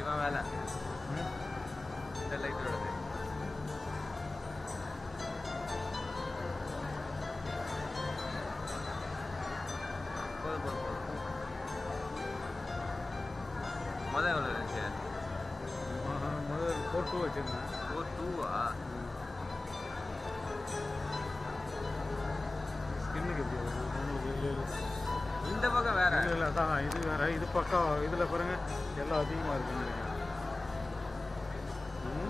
இவன் வேலை இந்த லைட்டோடது முதல் எவ்வளோ இருந்துச்சு? முதல் 4.2 வச்சுருந்தேன். 4.2வா? ஸ்கின்னுக்கு எப்படி இந்த பக்கம் வேற இல்லை அதான் இது வேற. இது பக்கம் இதில் பாருங்க எல்லாம் அதிகமாக இருக்குன்னு நினைக்கிறேன்.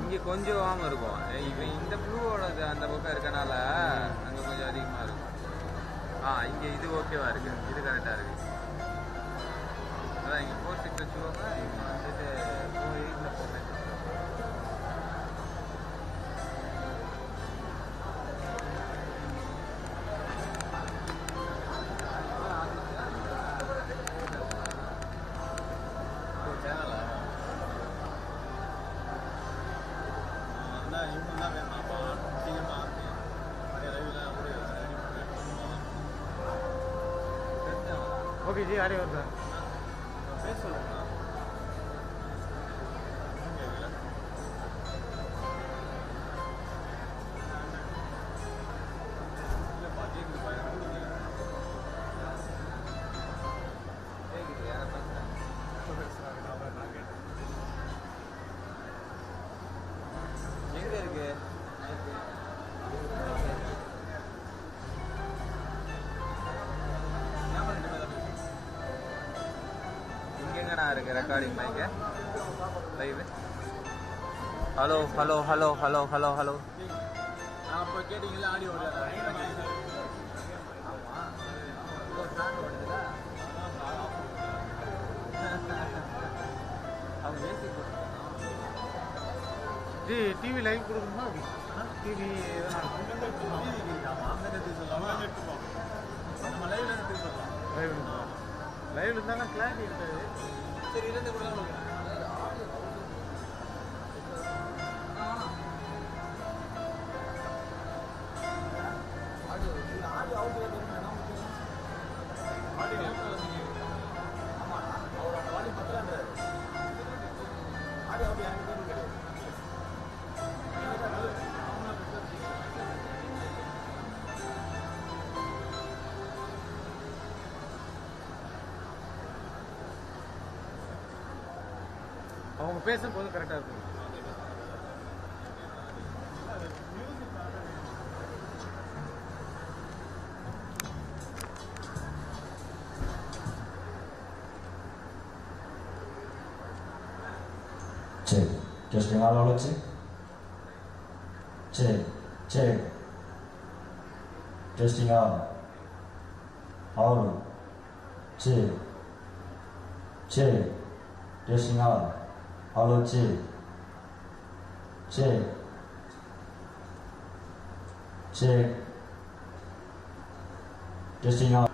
இங்கே கொஞ்சம் வாம இருக்கும். இவன் இந்த ப்ளூவோட அந்த பக்கம் இருக்கனால அங்கே கொஞ்சம் அதிகமாக இருக்கும். இங்கே இது ஓகேவா இருக்கு, இது கரெக்டாக இருக்கு. அதான் இங்கே 4.6 வச்சுக்கோங்க, இவங்க வந்துட்டு 4.8ல போட்டேன். ஓகே ஜி, ஆடி வருதா? எங்க இருக்கு? இங்கெங்கண்ணா இருக்கு recording mic live? Hello hello hello hello hello hello. அப்போ கேட்டிங்களா ஆடியோ ஜி டிவி லைவ் கொடுக்கணுமா? டிவி லைவ் இருந்தாலும் கிளாரிட்டி இருக்காது. சரி இருந்து கூட அவங்க பேசும்போது கரெக்டாக இருக்கும். Check. Testing all check. Check. Check. Testing all. Check. Check. Testing all. check. Check. Check. Testing all.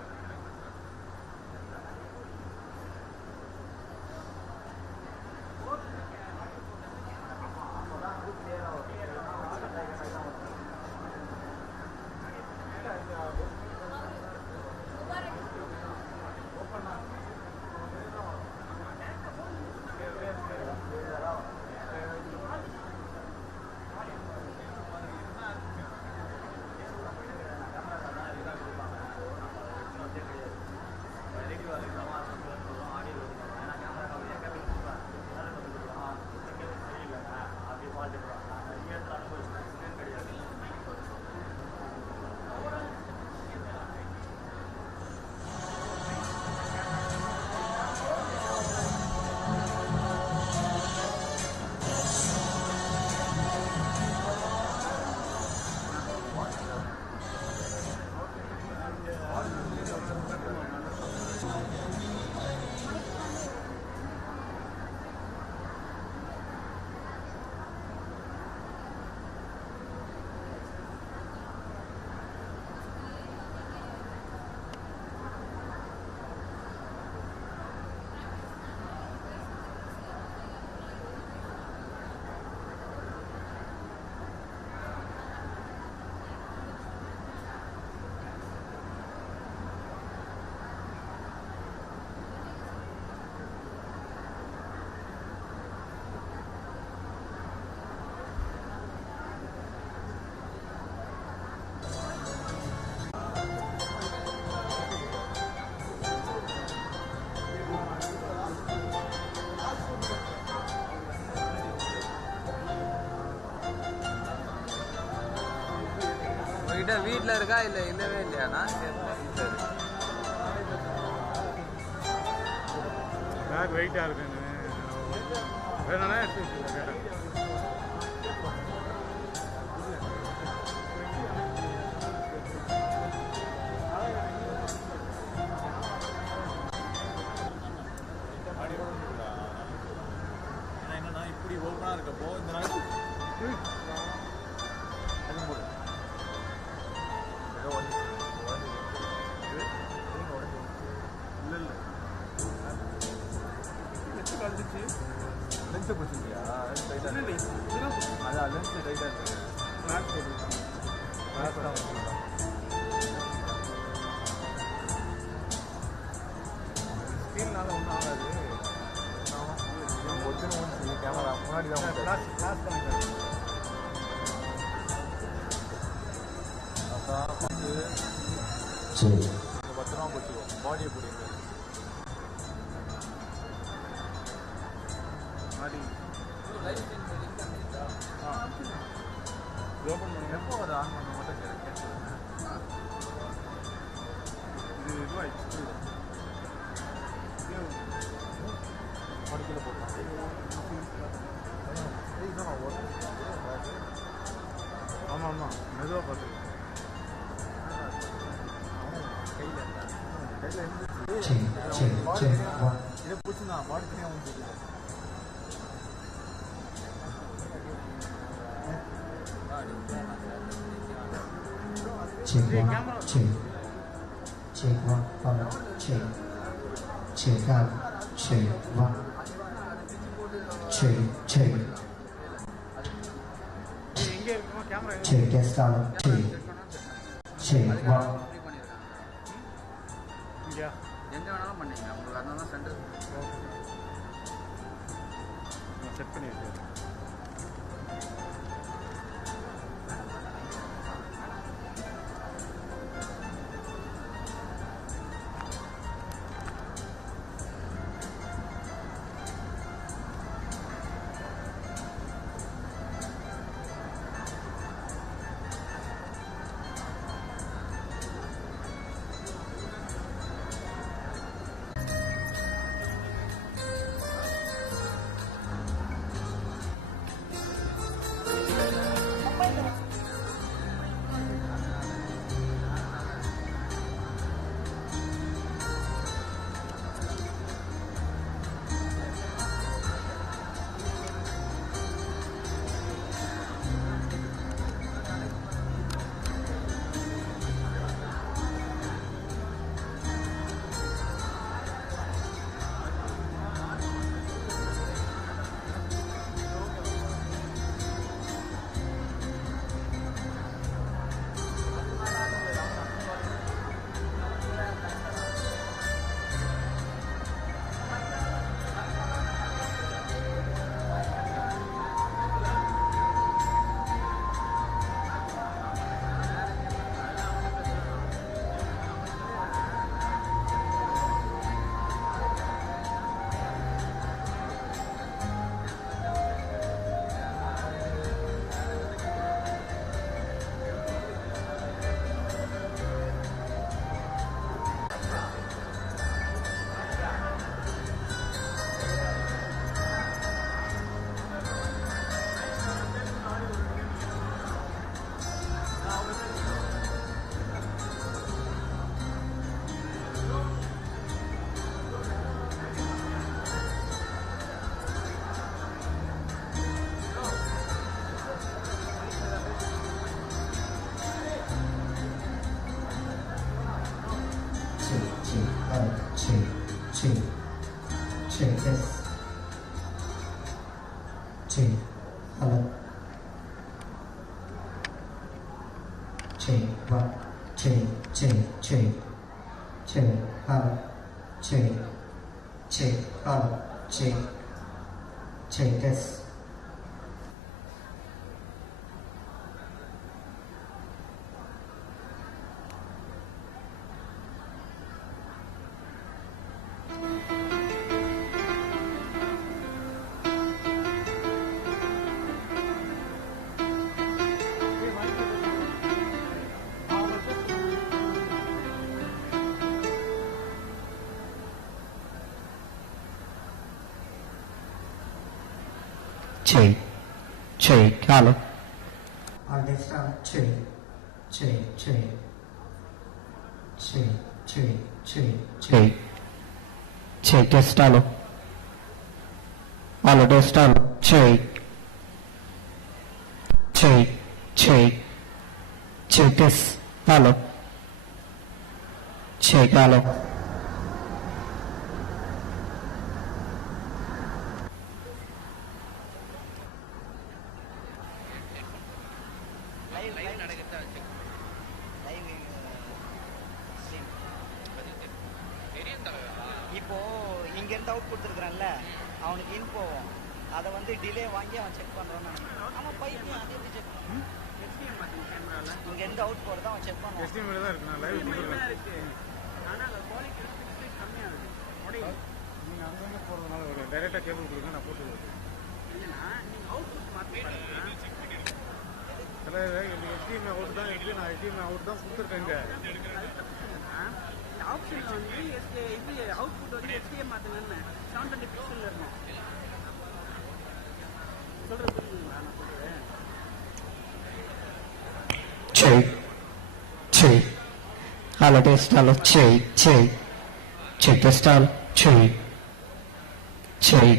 எங்க வீட்டில் இருக்கா இல்லை இல்லவே இல்லையாண்ணா? சரி. பேக் வெயிட்டாக இருக்குங்க. வேணும்னா எடுத்து வச்சுக்கோங்க. என்னன்னா இப்படி ஓவராக இருக்கப்போ இந்த நாள் லென்ஸை பிடிச்சிருக்கியா? அதான் லென்ஸ் டைட்டாக இருக்கு. ஸ்க்ரீன்னால ஒன்றும் ஆகாது. கேமரா முன்னாடி தான் கிளாஸ் பண்ணிட்டாங்க. அதான் வந்து பத்திரமா போச்சுக்கோ. பாடியை பிடிங்க. எப்போ அதை ஆன் பண்ண மட்டும் கேட்குறேன். இது இதுவாகிடுச்சு. படிக்கல போட்டோம். ஆமாம் ஆமாம், மெதுவாக பார்த்து இதை பிடிச்சி நான் பாடி தனியாக வந்து check one, check one, check out, check one, check எங்கே இருக்குமா camera? test out, check one. இங்கே எங்கே வேணாலும் பண்ணிக்கலாம். உங்களுக்கு அதனால தான் சென்டர் நான் செட் பண்ணி வச்சுருக்கேன். check this, check, hello, check, what, check, hello, check, hello, check this. check, check, hello. All test on, check, check, check, check, check, check, check, check, test hello. All test hello, check, check, check, check, test hello, check, hello. இப்போ இங்க இருந்து out கொடுத்துருக்கான்ல அவனுக்கு இன் போவோம் அதை வந்து delay வாங்கி அவன் check பண்றான்னு ஆமா பைத்தியம் அது எப்படி செக் பண்ணும் இங்க இருந்து அவுட் போறத அவன் செக் பண்ணுவான் எஸ்டிமேட் தான் இருக்கு நான் லைவ் கொடுக்குறேன் ஆனா அந்த குவாலிட்டி கம்மியா இருக்கு நீங்க அங்கங்க போறதுனால ஒரு டைரக்டா கேபிள் கொடுங்க நான் போட்டு விடுறேன் இல்லைன்னா நீங்க அவுட்புட் மாற்றி எஸ்டிஎம் அவுட் தான் இருக்கு நான் எஸ்டிஎம் அவுட் தான் கொடுத்துருக்கேங்க ஆப்ஷன்ல வந்து இது அவுட்புட் வந்து எஸ்டிஎம் மாத்துங்கன்னு 720 பிக்சல்ல இருக்கும் சொல்றது புரியுதுங்களா நான் சொல்றேன் Check, check. Hello, test, hello, check, check. Check test, hello, check, check.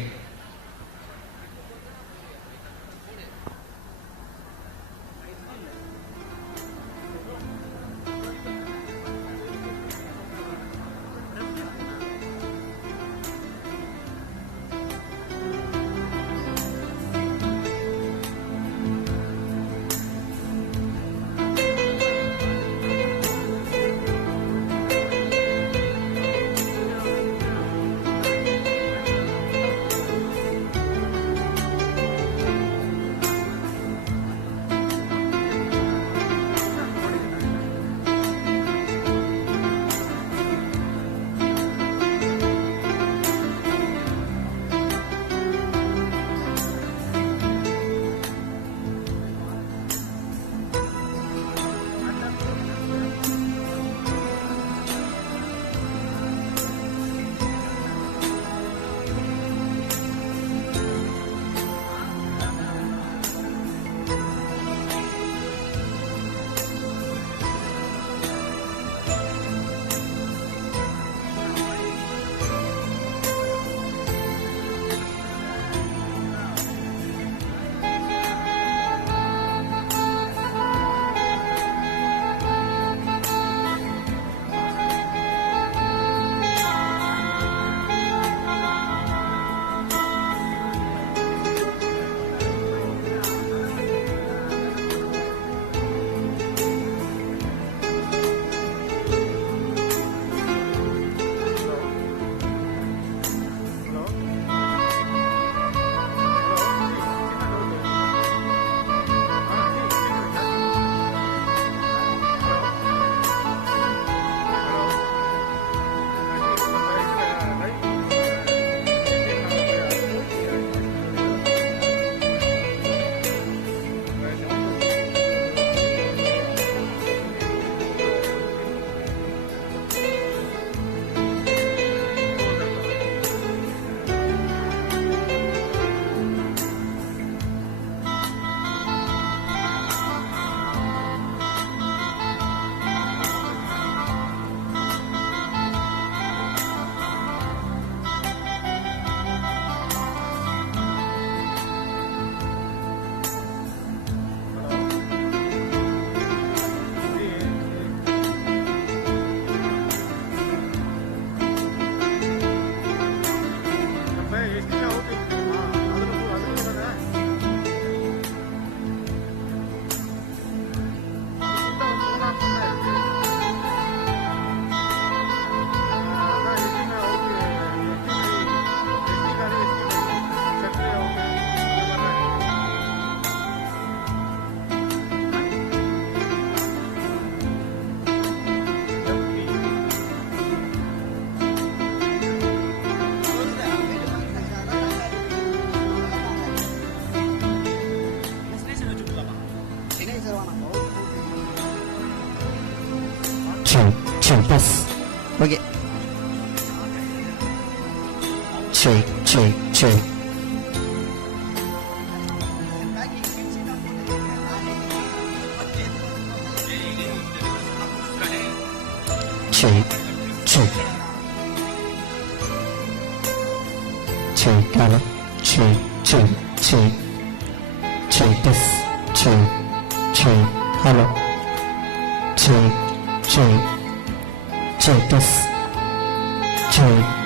Bus. Okay Check, check, check. check, check. Check, hello, check, check, check. Check this, check, check, hello. Check, check, check this, check.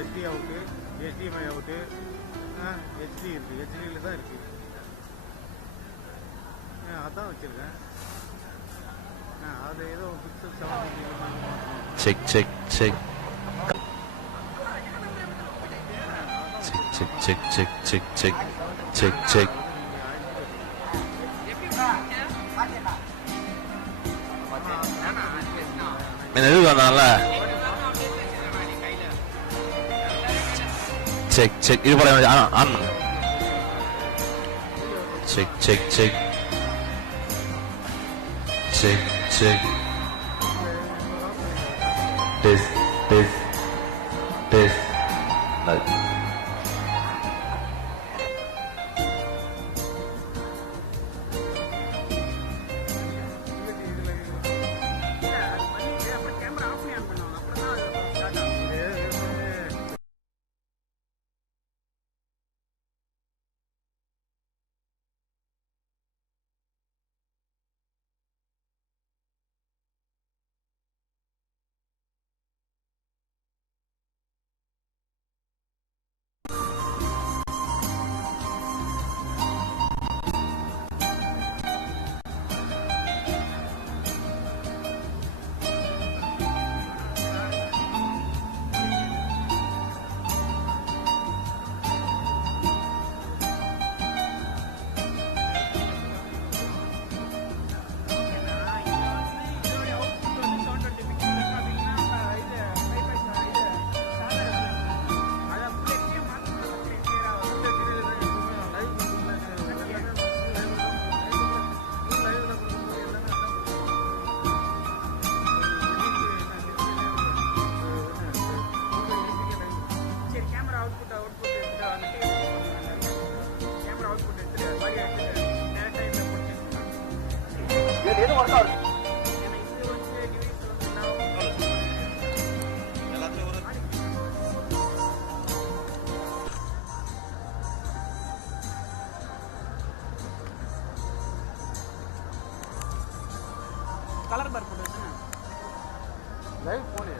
SD out, HDMI out, HD இருக்குது, ஹெச்டியில் தான் இருக்குது. அதான் வச்சுருக்கேன். அது ஏதோ pixel 70 check check check check check check check check check check எதுக்கு வந்தால செக் செக் இது போல on check check check check check test test test colour bar போட்டு லைவ் போனே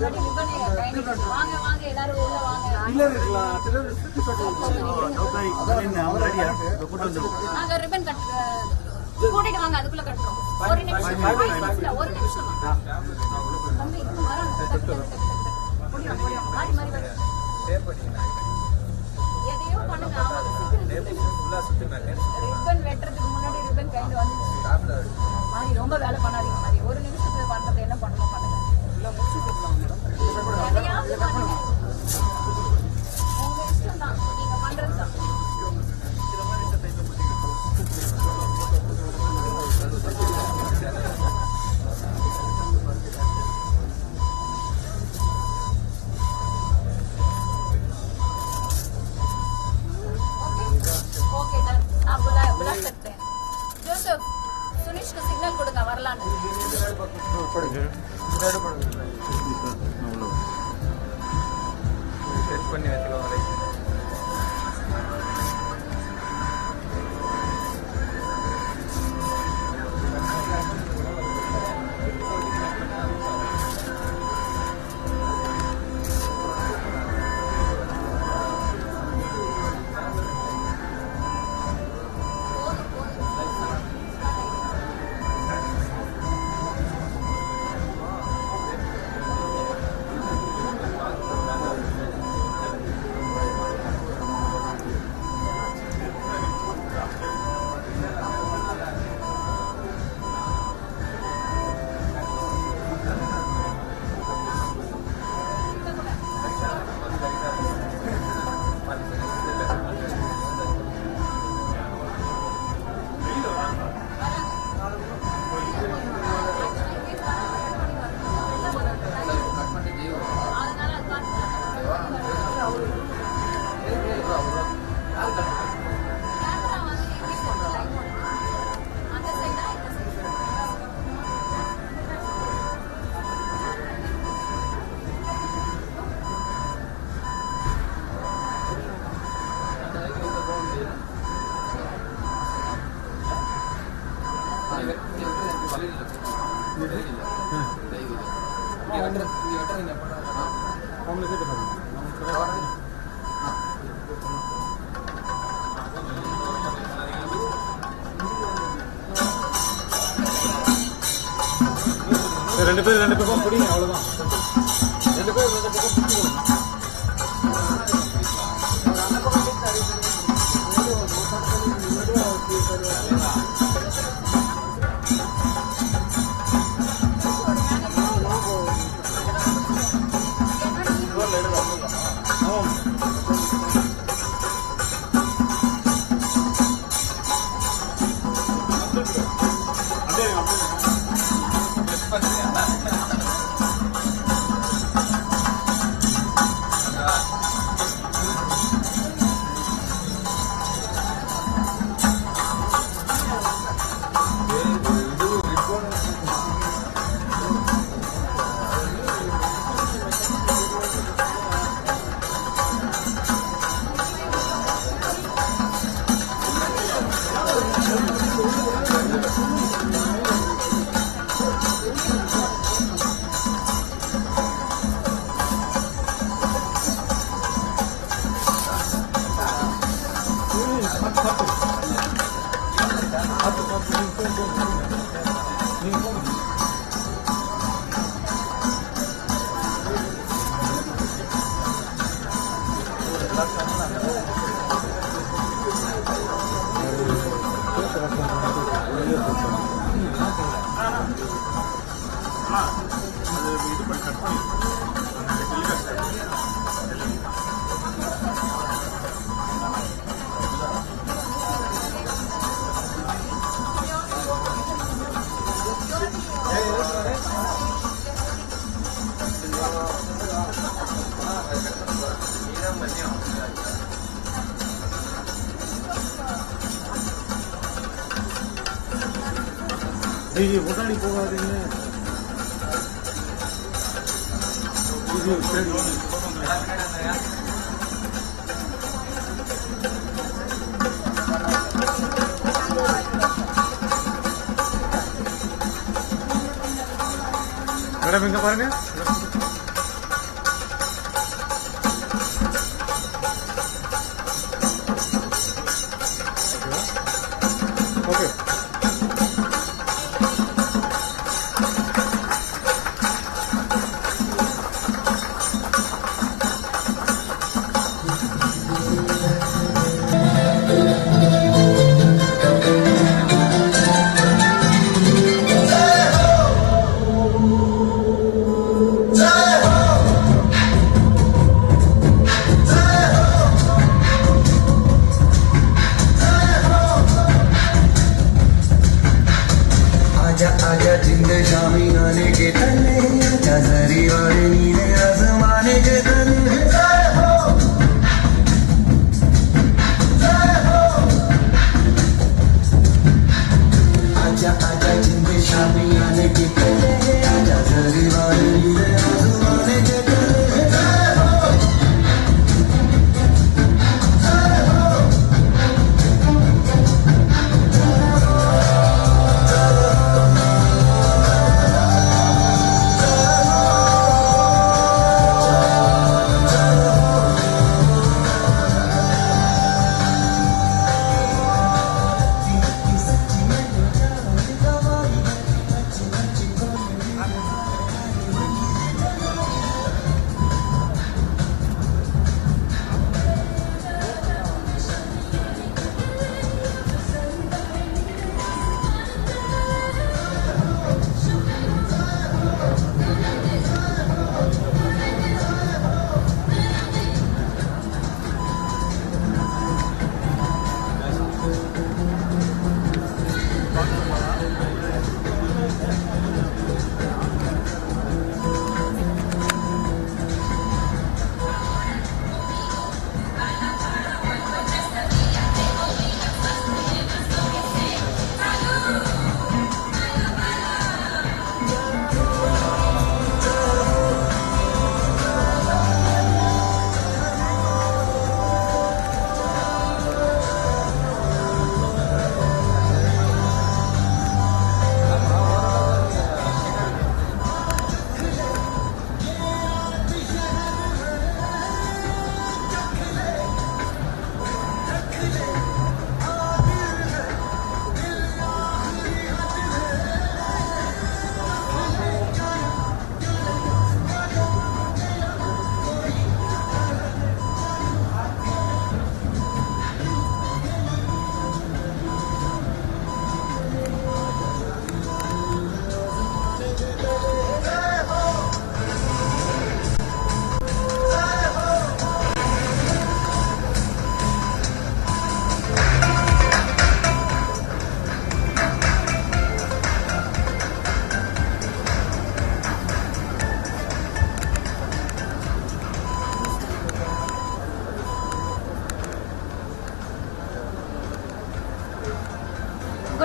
முன்னாடி ரிப்பன் வாங்க வாங்க எல்லாரும் உள்ள வாங்க நாங்க ரிப்பன் கூட்டிட்டு வாங்க அதுக்குள்ள கட்டுறோம் ஒரு நிமிஷம் தம்பி மாறி மாறி எதையோ பண்ணுங்க ரிப்பன் வெட்டுறதுக்கு முன்னாடி ரிப்பன் கையில வந்து மாதிரி ரொம்ப வேலை பண்ணாதீங்க மாதிரி ஒரு நிமிஷத்துல பண்றது என்ன பண்ணணும் பண்ணுங்க எதையாவது பண்ணுங்க உங்க இஷ்டம் தான் நீங்க பண்றது தான் सिग्नल கொடுங்க வரலான்னு செட் பண்ணி வெச்சுக்கோங்க ரெண்டு பேரும் பிடிங்க அவ்வளவுதான் ரெண்டு பேரும் பிடிச்சிக்கணும் முன்னாடி போகாதீங்க மேடம் இங்க பாருங்க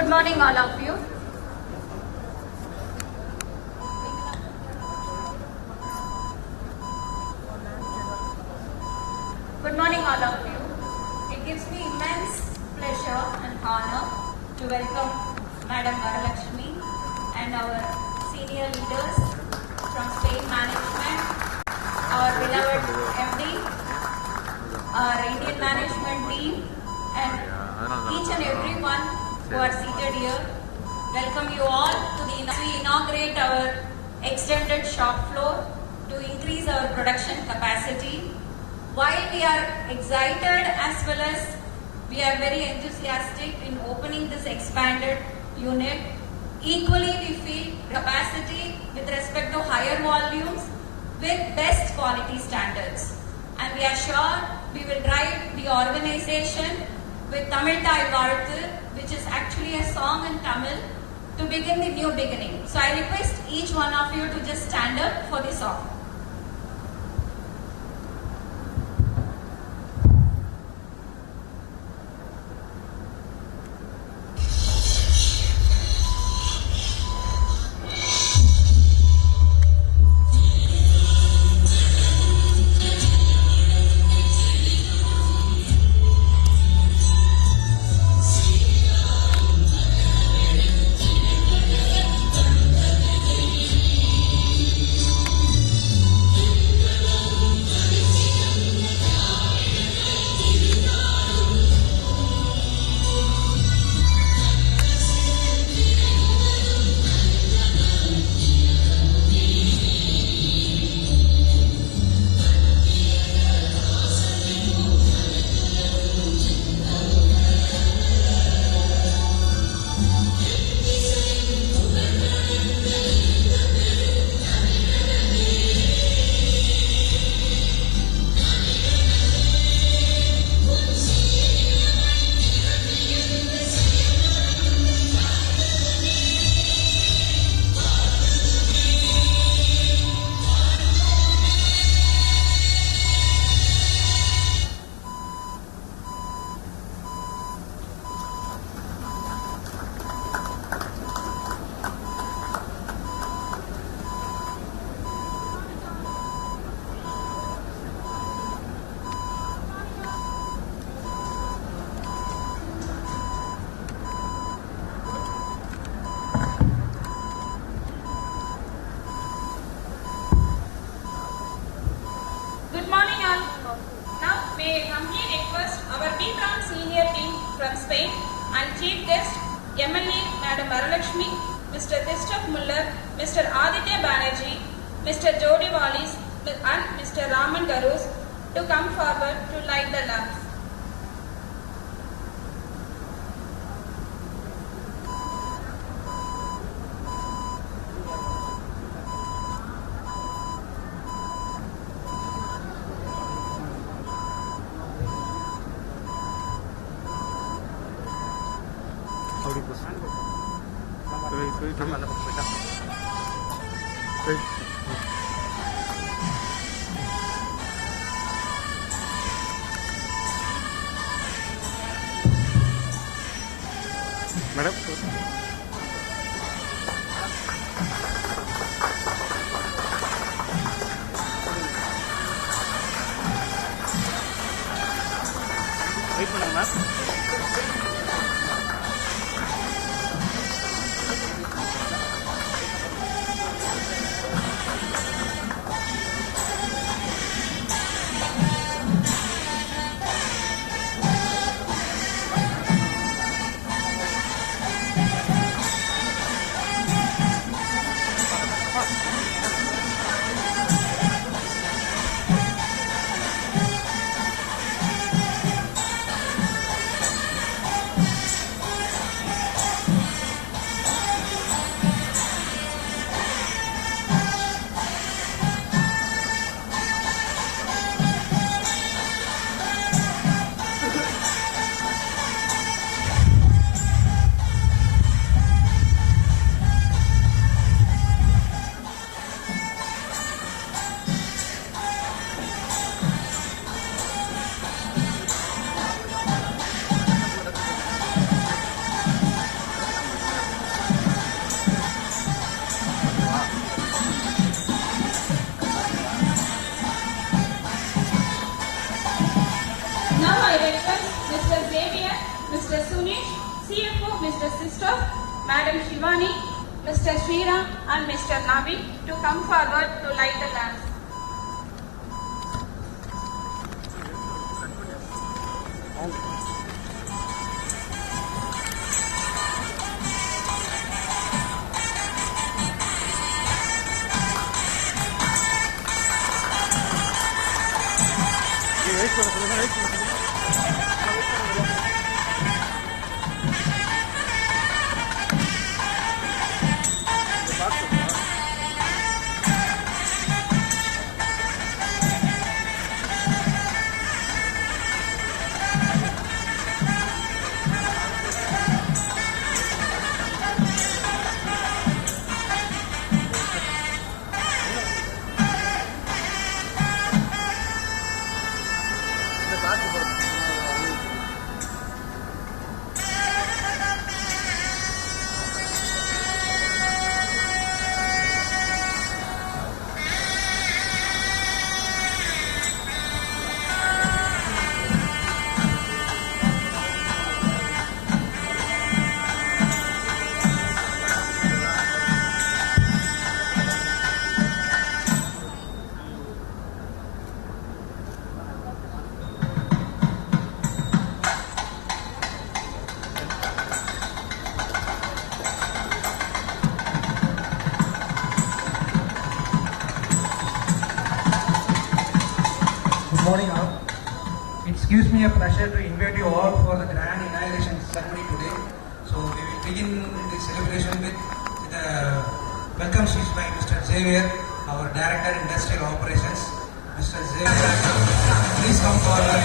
Good morning, all of you. Good morning, all of you. It gives me immense pleasure and honor to welcome Madam Varalakshmi and our senior leaders from Spain Management, our beloved MD, our Indian management team, and each and every one who are seated here. Welcome you all to we inaugurate our extended shop floor to increase our production capacity. While we are excited as well as we are very enthusiastic in opening this expanded unit, equally we feel capacity with respect to higher volumes with best quality standards. And we are sure we will drive the organization with Tamil Thai Varthu, which is actually a song in Tamil, to begin the new beginning. So I request each one of you to just stand up for the song. Braun senior team from Spain and chief guest MLA Madam Varalakshmi, Mr. Christoph Muller, Mr. Aditya Banerjee, Mr. Jody Wallis and Mr. Raman Garus to come forward to light the lamps. Madam. Wait for me, ma'am. CFO Mr. Sistoff, Madam Shivani, Mr. Sriram and Mr. Navi to come forward to light the lamps. Good morning all. It gives me a pleasure to invite you all for the grand inauguration ceremony today. So we will begin the celebration with the welcome speech by Mr. Xavier, our Director Industrial Operations. Mr. Xavier, please come forward.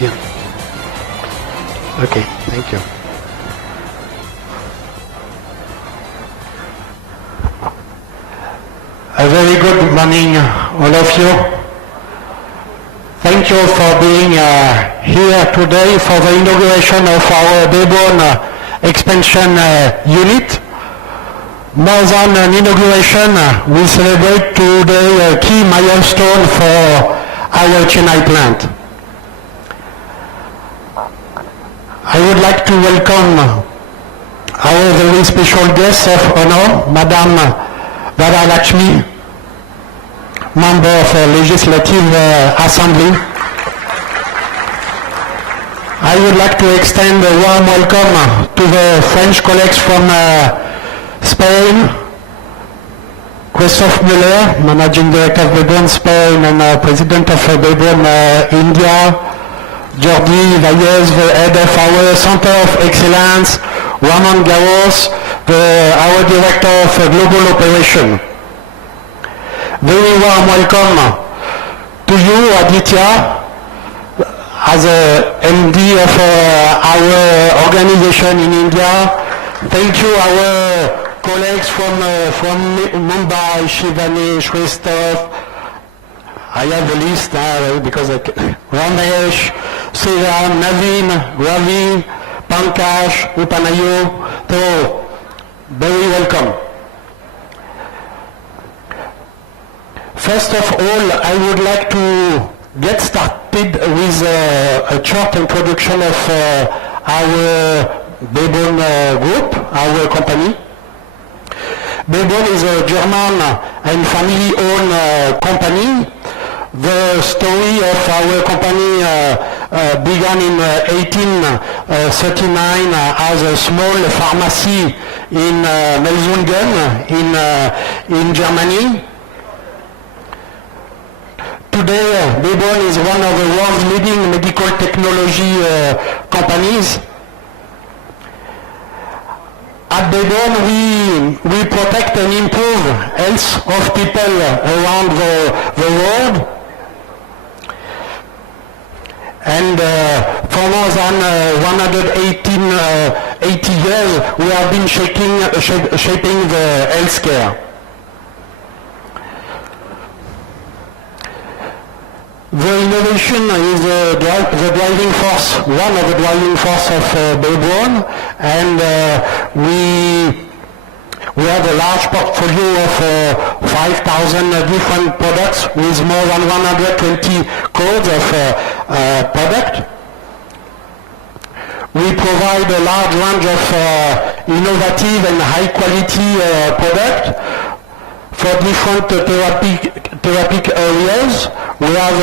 Yeah. Okay, thank you. A very good morning, all of you. Thank you for being here today for the inauguration of our Braun expansion unit. More than an inauguration, we celebrate today a key milestone for our Chennai plant. I would like to welcome our very special guest of honor, Madam Varalakshmi, member of the Legislative Assembly. I would like to extend a warm welcome to the French colleagues from Spain, Christophe Muller, Managing Director of Braun Spain and President of Braun India, Jordi Valles, the head of our Center of Excellence, Ramon Garros, our Director of Global Operation. Very warm welcome to you, Aditya, as a MD of our organization in India. Thank you, our colleagues from Mumbai, Shivani, Christoph. I have a list because Ramesh, Sriram, Naveen, Ravi, Pankaj, Upanayo. So, very welcome. First of all, I would like to get started with a short introduction of our Braun group, our company. Braun is a German and family-owned company. The story of our company began in 1839 as a small pharmacy in Melsungen in Germany. Today, Braun is one of the world's leading medical technology companies. At Braun, we protect and improve health of people around the world. And for more than 180 years, we have been shaping the healthcare. The innovation is the driving force, one of the driving force of Braun, and we have a large portfolio of 5,000 different products with more than 120 codes of product. We provide a large range of innovative and high-quality products for different therapeutic areas. We have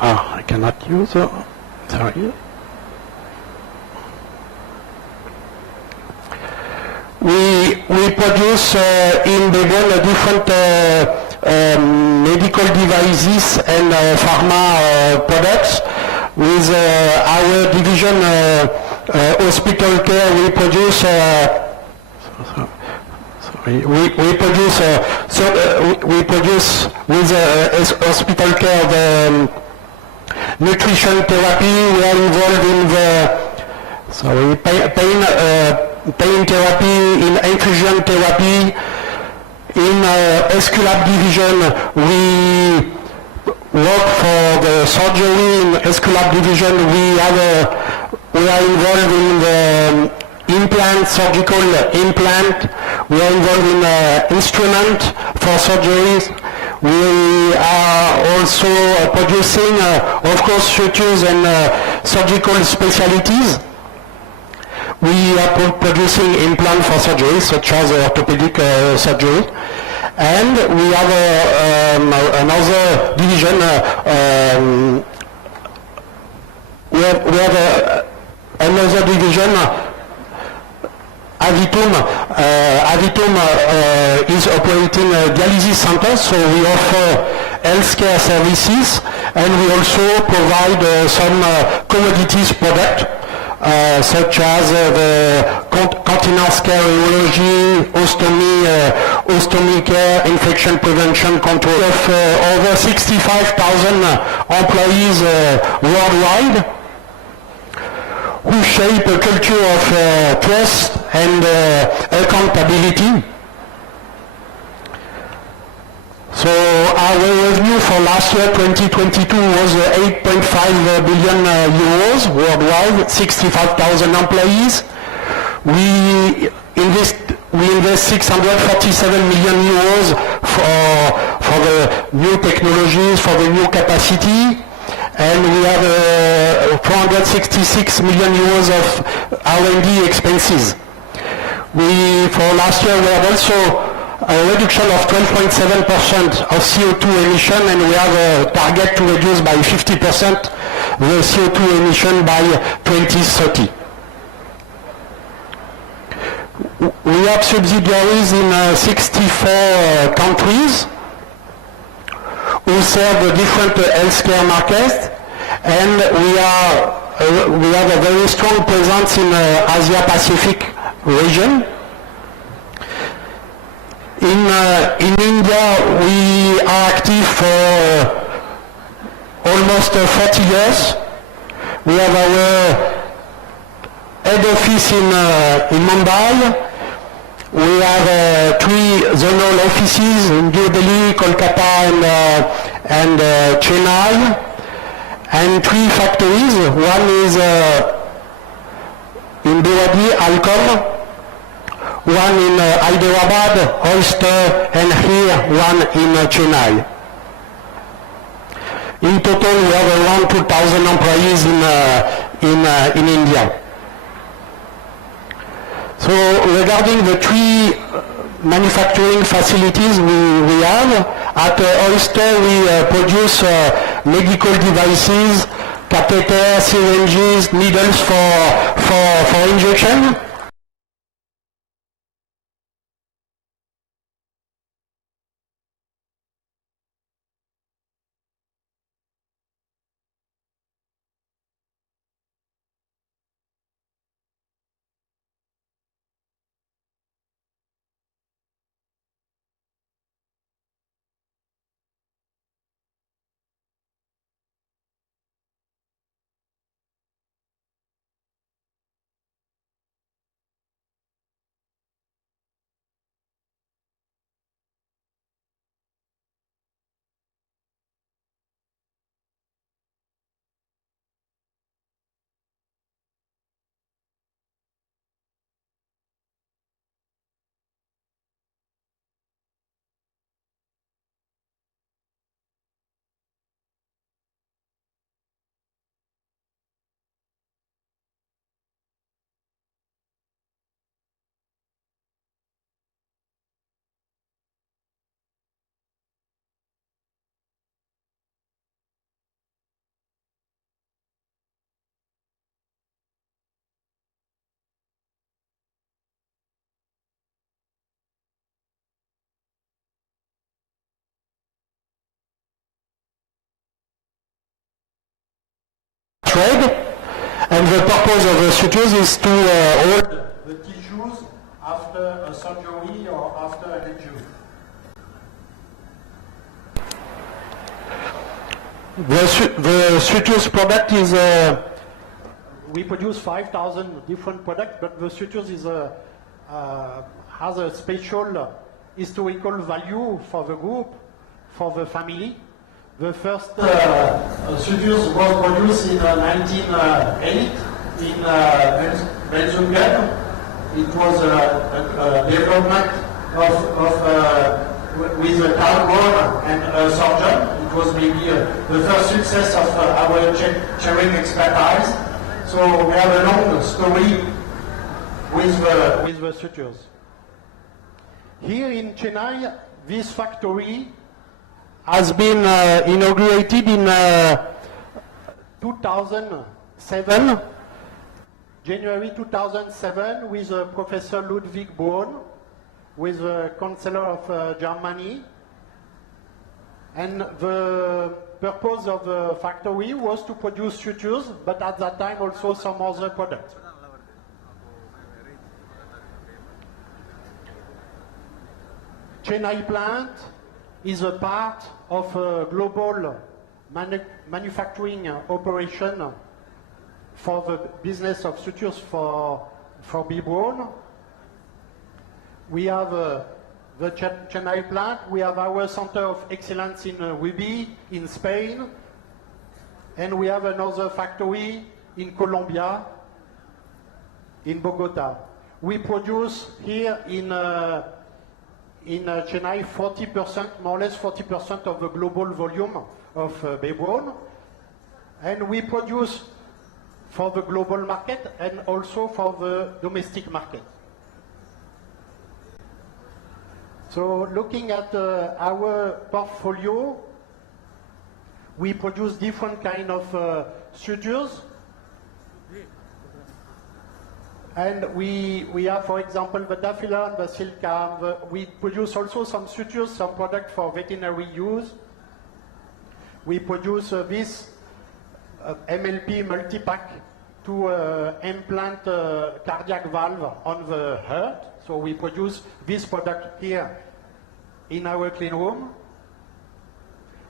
I cannot use sorry. We produce in Braun different medical devices and pharma products. With our division hospital care, we produce we produce with hospital care the nutrition therapy. We are involved in the pain therapy, in infusion therapy. In Esculap division, we work for the surgery. In Esculap division, we are involved in the implant, surgical implant. We are involved in instrument for surgeries. We are also producing, of course, sutures and surgical specialties. We are producing implant for surgery, such as orthopedic surgery. And we have another division. We have another division. Avitum is operating a dialysis center, so we offer healthcare services, and we also provide some commodities product, such as the continence care, urology, ostomy care, infection prevention control. Of over 65,000 employees worldwide, who shape a culture of trust and accountability. So our revenue for last year, 2022, was 8.5 billion euros worldwide, 65,000 employees. We invest 647 million euros for the new technologies, for the new capacity. And we have 466 million euros of R&D expenses. For last year, we have also a reduction of 12.7% of CO2 emission, and we have a target to reduce by 50% the CO2 emission by 2030. We have subsidiaries in 64 countries who serve the different healthcare markets, and we have a very strong presence in Asia Pacific region. In India, we are active for almost 40 years. We have our head office in Mumbai. We have 3 zonal offices in New Delhi, Kolkata, and Chennai, and 3 factories. One is in Bhiwadi, Alcom, one in Hyderabad, Oyster, and here one in Chennai. In total, we have around 2,000 employees in India. So regarding the three manufacturing facilities we have, at Oyster we produce medical devices, catheters, syringes, needles for injection. And the purpose of the sutures is to hold the tissues after a surgery or after an injury. The sutures product is, we produce 5,000 different products, but the sutures is has a special historical value for the group, for the family. The first sutures was produced in 1908 in Belgium. It was a development with a Braun and a surgeon. It was maybe the first success of our chairing expertise. So we have a long story with the sutures. Here in Chennai, this factory has been inaugurated in 2007, January 2007, with Professor Ludwig Braun, with the Chancellor of Germany. And the purpose of the factory was to produce sutures, but at that time also some other products. Chennai plant is a part of a global manufacturing operation for the business of sutures for Braun. We have the Chennai plant. We have our center of excellence in Ubi, in Spain, and we have another factory in Colombia, in Bogota. We produce here in Chennai 40%, more or less 40% of the global volume of Braun, and we produce for the global market and also for the domestic market. So looking at our portfolio, we produce different kind of sutures. And we have, for example, the Dafilon, the Silcam. We produce also some sutures, some product for veterinary use. We produce this MLP multi-pack to implant cardiac valve on the heart. So we produce this product here in our clean room.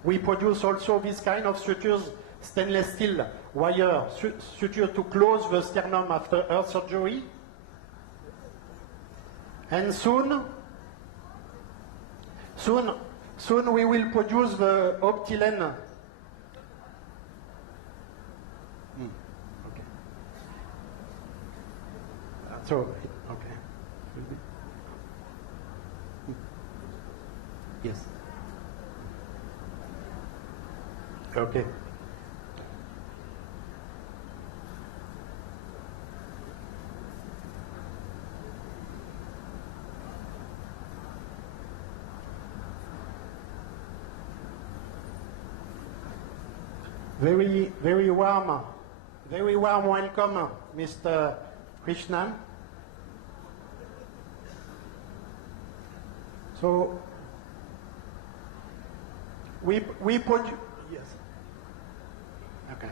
We produce also this kind of sutures, stainless steel wire suture to close the sternum after heart surgery. And soon we will produce the Optilen. Okay. So, okay. Yes. Okay. Very warm welcome, Mr. Krishnan. So we put, yes. Okay.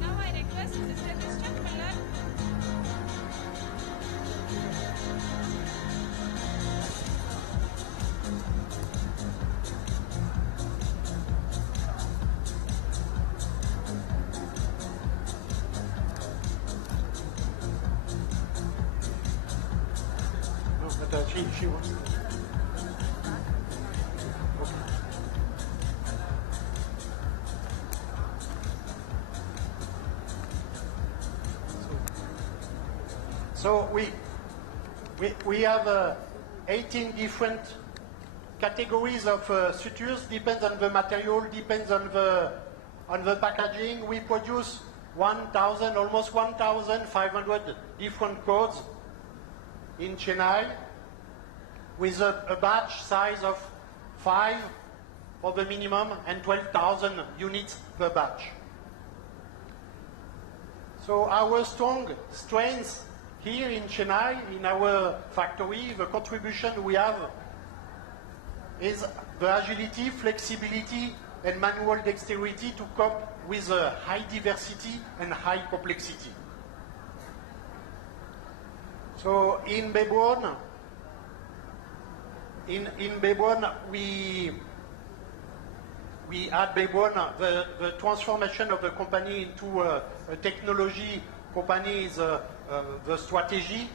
Now I request Mr. Mr. Miller. No, but she wants. So we have 18 different categories of sutures. Depends on the material, depends on the packaging. We produce almost 1,500 different codes in Chennai, with a batch size of 5 for the minimum and 12,000 units per batch. So our strong strengths here in Chennai, in our factory, the contribution we have is the agility, flexibility, and manual dexterity to cope with high diversity and high complexity. So in Braun, we at Braun, the transformation of the company into a technology company is the strategy.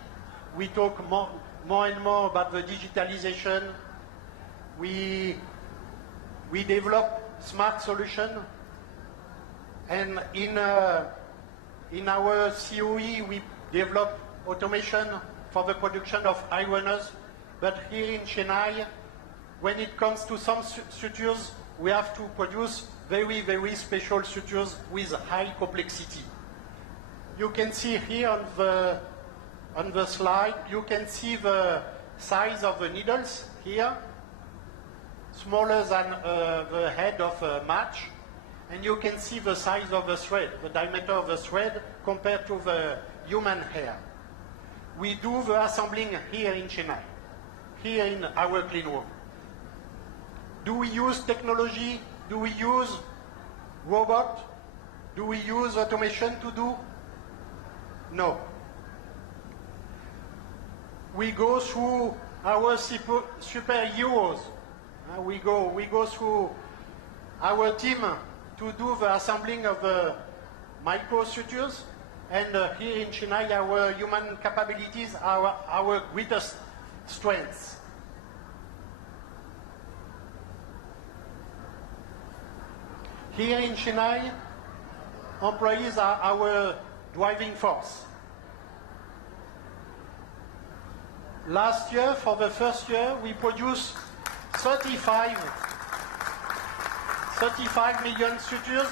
We talk more and more about the digitalization. We develop smart solution, and in our COE we develop automation for the production of ironers. But here in Chennai, when it comes to some sutures, we have to produce very, very special sutures with high complexity. You can see here on the slide, you can see the size of the needles here, smaller than the head of a match, and you can see the size of the thread, the diameter of the thread compared to the human hair. We do the assembling here in Chennai, here in our clean room. Do we use technology? Do we use robot? Do we use automation to do? No. We go through our superheroes. We go through our team to do the assembling of the micro sutures, and here in Chennai, our human capabilities are our greatest strengths. Here in Chennai, employees are our driving force. Last year, for the first year, we produced 35 million sutures.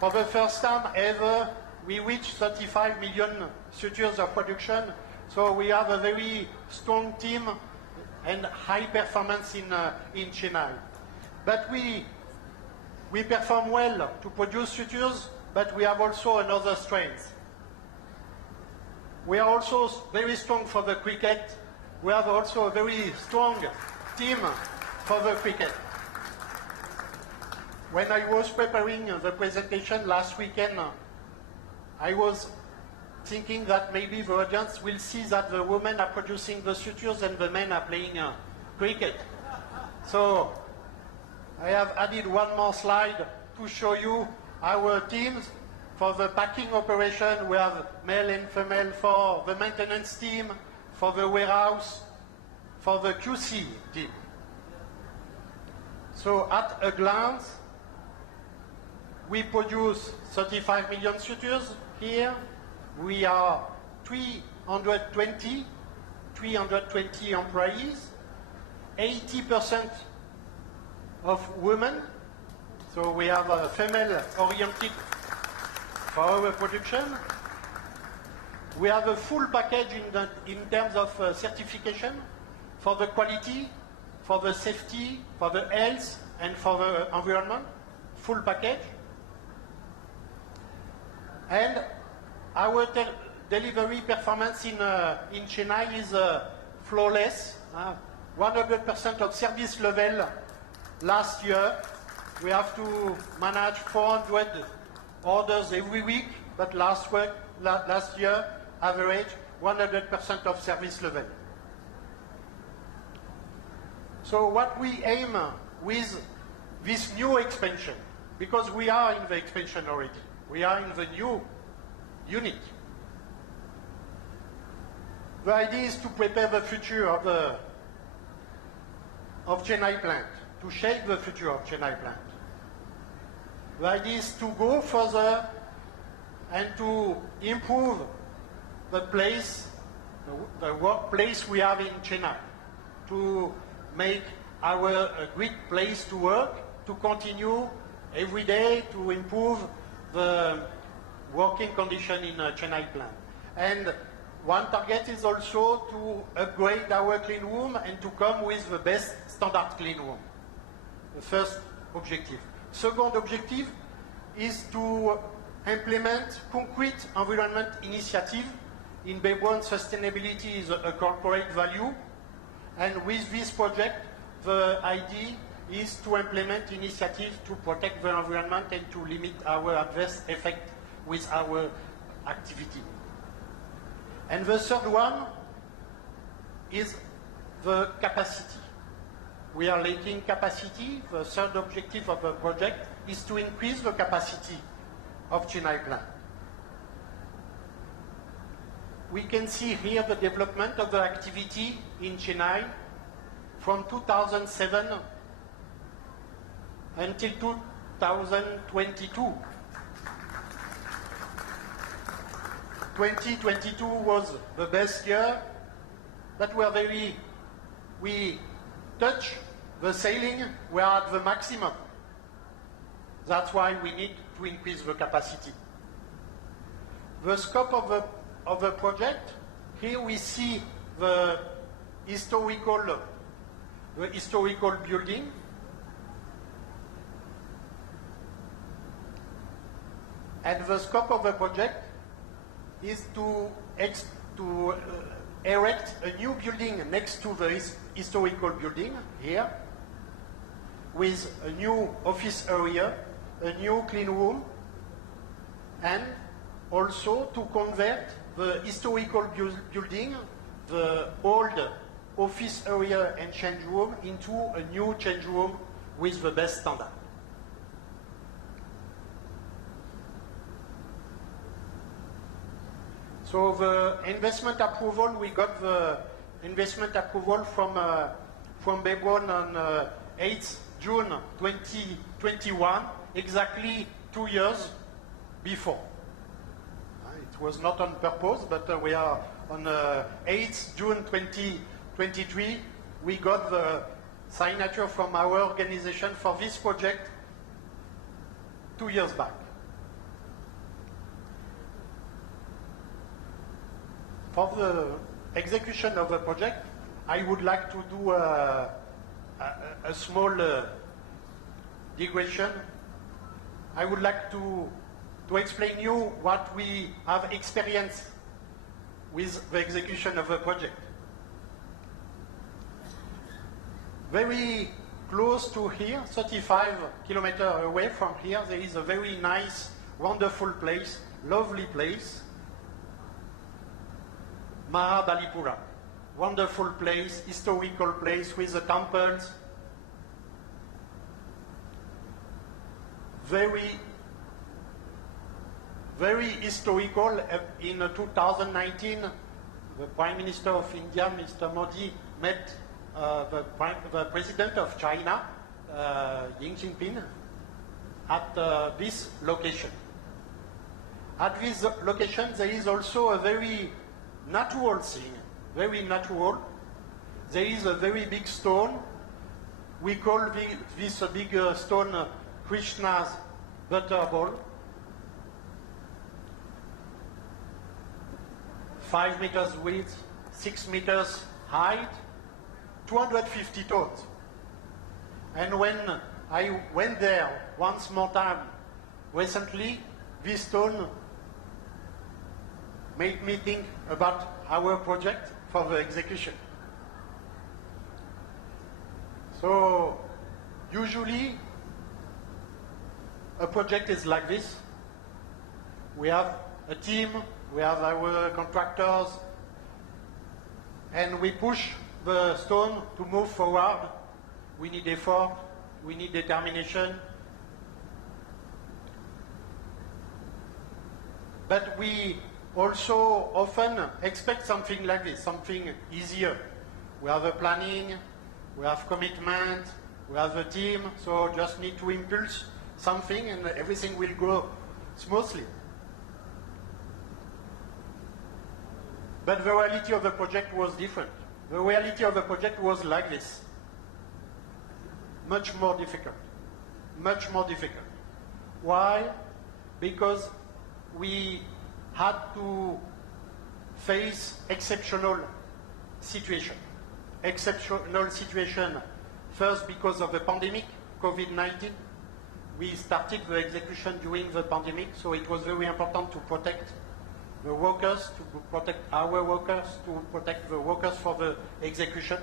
For the first time ever, we reached 35 million sutures of production. So we have a very strong team and high performance in Chennai. But we perform well to produce sutures, but we have also another strength. We are also very strong for the cricket. We have also a very strong team for the cricket. When I was preparing the presentation last weekend, I was thinking that maybe the audience will see that the women are producing the sutures and the men are playing cricket. So I have added one more slide to show you our teams. For the packing operation, we have male and female. For the maintenance team, for the warehouse, for the QC team. So at a glance, we produce 35 million sutures here. We are 320 employees, 80% of women. So we have a female-oriented for our production. We have a full package in terms of certification for the quality, for the safety, for the health, and for the environment. Full package. And our delivery performance in Chennai is flawless. 100% of service level last year. We have to manage 400 orders every week, but last year, average 100% of service level. So what we aim with this new expansion, because we are in the expansion already, we are in the new unit. The idea is to prepare the future of Chennai plant, to shape the future of Chennai plant. The idea is to go further and to improve the place, the workplace we have in Chennai, to make a great place to work, to continue every day to improve the working condition in Chennai plant. And one target is also to upgrade our clean room and to come with the best standard clean room. The first objective. Second objective is to implement concrete environment initiative. In Braun, sustainability is a corporate value. And with this project, the idea is to implement initiatives to protect the environment and to limit our adverse effect with our activity. And the third one is the capacity. We are lacking capacity. The third objective of the project is to increase the capacity of Chennai plant. We can see here the development of the activity in Chennai from 2007 until 2022. 2022 was the best year, but we touch the ceiling, we are at the maximum. That's why we need to increase the capacity. The scope of the project, here we see the historical building. And the scope of the project is to erect a new building next to the historical building here, with a new office area, a new clean room, and also to convert the historical building, the old office area and change room, into a new change room with the best standard. So the investment approval, we got the investment approval from Braun on 8th June 2021, exactly 2 years before. It was not on purpose, but we are on 8th June 2023. We got the signature from our organization for this project 2 years back. For the execution of the project, I would like to do a small digression. I would like to explain you what we have experienced with the execution of the project. Very close to here, 35 kilometers away from here, there is a very nice, wonderful place, lovely place, Mahaballipura. Wonderful place, historical place with the temples. very historical. In 2019, the Prime Minister of India, Mr. Modi, met the President of China, Xi Jinping, at this location. At this location, there is also a very natural thing, very natural. There is a very big stone. We call this big stone Krishna's butterball. 5 meters width, 6 meters height, 250 tons. And when I went there once more time recently, this stone made me think about our project for the execution. So usually a project is like this. We have a team, we have our contractors, and we push the stone to move forward. We need effort, we need determination. But we also often expect something like this, something easier. We have a planning, we have commitment, we have a team, so just need to impulse something and everything will go smoothly. But the reality of the project was different. The reality of the project was like this. Much more difficult. Much more difficult. Why? Because we had to face exceptional situation. Exceptional situation, first because of the pandemic, COVID-19. We started the execution during the pandemic, so it was very important to protect the workers, to protect our workers, to protect the workers for the execution.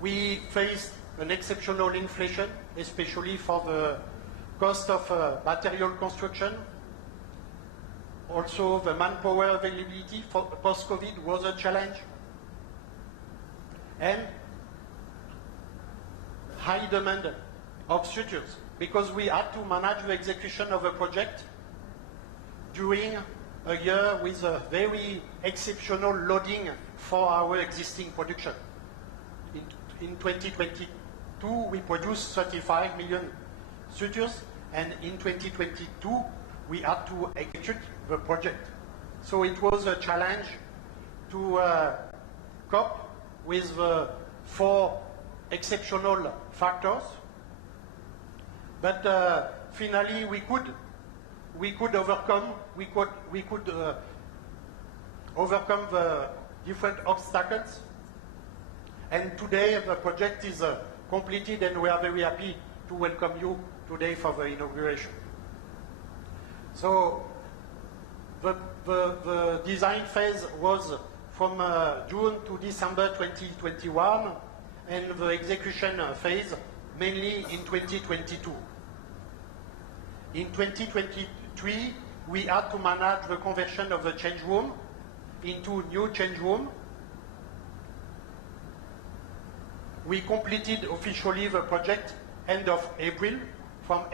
We faced an exceptional inflation, especially for the cost of material construction. Also, the manpower availability for post-COVID was a challenge. And high demand of structures, because we had to manage the execution of a project during a year with a very exceptional loading for our existing production. In 2022, we produced 35 million structures, and in 2022, we had to execute the project. So it was a challenge to cope with the 4 exceptional factors. But finally, we could overcome the different obstacles. And today the project is completed, and we are very happy to welcome you today for the inauguration. So the design phase was from June to December 2021, and the execution phase mainly in 2022. In 2023, we had to manage the conversion of the change room into new change room. We completed officially the project end of April. From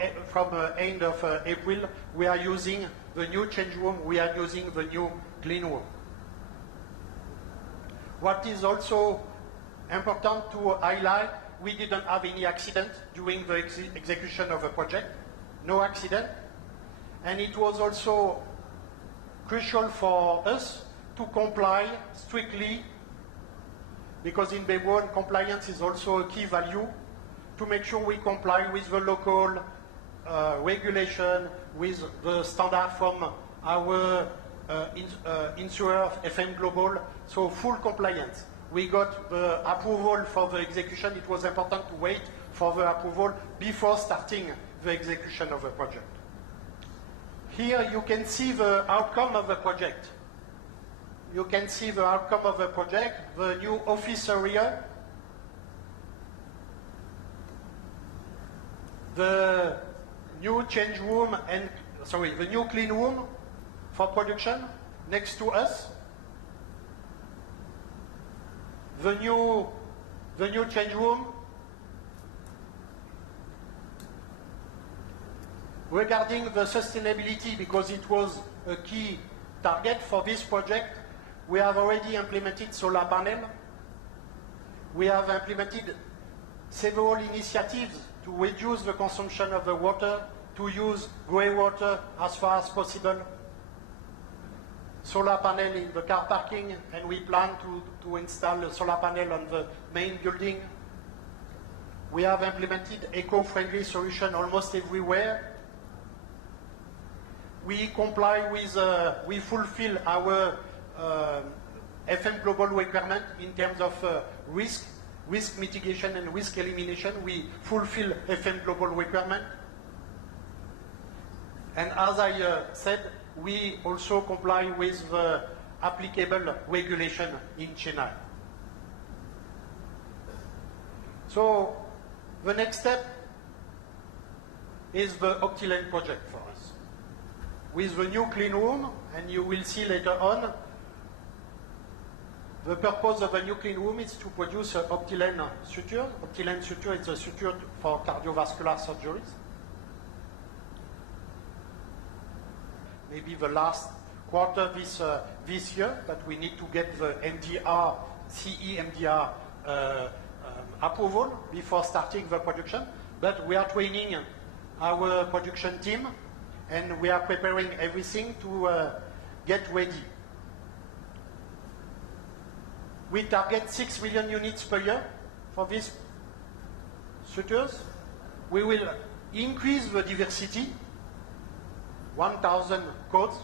end of April, we are using the new change room, we are using the new clean room. What is also important to highlight, we didn't have any accident during the execution of the project. No accident. And it was also crucial for us to comply strictly, because in Braun, compliance is also a key value, to make sure we comply with the local regulation, with the standard from our insurer, FM Global, so full compliance. We got the approval for the execution. It was important to wait for the approval before starting the execution of the project. Here you can see the outcome of the project. You can see the outcome of the project, the new office area, the new change room and, the new clean room for production next to us, the new change room, Regarding the sustainability, because it was a key target for this project, we have already implemented solar panel. We have implemented several initiatives to reduce the consumption of the water, to use grey water as far as possible. Solar panel in the car parking, and we plan to install a solar panel on the main building. We have implemented eco-friendly solution almost everywhere. We comply with, we fulfill our FM global requirement in terms of risk mitigation and risk elimination. We fulfill FM global requirement. And as I said, we also comply with the applicable regulation in Chennai. So the next step is the Optilene project for us. With the new clean room, and you will see later on, the purpose of a new clean room is to produce Optilene suture. Optilene suture is a suture for cardiovascular surgeries. Maybe the last quarter this year, but we need to get the MDR, CE MDR approval before starting the production. But we are training our production team, and we are preparing everything to get ready. We target 6 million units per year for these sutures. We will increase the diversity, 1,000 codes,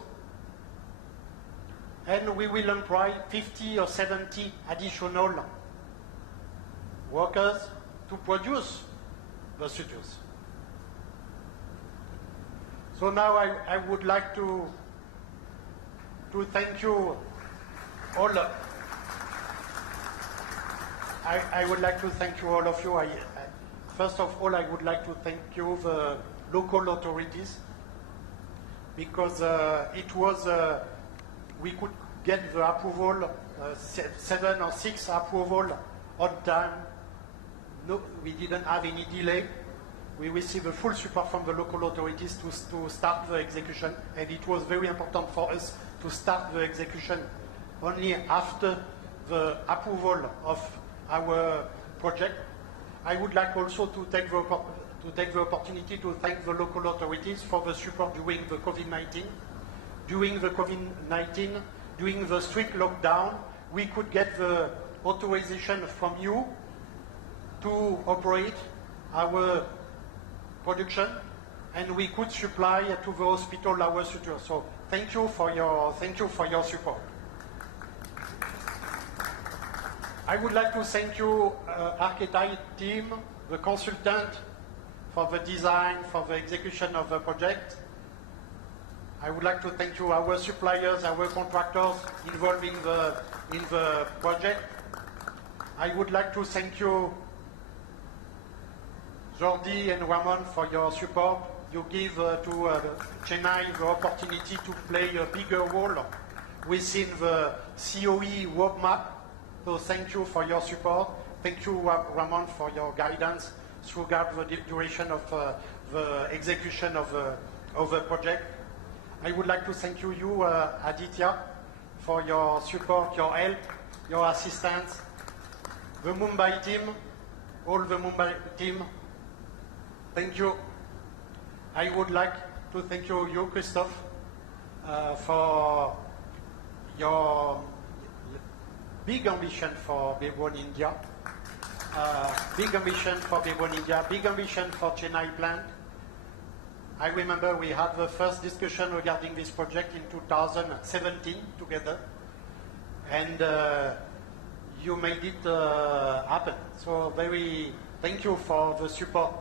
and we will employ 50 or 70 additional workers to produce the sutures. So now I would like to thank you all. I would like to thank you all of you. First of all, I would like to thank you, the local authorities, because it was, we could get the approval, 7 or 6 approval on time. No, we didn't have any delay. We received the full support from the local authorities to start the execution, and it was very important for us to start the execution only after the approval of our project. I would like also to take the opportunity to thank the local authorities for the support during the COVID-19. During the COVID-19, during the strict lockdown, we could get the authorization from you to operate our production, and we could supply to the hospital our suture. So thank you for your support. I would like to thank you, architect team, the consultant, for the design, for the execution of the project. I would like to thank you, our suppliers, our contractors involved in the project. I would like to thank you, Jordi and Ramon, for your support. You give to Chennai the opportunity to play a bigger role within the COE roadmap. So thank you for your support. Thank you, Ramon, for your guidance throughout the duration of the execution of the project. I would like to thank you, Aditya, for your support, your help, your assistance. The Mumbai team, all the Mumbai team, thank you. I would like to thank you, Christophe, for your big ambition for Braun India, big ambition for Braun India, big ambition for Chennai plant. I remember we had the first discussion regarding this project in 2017 together, and you made it happen. So thank you for the support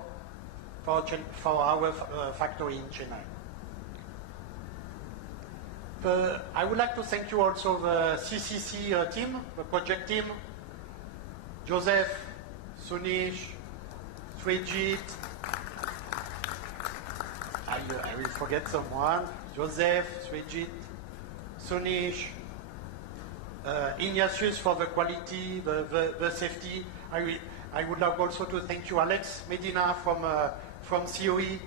for our factory in Chennai. I would like to thank you also the CCC team, the project team, Joseph, Sunish, Srijit, I will forget someone, Joseph, Srijit, Sunish, Ignatius for the quality, the safety. I would like also to thank you, Alex Medina from COE,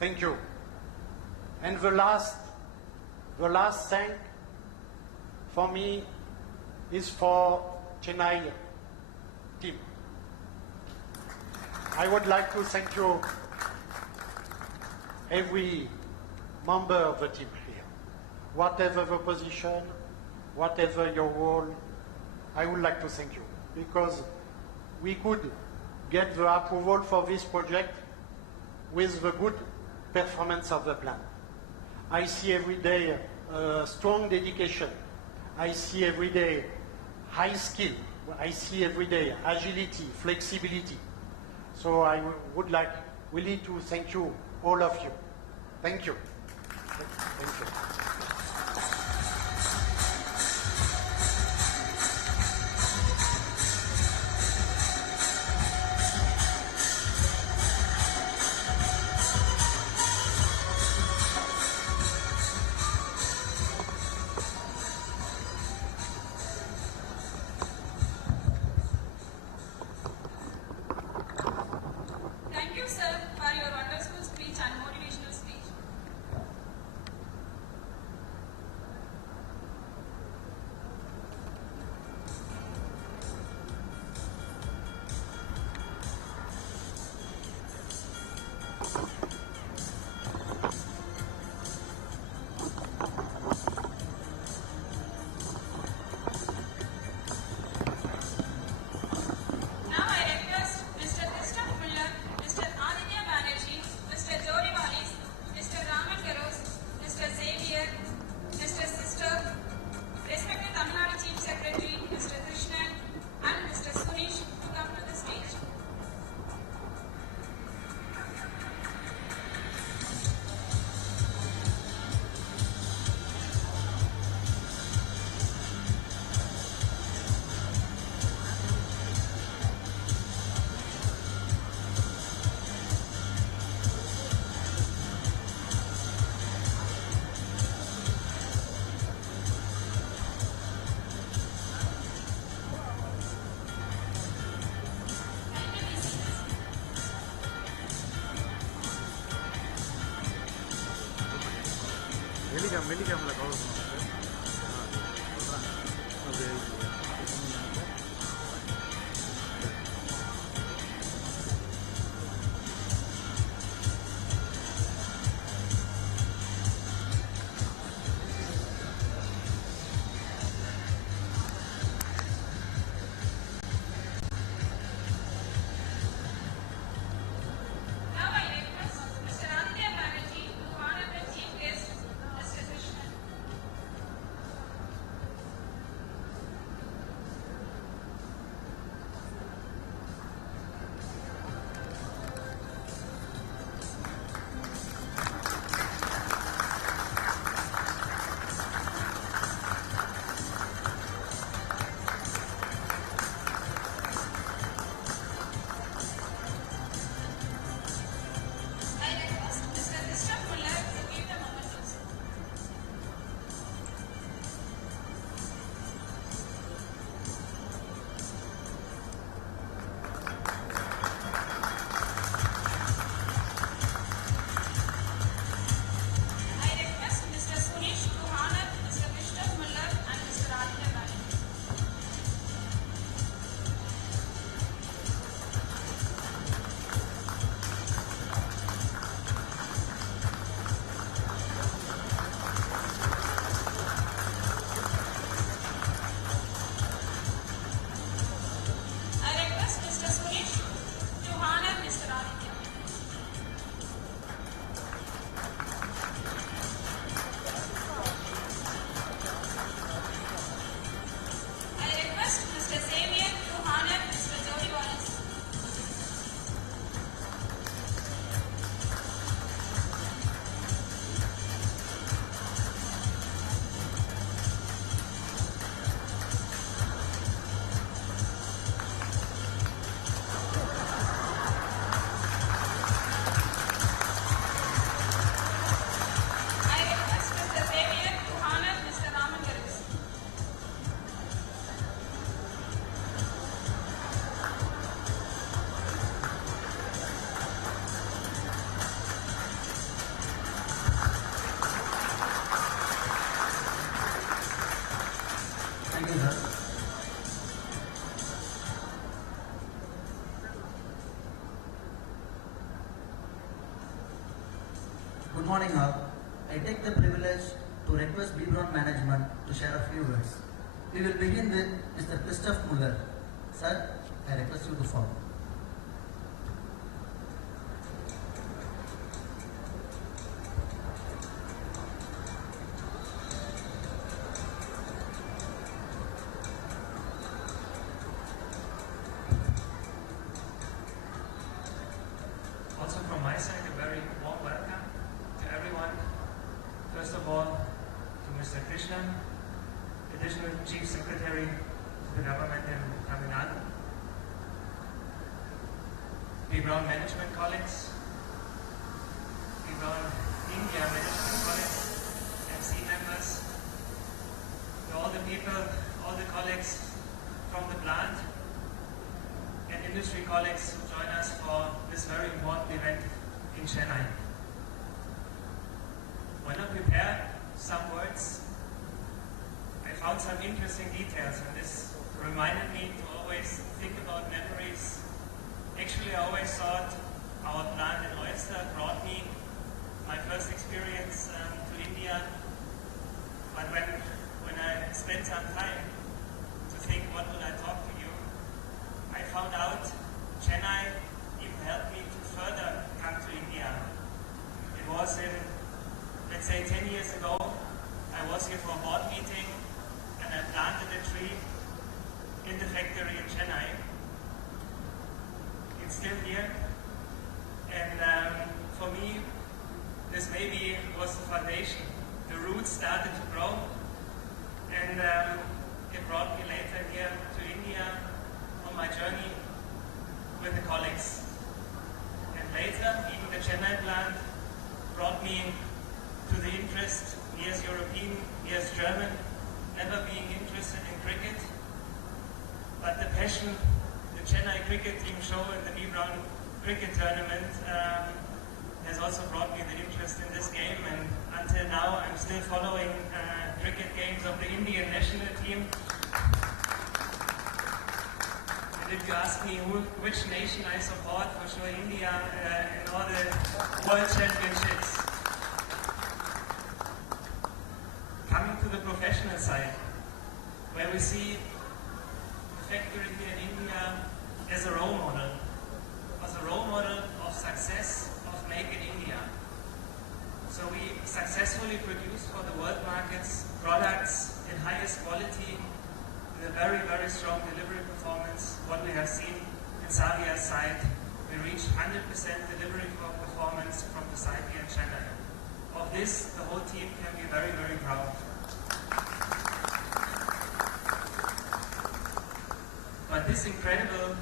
Thank you. And the last thank for me is for Chennai team. I would like to thank you, every member of the team here. Whatever the position, whatever your role, I would like to thank you because we could get the approval for this project with the good performance of the plan. I see every day strong dedication. I see every day high skill. I see every day agility, flexibility. So I would like really to thank you, all of you. Thank you. Thank you. Thank you, sir, for your wonderful speech and motivational speech. Now I request Mr. Christoph Muller, Mr. Aditya Banerjee, Mr. Jody Wallis, Mr. Raman Garos, Mr. Xavier, Mr. Sister, respected Tamil Nadu Chief Secretary, Mr. Krishnan, and Mr. Sunish to come to the stage. மெல்லிகாமில் cover Now I request Mr. Aditya Banerjee to honor the chief guest, Mr. Krishnan. joining us. Good morning all. I take the privilege to request Braun management to share a few words. We will begin with Mr. Christoph Muller. Sir, I request you to follow. Also from my side, a very warm welcome to everyone. First of all, to Mr. Krishnan, Additional Chief Secretary to the Government in Tamil Nadu, Braun management colleagues, Braun India management colleagues, MC members, to all the people, all the colleagues from the plant, and industry colleagues who join us for this very important event in Chennai. When I prepared some words, I found some interesting details, and this reminded me to always think about memories. Actually, I always thought our plant in Oyster brought me my first experience to India, but when I spent some time to think what would I talk to you, I found out Chennai even helped me to further come to India. It was in, let's say, 10 years ago, I was here for a board meeting and I planted a tree in the factory in Chennai. It's still here, and for me, this maybe was the foundation. The roots started to grow, and it brought me later here to India on my journey with the colleagues. And later, even the Chennai plant brought me to the interest, me as European, me as German, never being interested in cricket, but the passion the Chennai cricket team show in the Braun cricket tournament has also brought me the interest in this game, and until now I'm still following cricket games of the Indian national team. And if you ask me which nation I support, for sure India in all the world championships. Coming to the professional side, where we see the factory here in India as a role model, was a role model of success of Make in India. So we successfully produced for the world markets products in highest quality, with a very, very strong delivery performance. What we have seen in Savia's site, we reached 100% delivery performance from the site here in Chennai. Of this, the whole team can be very, very proud. But this incredible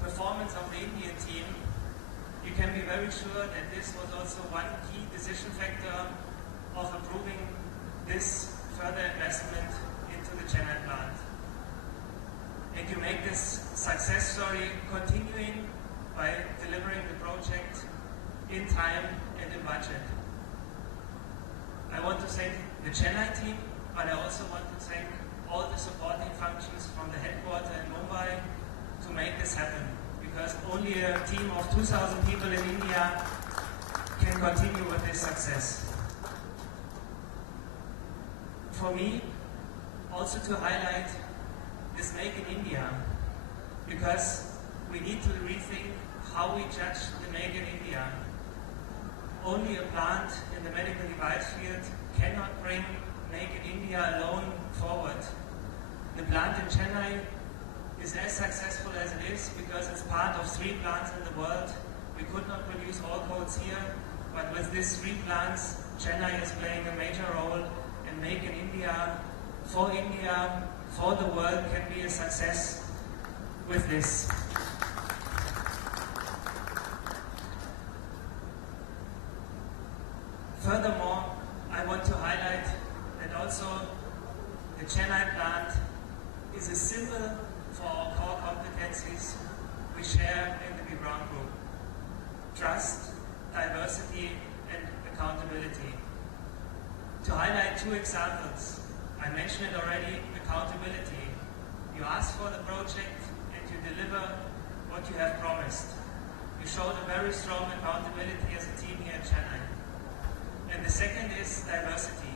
performance of the Indian team, you can be very sure that this was also one key decision factor of approving this further investment into the Chennai plant. And you make this success story continuing by delivering the project in time and in budget. I want to thank the Chennai team, but I also want to thank all the supporting functions from the headquarters in Mumbai to make this happen, because only a team of 2,000 people in India can continue with this success. For me, also to highlight this Make in India, because we need to rethink how we judge the Make in India. Only a plant in the medical device field cannot bring Make in India alone forward. The plant in Chennai is as successful as it is because it's part of 3 plants in the world. We could not produce all codes here, but with these 3 plants, Chennai is playing a major role, and Make in India, for the world, can be a success with this. Furthermore, I want to highlight that also the Chennai plant is a symbol for our core competencies we share in the Braun Group: trust, diversity, and accountability. To highlight 2 examples, I mentioned it already, accountability. You ask for the project and you deliver what you have promised. You showed a very strong accountability as a team here in Chennai. And the second is diversity.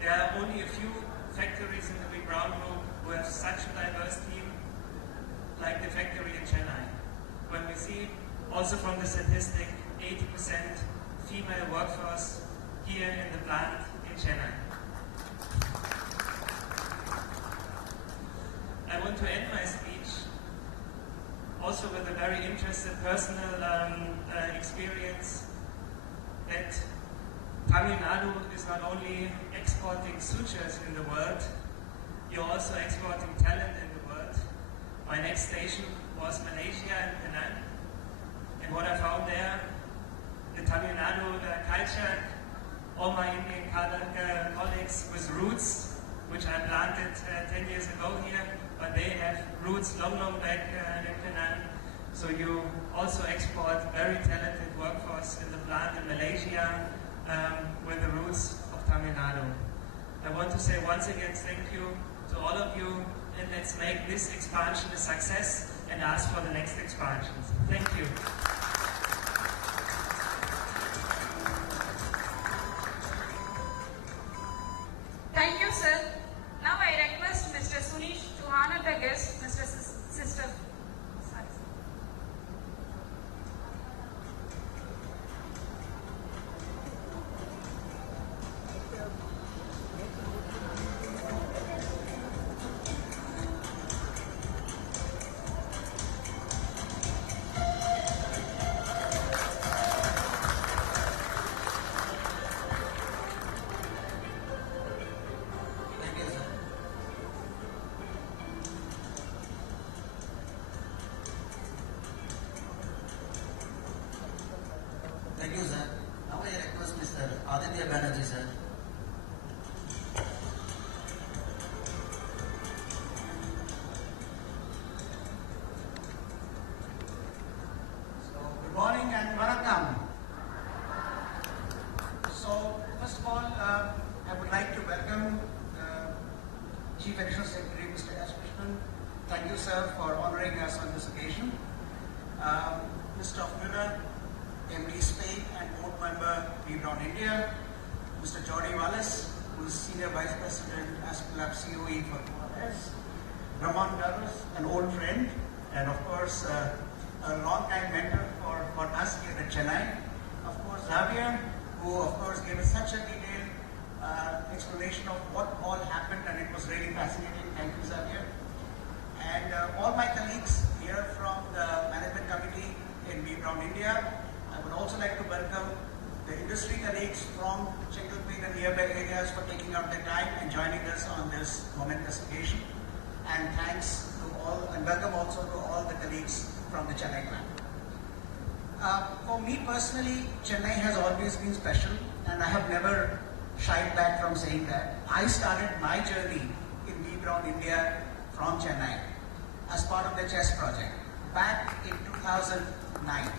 There are only a few factories in the Braun group who have such a diverse team like the factory in Chennai. When we see also from the statistic 80% female workforce here in the plant in Chennai. I want to end my speech also with a very interesting personal experience that Tamil Nadu is not only exporting sutures in the world, you're also exporting talent in the world. My next station was Malaysia and Penang, and what I found there, the Tamil Nadu culture, all my Indian colleagues with roots, which I planted 10 years ago here, but they have roots long back in Penang. So you also export very talented workforce in the plant in Malaysia with the roots of Tamil Nadu. I want to say once again thank you to all of you, and let's make this expansion a success and ask for the next expansions. Thank you. Thank you, sir. Now I request Mr. Sunish to honor the guest, Mr. Sister. Thank you, sir. Now I request Mr. Aditya Banerjee, sir. So, good morning and vanakkam. So, first of all, I would like to welcome Chief Additional Secretary, Mr. S. Krishnan. Thank you, sir, for honoring us on this occasion. Mr. Muller, MD Spain and Board Member, Braun India, Mr. Jordi Wallace, who is Senior Vice President, Asplab COE for QRS, Ramon Garros, an old friend, and of course, a long-time mentor for us here at Chennai. Of course, Javier, who of course gave us such a detailed explanation of what all happened, and it was really fascinating. Thank you, Javier. And all my colleagues here from the Management Committee in Braun India. I would also like to welcome the industry colleagues from Chengalpet and nearby areas for taking out their time and joining us on this momentous occasion. And thanks to all, and welcome also to all the colleagues from the Chennai plant. For me personally, Chennai has always been special, and I have never shied back from saying that. I started my journey in Braun India from Chennai as part of the CHESS project back in 2009.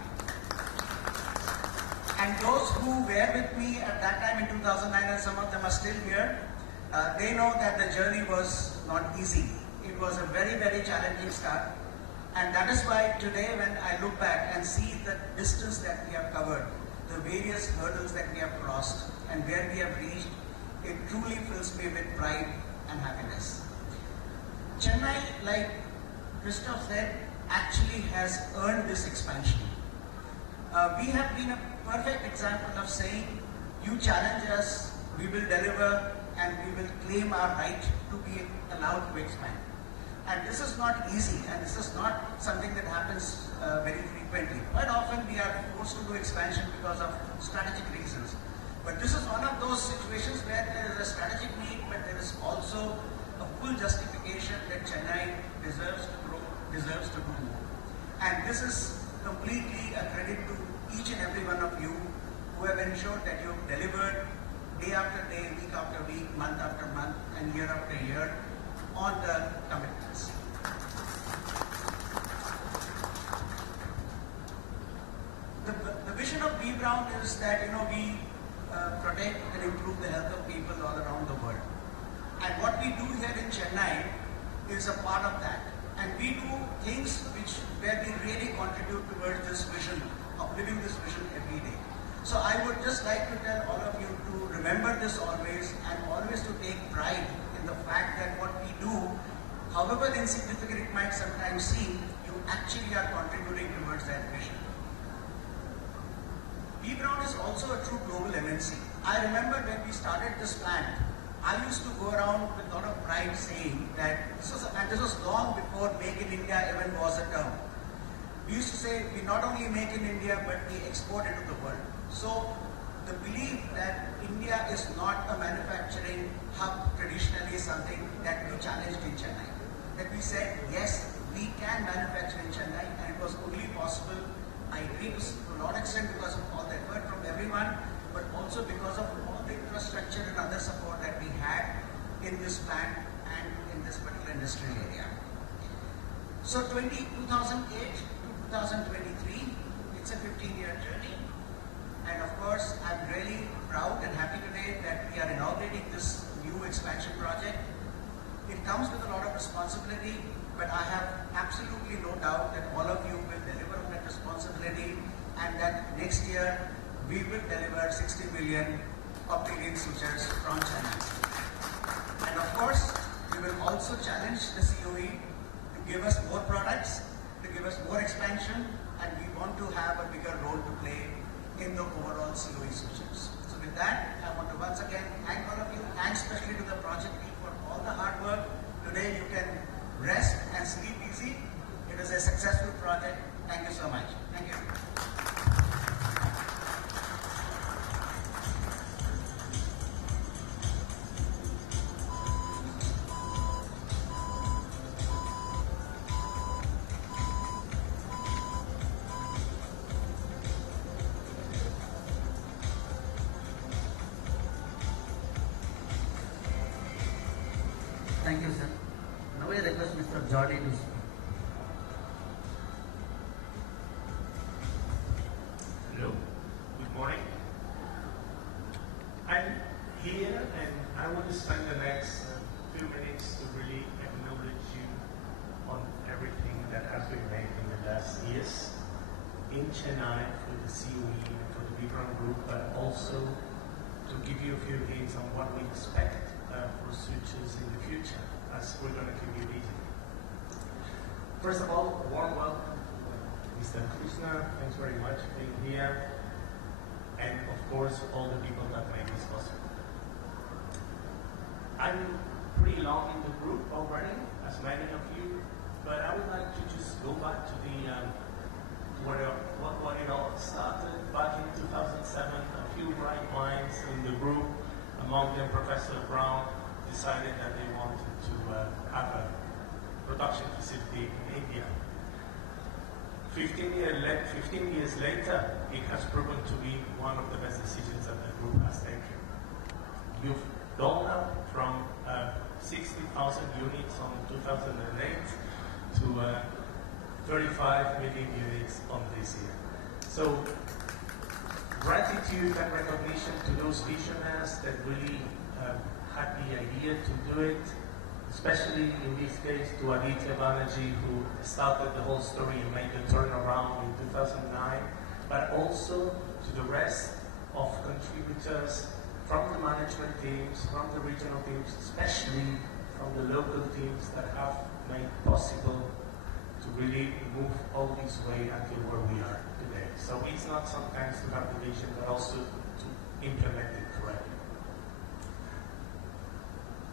And those who were with me at that time in 2009, and some of them are still here, they know that the journey was not easy. It was a very challenging start. And that is why today when I look back and see the distance that we have covered, the various hurdles that we have crossed, and where we have reached, it truly fills me with pride and happiness. Chennai, like Christoph said, actually has earned this expansion. We have been a perfect example of saying, you challenge us, we will deliver, and we will claim our right to be allowed to expand. And this is not easy, and this is not something that happens very frequently. Quite often we are forced to do expansion because of strategic reasons. But this is one of those situations where there is a strategic need, but there is also a full justification that Chennai deserves to grow, deserves to do more. And this is completely a credit to each and every one of you who have ensured that you have delivered day after day, week after week, month after month, and year after year on the commitments. The vision of Braun is that we protect and improve the health of people all around the world. And what we do here in Chennai is a part of that. And we do things where we really contribute towards this vision of living this vision every day. So I would just like to tell all of you to remember this always, and always to take pride in the fact that what we do, however insignificant it might sometimes seem, you actually are contributing towards that vision. Braun is also a true global MNC. I remember when we started this plant, I used to go around with a lot of pride saying that this was long before Make in India even was a term. We used to say we not only make in India, but we export it to the world. So the belief that India is not a manufacturing hub traditionally is something that we challenged in Chennai. That we said, yes, we can manufacture in Chennai, and it was only possible, I agree, to a lot of extent because of all the effort from everyone, but also because of all the infrastructure and other support that we had in this plant and in this particular industrial area. So 2008 to 2023, it's a 15-year journey. And of course, I'm really proud and happy today that we are inaugurating this new expansion project. It comes with a lot of responsibility, but I have absolutely no doubt that all of you will deliver on that responsibility, and that next year we will deliver 60 million optimian sutures from Chennai. And of course, we will also challenge the COE to give us more products, to give us more expansion, and we want to have a bigger role to play in the overall COE sutures. So with that, I want to once again thank all of you, and especially to the project team for all the hard work. Today you can rest and sleep easy. It is a successful project. Thank you so much. Thank you. Thank you, sir. Now I request Mr. Jordi to speak. Hello, good morning. I'm here and I want to spend the next few minutes to really acknowledge you on everything that has been made in the last years in Chennai for the COE and for the Braun group, but also to give you a few hints on what we expect for sutures in the future, as we're going to keep you busy. First of all, a warm welcome to Mr. Krishna. Thanks very much for being here. And of course, all the people that made this possible. I'm pretty long in the group already, as many of you, but I would like to just go back to the what it all started back in 2007. A few bright minds in the group, among them Professor Braun, decided that they wanted to have a production facility in India. 15 years later, it has proven to be one of the best decisions that the group has taken. You've gone up from 60,000 units on 2008 to 35 million units on this year. So, gratitude and recognition to those visionaries that really had the idea to do it, especially in this case to Aditya Banerjee, who started the whole story and made the turnaround in 2009, but also to the rest of contributors from the management teams, from the regional teams, especially from the local teams that have made possible to really move all this way until where we are today. So it's not sometimes to have the vision, but also to implement it correctly.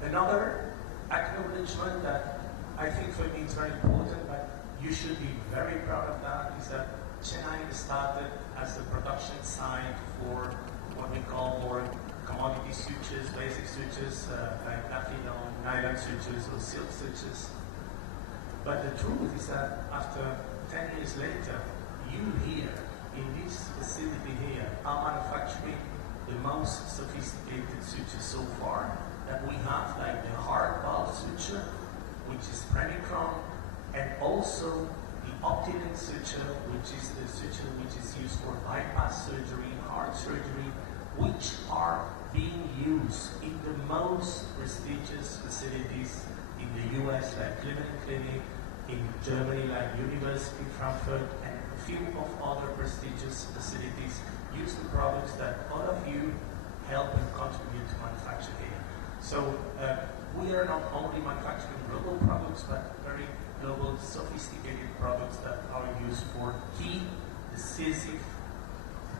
Another acknowledgement that I think for me is very important, but you should be very proud of that, is that Chennai started as a production site for what we call more commodity sutures, basic sutures, like nylon sutures or silk sutures. But the truth is that after 10 years later, you here, in this facility here, are manufacturing the most sophisticated sutures so far that we have, like the hard valve suture, which is Premicron, and also the Optilin suture, which is the suture which is used for bypass surgery, heart surgery, which are being used in the most prestigious facilities in the US, like Cleveland Clinic, in Germany, like University Frankfurt, and a few of other prestigious facilities use the products that all of you help and contribute to manufacture here. So we are not only manufacturing global products, but very global, sophisticated products that are used for key, decisive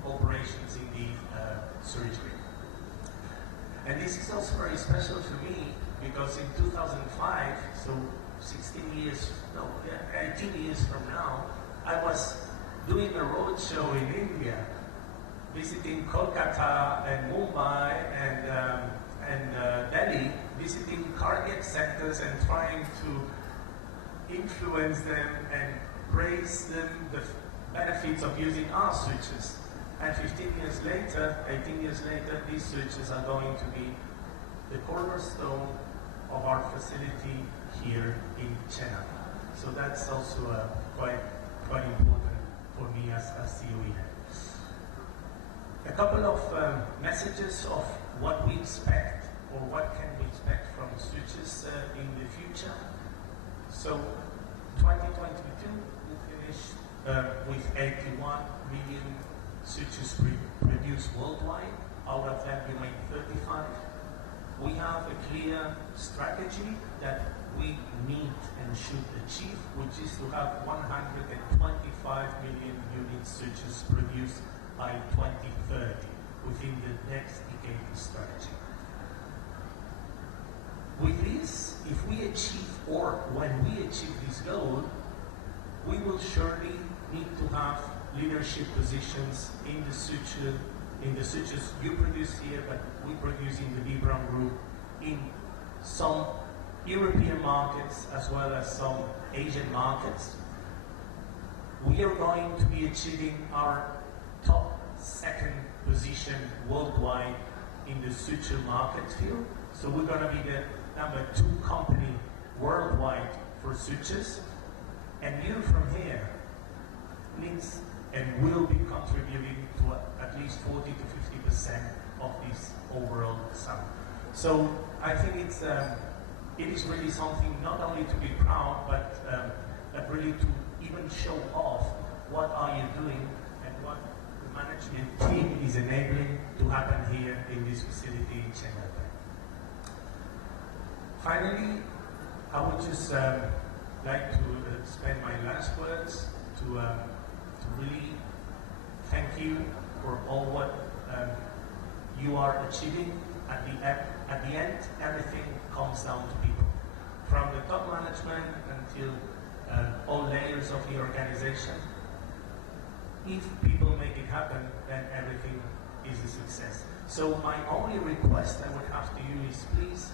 operations in the surgery. And this is also very special to me because in 2005, so 18 years from now, I was doing a road show in India, visiting Kolkata and Mumbai and Delhi, visiting cardiac centers and trying to influence them and praise them the benefits of using our switches. And 18 years later, these switches are going to be the cornerstone of our facility here in Chennai. So that's also quite important for me as COE head. A couple of messages of what we expect or what can we expect from switches in the future. So 2022 we finished with 81 million switches produced worldwide. Out of that we made 35. We have a clear strategy that we need and should achieve, which is to have 125 million unit switches produced by 2030 within the next decade strategy. With this, if we achieve, or when we achieve this goal, we will surely need to have leadership positions in the switches you produce here, but we produce in the Braun group in some European markets as well as some Asian markets. We are going to be achieving our top second position worldwide in the switcher market field. So we're going to be the number 2 company worldwide for switches. And you from here needs and will be contributing to at least 40 to 50% of this overall sum. So I think it is really something not only to be proud, but really to even show off what are you doing and what the management team is enabling to happen here in this facility in Chennai. Finally, I would just like to spend my last words to really thank you for all what you are achieving. At the end, everything comes down to people. From the top management until all layers of the organization. If people make it happen, then everything is a success. So my only request I would have to you is please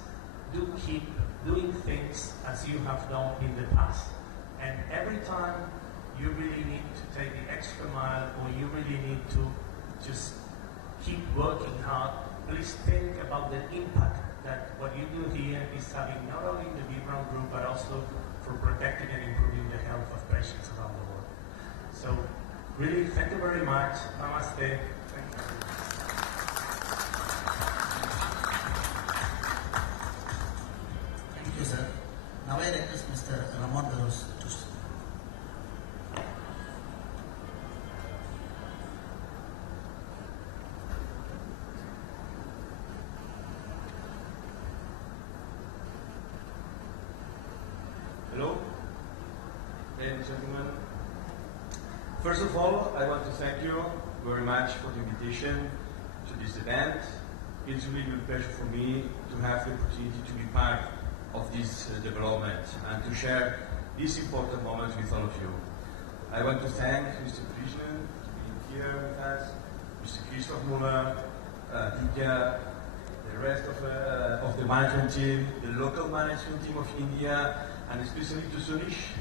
do keep doing things as you have done in the past. And every time you really need to take the extra mile, or you really need to just keep working hard, please think about the impact that what you do here is having not only in the Braun group, but also for protecting and improving the health of patients around the world. So really, thank you very much. Namaste. Thank you. Thank you, sir. Now I request Mr. Ramon Daros to speak. Hello, ladies and gentlemen. First of all, I want to thank you very much for the invitation to this event. It's really a pleasure for me to have the opportunity to be part of this development and to share this important moment with all of you. I want to thank Mr. Krishnan for being here with us, Mr. Christoph Muller, India, the rest of the management team, the local management team of India, and especially to Sunish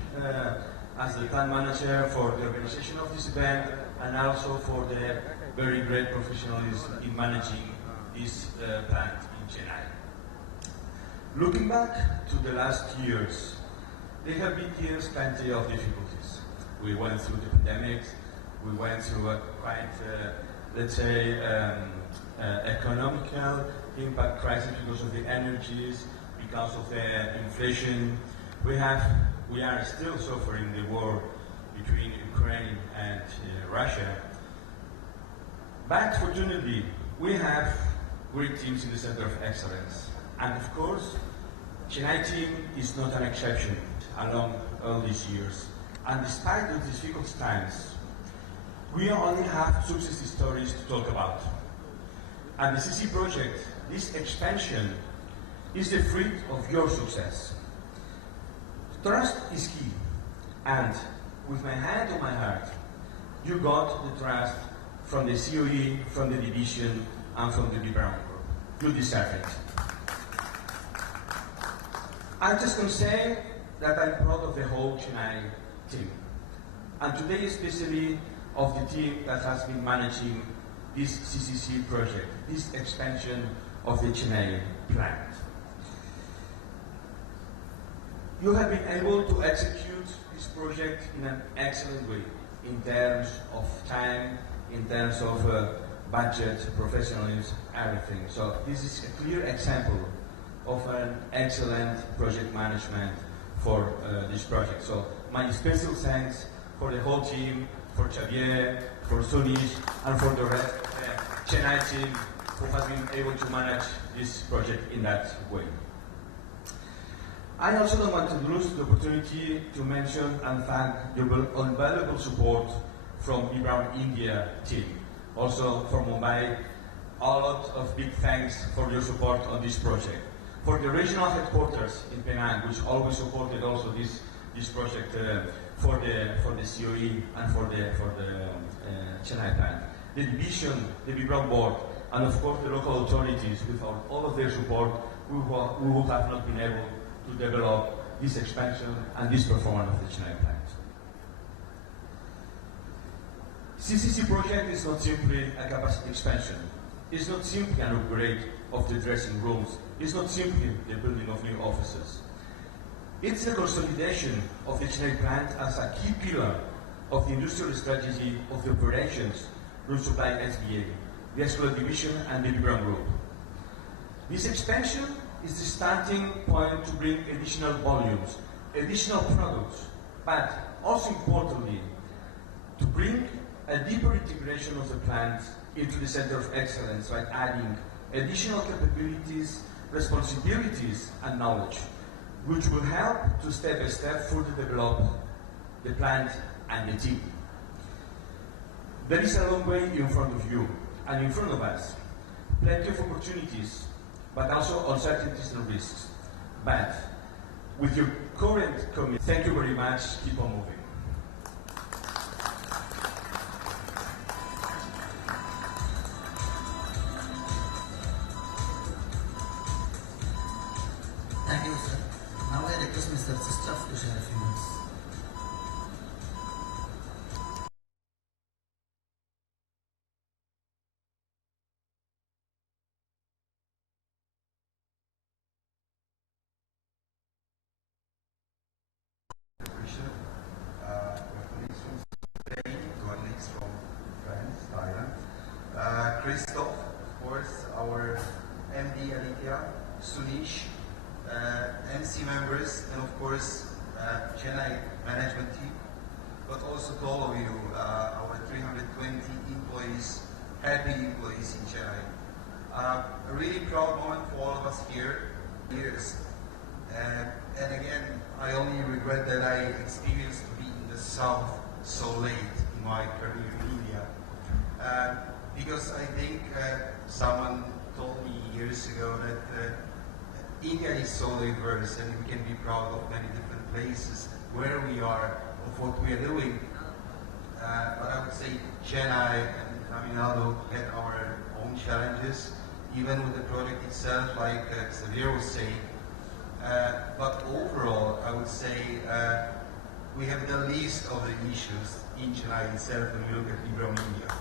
as the plant manager for the organization of this event, and also for the very great professionalism in managing this plant in Chennai. Looking back to the last years, they have been years plenty of difficulties. We went through the pandemic, we went through quite let's say, economical impact crisis because of the energies, because of the inflation. We are still suffering the war between Ukraine and Russia. But fortunately, we have great teams in the Center of Excellence. And of course, Chennai team is not an exception along all these years. And despite of these difficult times, we only have success stories to talk about. And the CCC project, this expansion, is the fruit of your success. Trust is key. And with my hand on my heart, you got the trust from the COE, from the division, and from the Braun group. You deserve it. I'm just going to say that I'm proud of the whole Chennai team. And today especially of the team that has been managing this CCC project, this expansion of the Chennai plant. You have been able to execute this project in an excellent way in terms of time, in terms of budget, professionalism, everything. So this is a clear example of an excellent project management for this project. So my special thanks for the whole team, for Xavier, for Sonish, and for the rest of the Chennai team who has been able to manage this project in that way. I also don't want to lose the opportunity to mention and thank the invaluable support from the Braun India team. Also from Mumbai, a lot of big thanks for your support on this project. For the regional headquarters in Penang, which always supported also this project for the COE and for the Chennai plant. The division, the Braun board, and of course the local authorities, without all of their support, we would have not been able to develop this expansion and this performance of the Chennai plant. CCC project is not simply a capacity expansion. It's not simply an upgrade of the dressing rooms. It's not simply the building of new offices. It's the consolidation of the Chennai plant as a key pillar of the industrial strategy of the operations run supply SBA, the Escola division, and the Braun group. This expansion is the starting point to bring additional volumes, additional products, but also importantly, to bring a deeper integration of the plant into the Center of Excellence by adding additional capabilities, responsibilities, and knowledge, which will help to step by step further develop the plant and the team. There is a long way in front of you and in front of us. Plenty of opportunities, but also uncertainties and risks. But with your current commitment, thank you very much. Keep on moving. Thank you, sir. Now I request Mr. Sistaf to share a few words. Colleagues from France, Thailand, Christoph, of course, our MD Aditya, Sunish, MC members, and of course Chennai management team, but also to all of you, our 320 employees, happy employees in Chennai. A really proud moment for all of us here. Years. And again, I only regret that I experienced to be in the south so late in my career in India. Because I think someone told me years ago that India is so diverse and we can be proud of many different places where we are, of what we are doing. But I would say Chennai and Tamil Nadu had our own challenges, even with the project itself, like Xavier was saying. But overall, I would say we have the least of the issues in Chennai itself when we look at Braun India.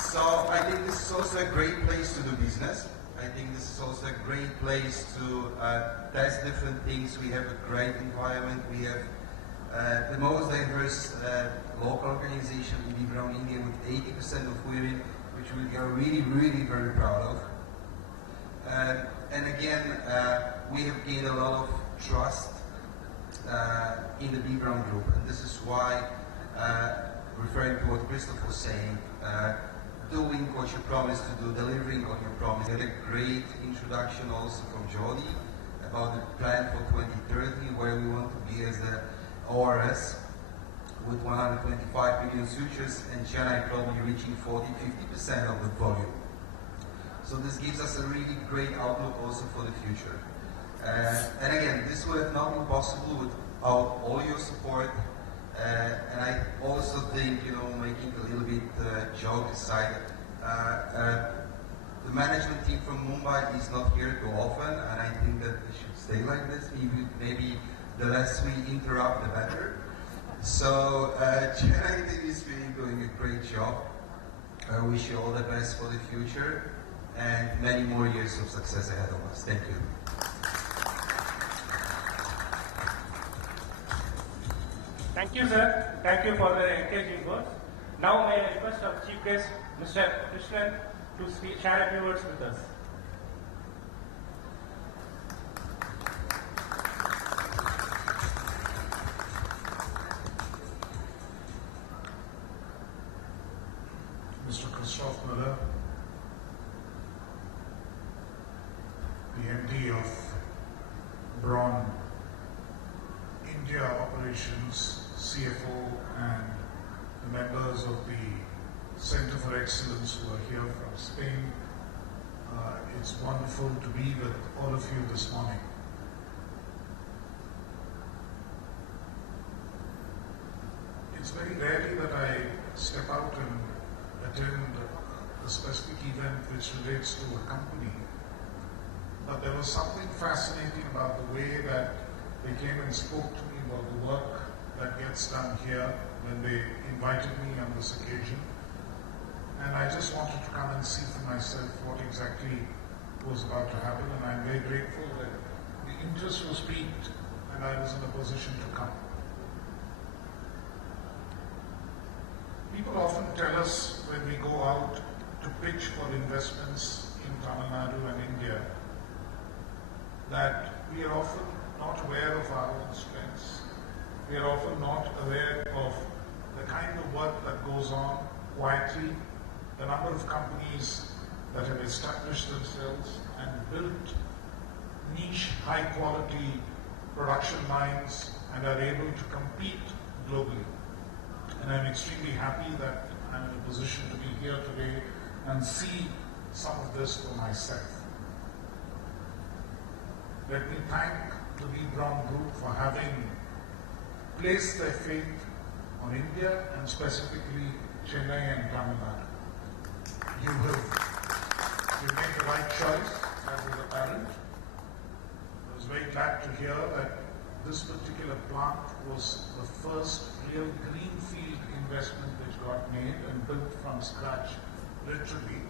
So I think this is also a great place to do business. I think this is also a great place to test different things. We have a great environment. We have the most diverse local organization in Braun, India with 80% of women, which we are really, really very proud of. And again, we have gained a lot of trust in the Braun group, and this is why, referring to what Christoph was saying, doing what you promised to do, delivering on your promise. We had a great introduction also from Jody about the plan for 2030, where we want to be as the ORS with 125 million sutures, and Chennai probably reaching 40-50% of the volume. So this gives us a really great outlook also for the future. And again, this would have not been possible without all your support. And I also think, making a little bit joke aside, the management team from Mumbai is not here too often, and I think that we should stay like this. Maybe the less we interrupt, the better. So Chennai team is really doing a great job. I wish you all the best for the future and many more years of success ahead of us. Thank you. Thank you, sir. Thank you for the encouraging words. Now may I request our Chief Guest, Mr. Krishnan, to share a few words with us. Mr. Christoph Muller, the MD of Braun India Operations, CFO, and the members of the Center for Excellence who are here from Spain. It's wonderful to be with all of you this morning. It's very rarely that I step out and attend a specific event which relates to a company. But there was something fascinating about the way that they came and spoke to me about the work that gets done here when they invited me on this occasion. And I just wanted to come and see for myself what exactly was about to happen, and I'm very grateful that the interest was piqued and I was in a position to come. People often tell us when we go out to pitch for investments in Tamil Nadu and India that we are often not aware of our own strengths. We are often not aware of the kind of work that goes on quietly, the number of companies that have established themselves and built niche, high-quality production lines and are able to compete globally. And I'm extremely happy that I'm in a position to be here today and see some of this for myself. Let me thank the Braun Group for having placed their faith on India and specifically Chennai and Tamil Nadu. You made the right choice, as is apparent. I was very glad to hear that this particular plant was the first real greenfield investment which got made and built from scratch, literally.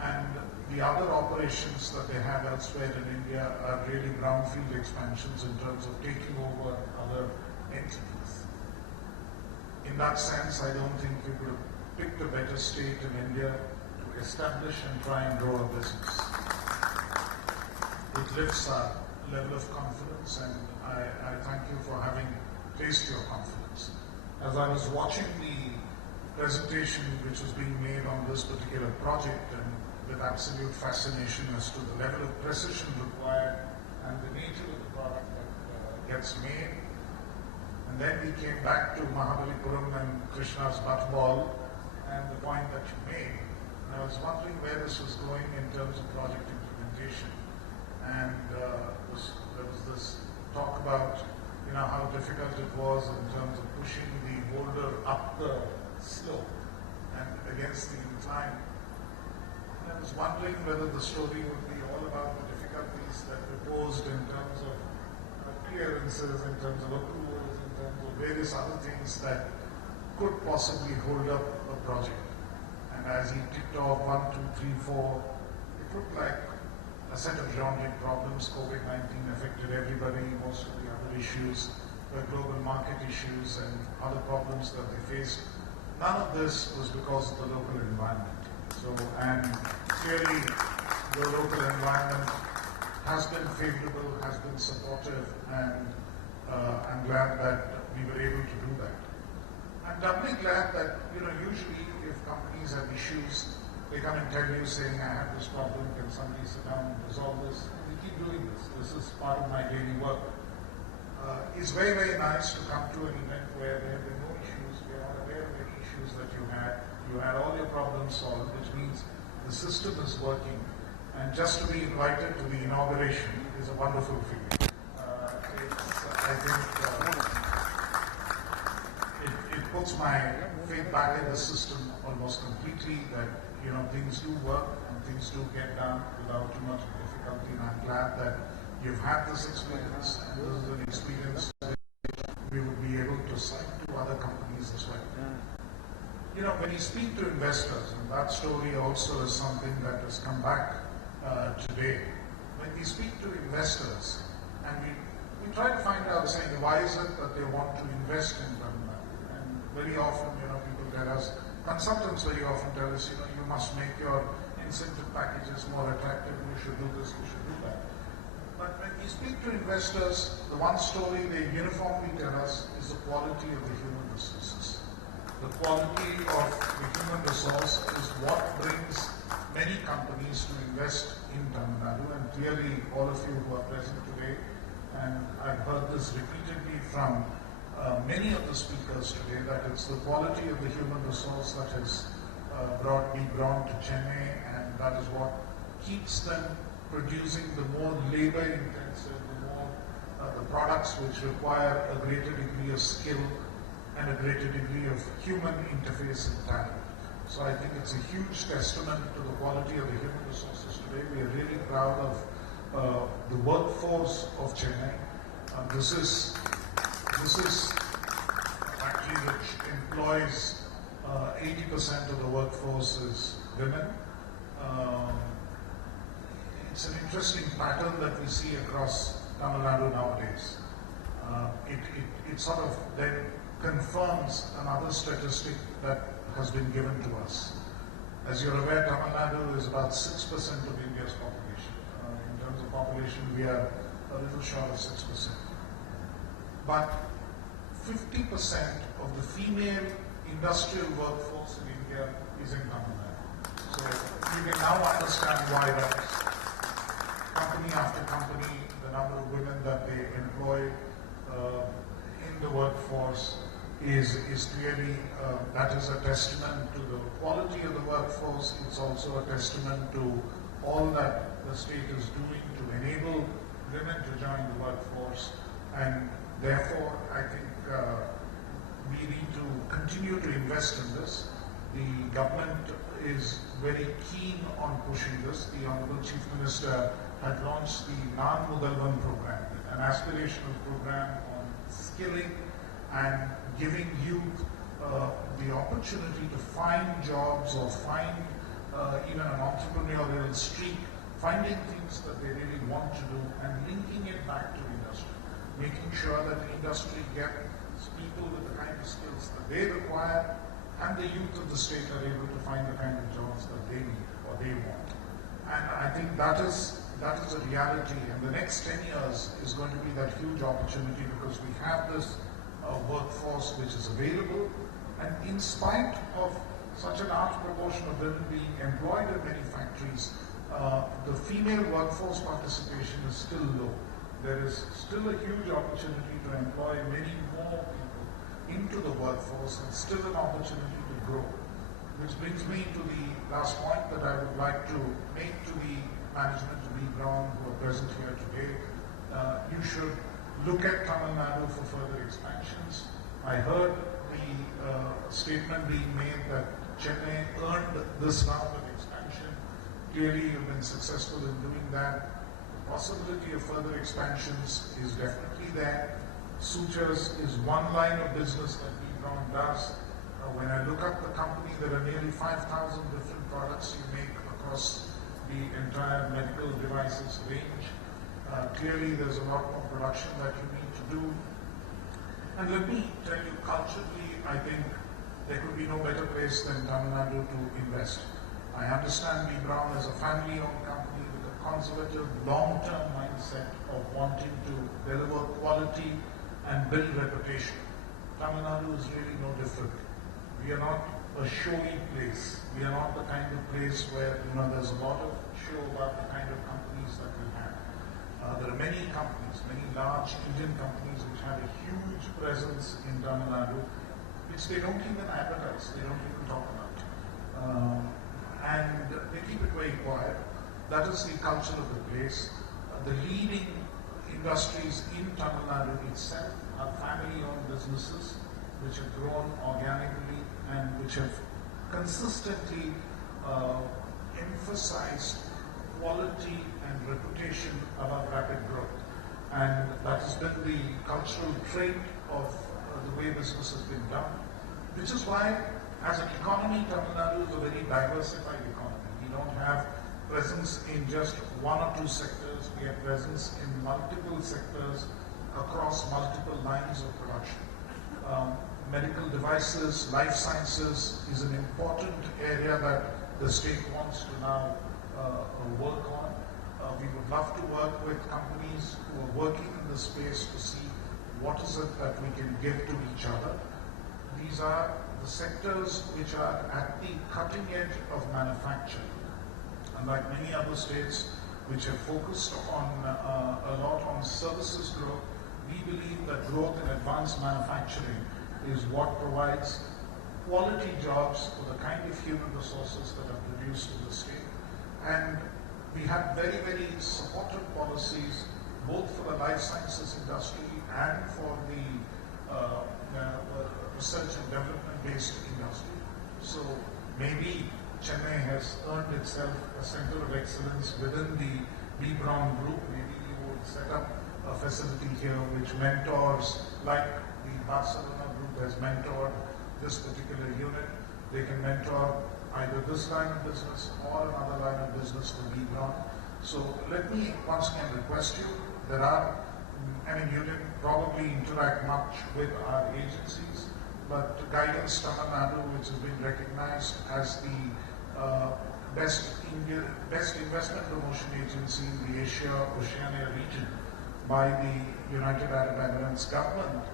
And the other operations that they have elsewhere in India are really brownfield expansions in terms of taking over other entities. In that sense, I don't think we could have picked a better state in India to establish and try and grow a business. It lifts our level of confidence, and I thank you for having placed your confidence. As I was watching the presentation which was being made on this particular project, and with absolute fascination as to the level of precision required and the nature of the product that gets made. And then we came back to Mahabalipuram and Krishna's butt ball and the point that you made. And I was wondering where this was going in terms of project implementation. And there was this talk about how difficult it was in terms of pushing the boulder up the slope and against the incline. And I was wondering whether the story would be all about the difficulties that were posed in terms of clearances, in terms of approvals, in terms of various other things that could possibly hold up a project. And as he ticked off 1, 2, 3, 4, it looked like a set of daunting problems. COVID-19 affected everybody, most of the other issues were global market issues and other problems that they faced. None of this was because of the local environment. So, and clearly the local environment has been favorable, has been supportive, and I'm glad that we were able to do that. I'm doubly glad that, usually if companies have issues, they come and tell you saying, I have this problem, can somebody sit down and resolve this? And we keep doing this. This is part of my daily work. It's very, very nice to come to an event where there have been no issues, we are not aware of any issues that you had. You had all your problems solved, which means the system is working. And just to be invited to the inauguration is a wonderful feeling. I think it puts my faith back in the system almost completely that things do work and things do get done without too much difficulty. And I'm glad that you've had this experience, and this is an experience which we would be able to cite to other companies as well. When you speak to investors, and that story also is something that has come back today. When we speak to investors, and we try to find out, saying, why is it that they want to invest in Tamil Nadu? And very often, people tell us, consultants very often tell us, you must make your incentive packages more attractive, you should do this, you should do that. But when we speak to investors, the one story they uniformly tell us is the quality of the human resources. The quality of the human resource is what brings many companies to invest in Tamil Nadu, and clearly all of you who are present today, and I've heard this repeatedly from many of the speakers today, that it's the quality of the human resource that has brought Braun to Chennai, and that is what keeps them producing the more labor-intensive, the products which require a greater degree of skill and a greater degree of human interface and talent. So I think it's a huge testament to the quality of the human resources today. We are really proud of the workforce of Chennai. This is a factory which employs 80% of the workforce is women. It's an interesting pattern that we see across Tamil Nadu nowadays. It sort of then confirms another statistic that has been given to us. As you're aware, Tamil Nadu is about 6% of India's population. In terms of population, we are a little short of 6%. But 50% of the female industrial workforce in India is in Tamil Nadu. So you can now understand why that is. Company after company, the number of women that they employ in the workforce is clearly, that is a testament to the quality of the workforce. It's also a testament to all that the state is doing to enable women to join the workforce. And therefore, I think we need to continue to invest in this. The government is very keen on pushing this. The Honorable Chief Minister had launched the Naan Mudalvan program, an aspirational program on skilling and giving youth the opportunity to find jobs or find even an entrepreneurial streak, finding things that they really want to do and linking it back to industry, making sure that the industry gets people with the kind of skills that they require, and the youth of the state are able to find the kind of jobs that they need or they want. And I think that is a reality, and the next 10 years is going to be that huge opportunity, because we have this workforce which is available, and in spite of such a large proportion of women being employed in many factories, the female workforce participation is still low. There is still a huge opportunity to employ many more people into the workforce, and still an opportunity to grow. Which brings me to the last point that I would like to make to the management of Braun who are present here today. You should look at Tamil Nadu for further expansions. I heard the statement being made that Chennai earned this round of expansion. Clearly, you've been successful in doing that. The possibility of further expansions is definitely there. Sutures is one line of business that Braun does. When I look up the company, there are nearly 5,000 different products you make across the entire medical devices range. Clearly, there's a lot more production that you need to do. And let me tell you, culturally, I think there could be no better place than Tamil Nadu to invest. I understand B. Braun is a family-owned company with a conservative, long-term mindset of wanting to deliver quality and build reputation. Tamil Nadu is really no different. We are not a showy place. We are not the kind of place where there's a lot of show about the kind of companies that we have. There are many companies, many large Indian companies which have a huge presence in Tamil Nadu, which they don't even advertise, they don't even talk about. And they keep it very quiet. That is the culture of the place. The leading industries in Tamil Nadu itself are family-owned businesses which have grown organically and which have consistently emphasized quality and reputation above rapid growth. And that has been the cultural trait of the way business has been done, which is why, as an economy, Tamil Nadu is a very diversified economy. We don't have presence in just one or two sectors. We have presence in multiple sectors across multiple lines of production. Medical devices, life sciences is an important area that the state wants to now work on. We would love to work with companies who are working in this space to see what is it that we can give to each other. These are the sectors which are at the cutting edge of manufacturing. Unlike many other states which have focused on a lot on services growth, we believe that growth in advanced manufacturing is what provides quality jobs for the kind of human resources that are produced in the state. And we have very, very supportive policies both for the life sciences industry and for the research and development-based industry. So maybe Chennai has earned itself a center of excellence within the B. Braun group. Maybe you would set up a facility here which mentors, like the Barcelona group has mentored this particular unit. They can mentor either this line of business or another line of business for B. Braun. So let me once again request you, you didn't probably interact much with our agencies, but Guidance Tamil Nadu, which has been recognized as the best investment promotion agency in the Asia-Oceania region by the United Arab Emirates government,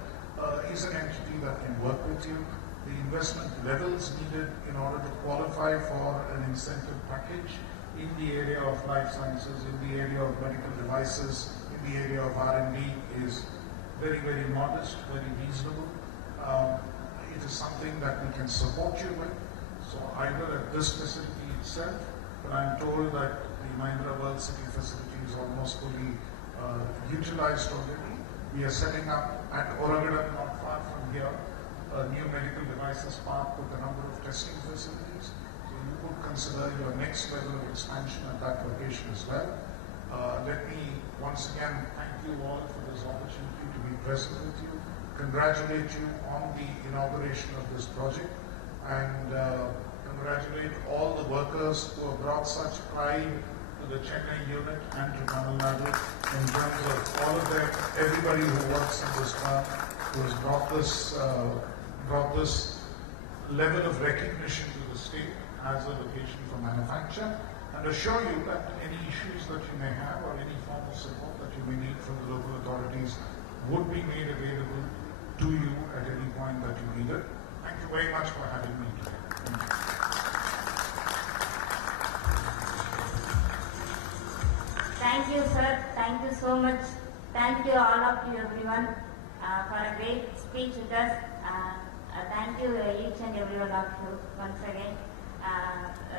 is an entity that can work with you. The investment levels needed in order to qualify for an incentive package in the area of life sciences, in the area of medical devices, in the area of R&D is very, very modest, very reasonable. It is something that we can support you with. So either at this facility itself, but I'm told that the Mahindra World City facility is almost fully utilized already. We are setting up at Oragadam, not far from here, a new medical devices park with a number of testing facilities. So you could consider your next level of expansion at that location as well. Let me once again thank you all for this opportunity to be present with you, congratulate you on the inauguration of this project, and congratulate all the workers who have brought such pride to the Chennai unit and to Tamil Nadu in terms of all of them, everybody who works in this firm, who has brought this level of recognition to the state as a location for manufacture, and assure you that any issues that you may have or any form of support that you may need from the local authorities would be made available to you at any point that you need it. Thank you very much for having me today. Thank you, sir. Thank you so much. Thank you all of you, everyone, for a great speech with us. Thank you each and every one of you once again.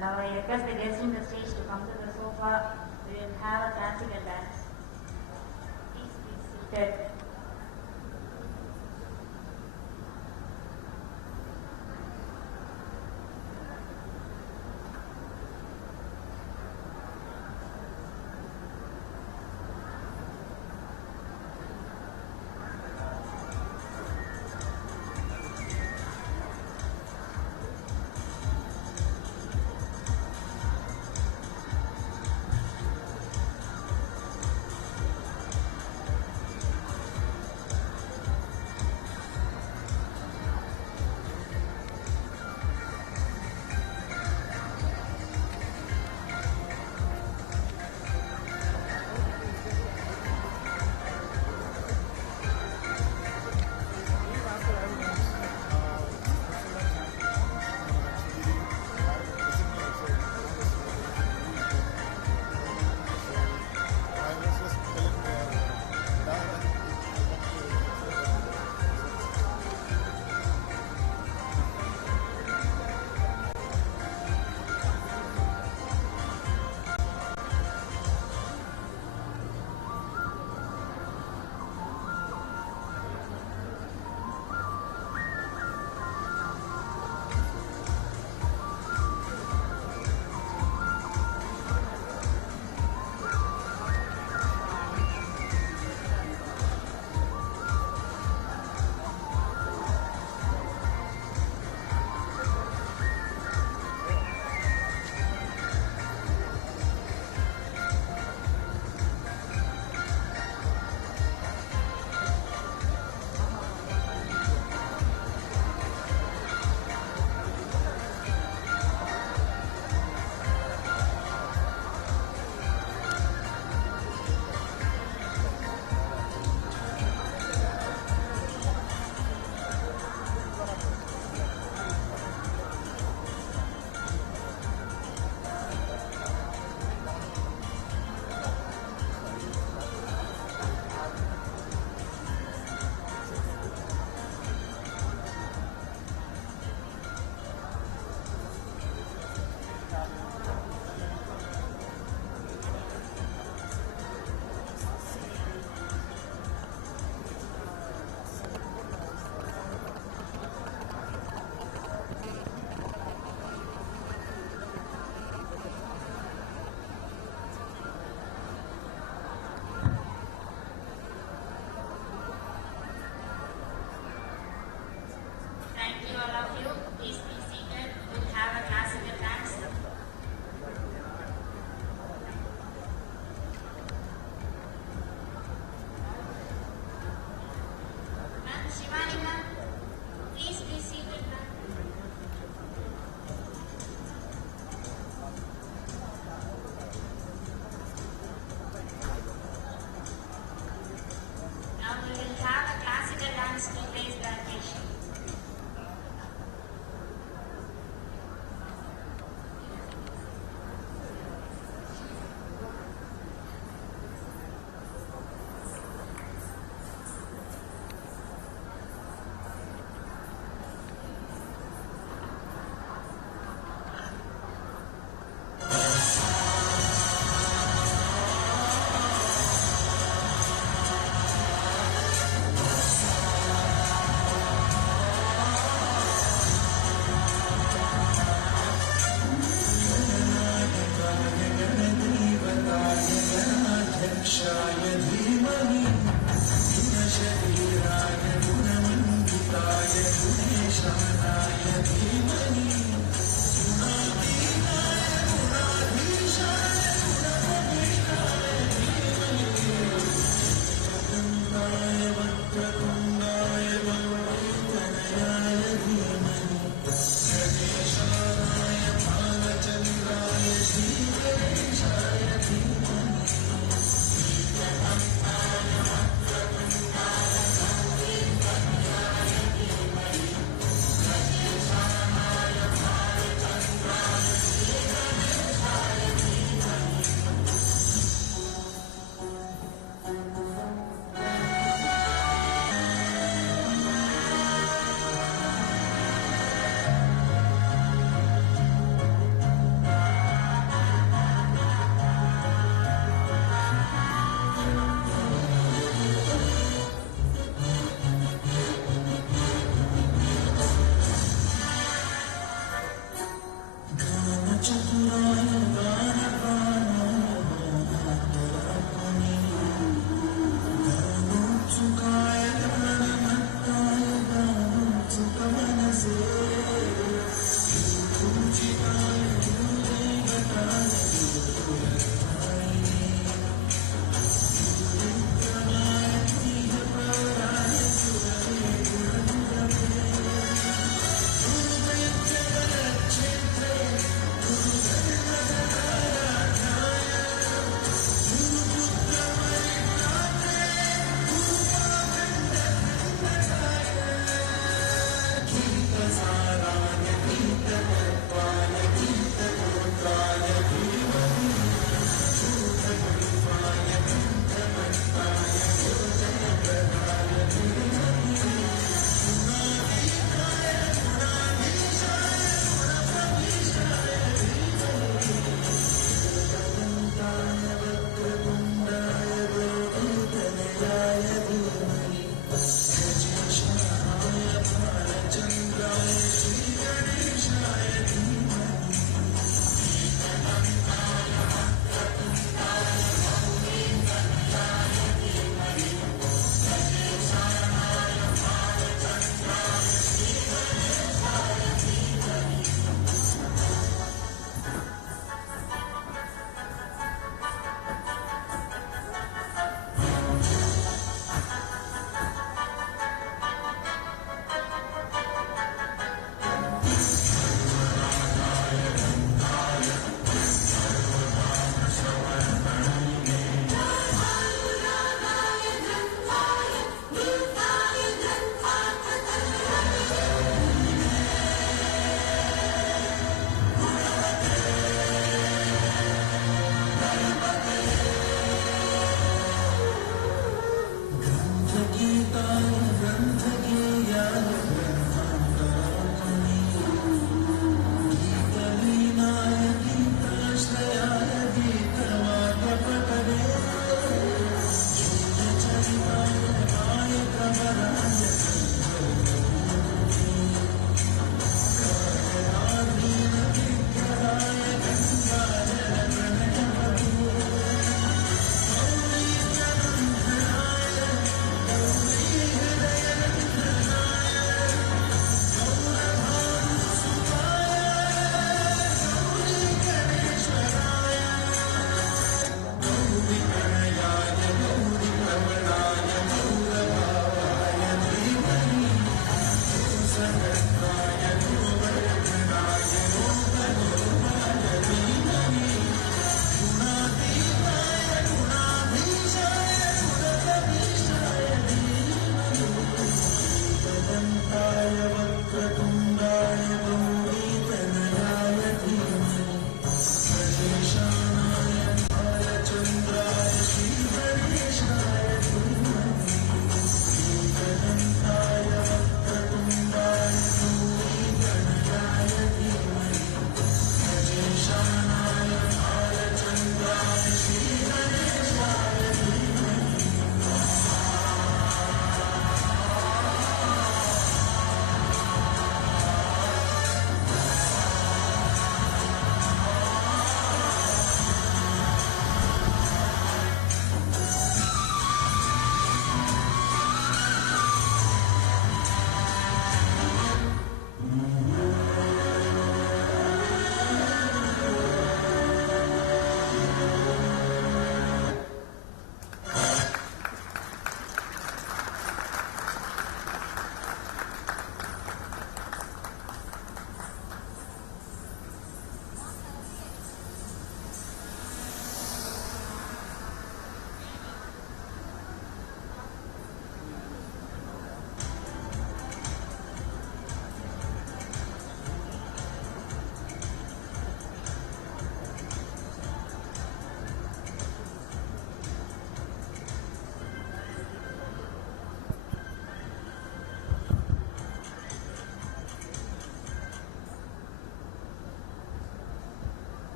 Now I request the guests in the stage to come to the sofa. We will have a classical dance. Please be seated.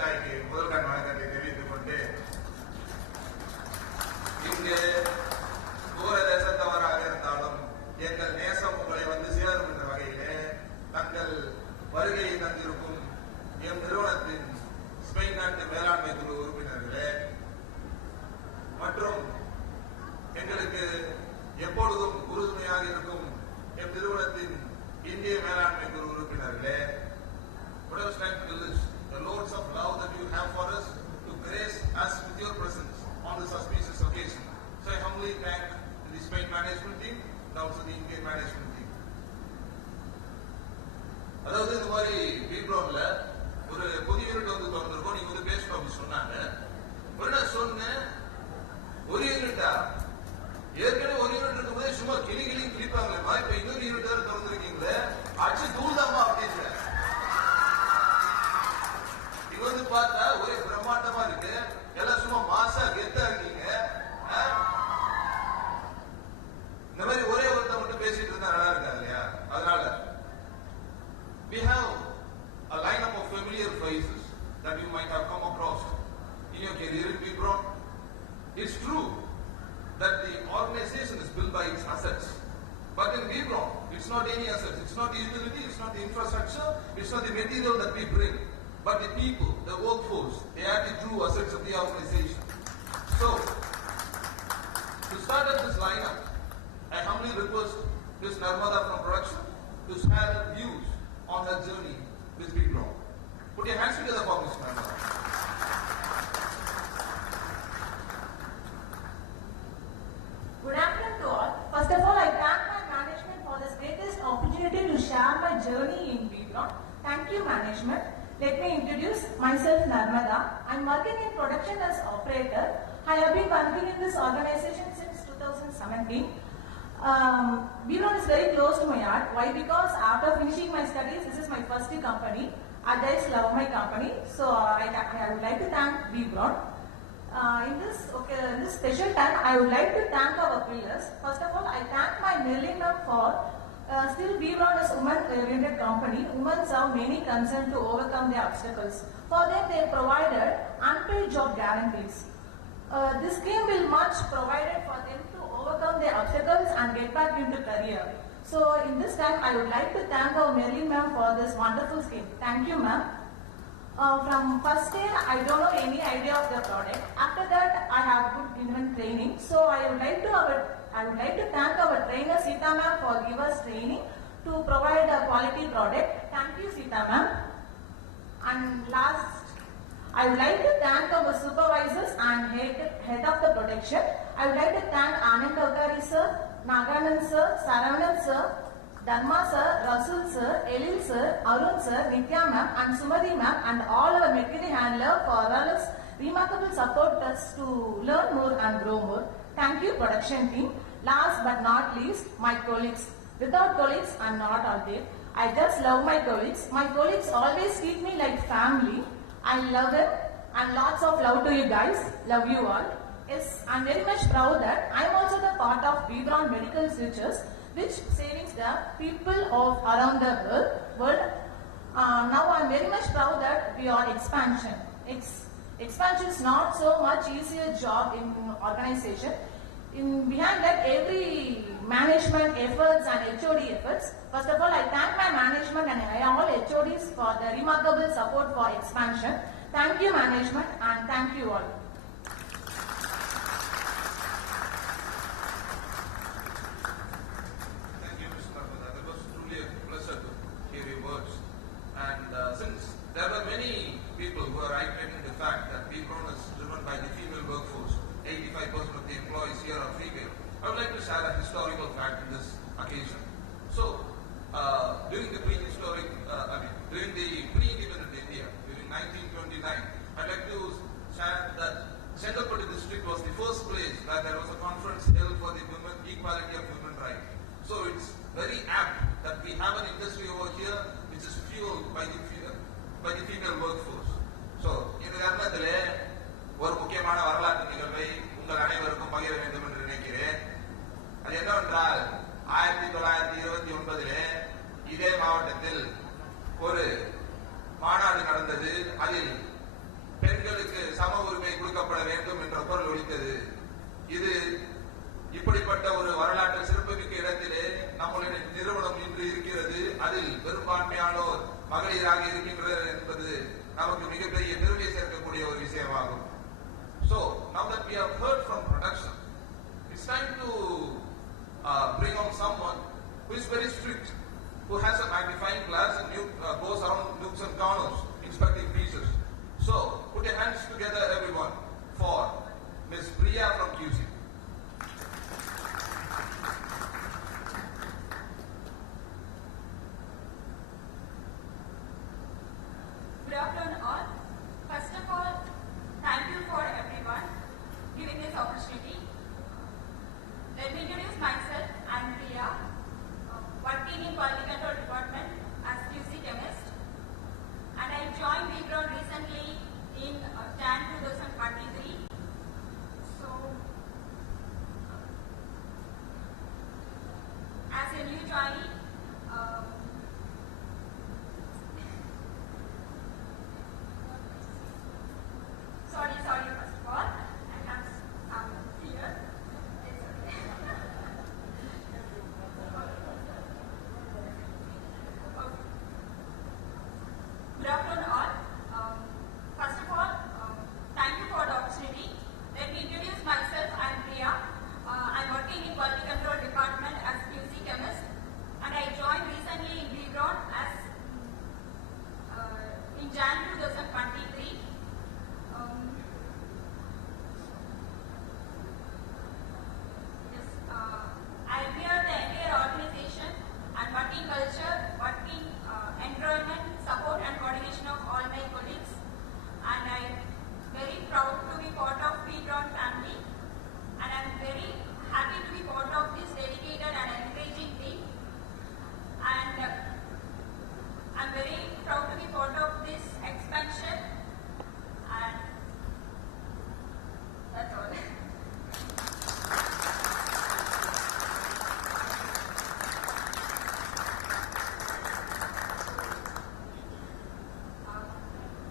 தாய்க்கு முதல் கண் வணக்கத்தை தெரிவித்துக் கொண்டு இங்கு தூர தேசத்தவராக இருந்தாலும் எங்கள் நேசம் உங்களை வந்து சேரும் என்ற வகையிலே தங்கள் வருகையை தந்திருக்கும் எம் நிறுவனத்தின் ஸ்பெயின் நாட்டு மேலாண்மை குழு உறுப்பினர்களே மற்றும் எங்களுக்கு எப்பொழுதும் உறுதுணையாக இருக்கும் எம் நிறுவனத்தின் இந்திய மேலாண்மை குழு உறுப்பினர்களே, what I was trying to do is the loads of love that you have for us to grace us with your presence on this auspicious occasion. So I humbly thank the Spain management team and also the Indian management team. அதாவது இந்த மாதிரி பீப்ரோன்ல ஒரு புதிய unit வந்து திறந்திருக்கோம். நீங்க வந்து பேசணும் அப்படின்னு சொன்னாங்க. நான் சொன்னேன் ஒரு யூனிட்டா ஏற்கனவே ஒரு யூனிட் இருக்கும்போதே சும்மா கிளிப்பாங்களேமா, இப்ப இன்னொரு யூனிட் வேற திறந்துருக்கீங்களே, அச்சு தூள்தாமா அப்படின்னு இது வந்து பார்த்தா ஒரே பிரம்மாண்டமா இருக்கு. எல்லாம் சும்மா மாசா கெத்தா இருக்கீங்க. இந்த மாதிரி ஒரே ஒருத்தர் மட்டும் பேசிட்டு இருந்தா நல்லா இருக்கா இல்லையா? அதனால we have a lineup of familiar faces that you might have come across in your career in Braun. It's true that the organization is built by its assets. But in Braun, it's not any assets. It's not the utility, it's not the infrastructure, it's not the material that we bring. But the people, the workforce, they are the true assets of the organization. So, to start up this lineup, I humbly request Ms. Narmada from production to share her views on her journey with Braun. Put your hands together for Ms. Narmada. Good afternoon to all. First of all, I thank my management for this greatest opportunity to share my journey in Braun. Thank you, management. Let me introduce myself, Narmada. I'm working in production as operator. I have been working in this organization since 2017. Braun is very close to my heart. Why? Because after finishing my studies, this is my first company. I just love my company. So I would like to thank Braun. In this special time, I would like to thank our pillars. First of all, I thank my Merlin for still Braun is women-oriented company. Women have many concerns to overcome their obstacles. For them, they provided unpaid job guarantees. This scheme will much provided for them to overcome their obstacles and get back into career. So in this time, I would like to thank our Merlin ma'am for this wonderful scheme. Thank you, ma'am. From first day, I don't know any idea of the product. After that, I have good given training. So I would like to thank our trainer Sita ma'am for give us training to provide a quality product. Thank you, Sita ma'am. And last, I would like to thank our supervisors and head of the production. I would like to thank Anand Avkari sir, Naganand sir, Saravanan sir, Dharma sir, Rasul sir, Elil sir, Arun sir, Nitya ma'am and Sumati ma'am and all our material handler for all us remarkable support us to learn more and grow more. Thank you, production team. Last but not least, my colleagues. Without colleagues, I'm not out there. I just love my colleagues. My colleagues always treat me like family. I love them and lots of love to you guys. Love you all. Yes, I'm very much proud that I'm also the part of Braun Medical Switches, which savings the people of around the world. Now I'm very much proud that we are expansion. Expansion is not so much easier job in organization. Behind that, every management efforts and HOD efforts. First of all, I thank my management and all HODs for the remarkable support for expansion. Thank you, management, and thank you all. Thank you, Mr. Narmada. That was truly a pleasure to hear your words. And since there were many people who are reiterating the fact that Braun is driven by the female workforce, 85% of the employees here are female, I would like to share a historical fact in this occasion. So, during the pre-independent India, during 1929, I'd like to share that Chengalpattu district was the first place where there was a conference held for the women, equality of women rights. So it's very apt that we have an industry over here which is fueled by the female workforce. So, இந்த நேரத்திலே ஒரு முக்கியமான வரலாற்று நிகழ்வை உங்கள் அனைவருக்கும் பகிர வேண்டும் என்று நினைக்கிறேன். அது என்னவென்றால் 1929 இதே மாவட்டத்தில் ஒரு மாநாடு நடந்தது. அதில் நமக்கு மிகப்பெரிய பெருமையை சேர்க்கக்கூடிய ஒரு விஷயமாகும். So now that we have heard from production, it's time to bring on someone who is very strict, who has a magnifying glass and goes around nooks and corners inspecting pieces. So put your hands together, everyone, for Ms. Priya from QC. Good afternoon all. First of all, thank you for everyone giving this opportunity. Let me introduce myself. I'm Priya, working in Quality Control Department as QC Chemist, and I joined Braun recently in Jan 2023. So, as a new joinee, Sorry, first of all, I have here. It's okay. Good afternoon all. First of all, thank you for the opportunity. Let me introduce myself. I'm Priya. I'm working in Quality Control Department as QC Chemist, and I joined recently in Braun as in Jan 2023. I admire the entire organization and working culture, working environment, support and coordination of all my colleagues, and I am very proud to be part of Braun family, and I am very happy to be part of this dedicated and encouraging team, and I am very proud to be part of this expansion, and that's all.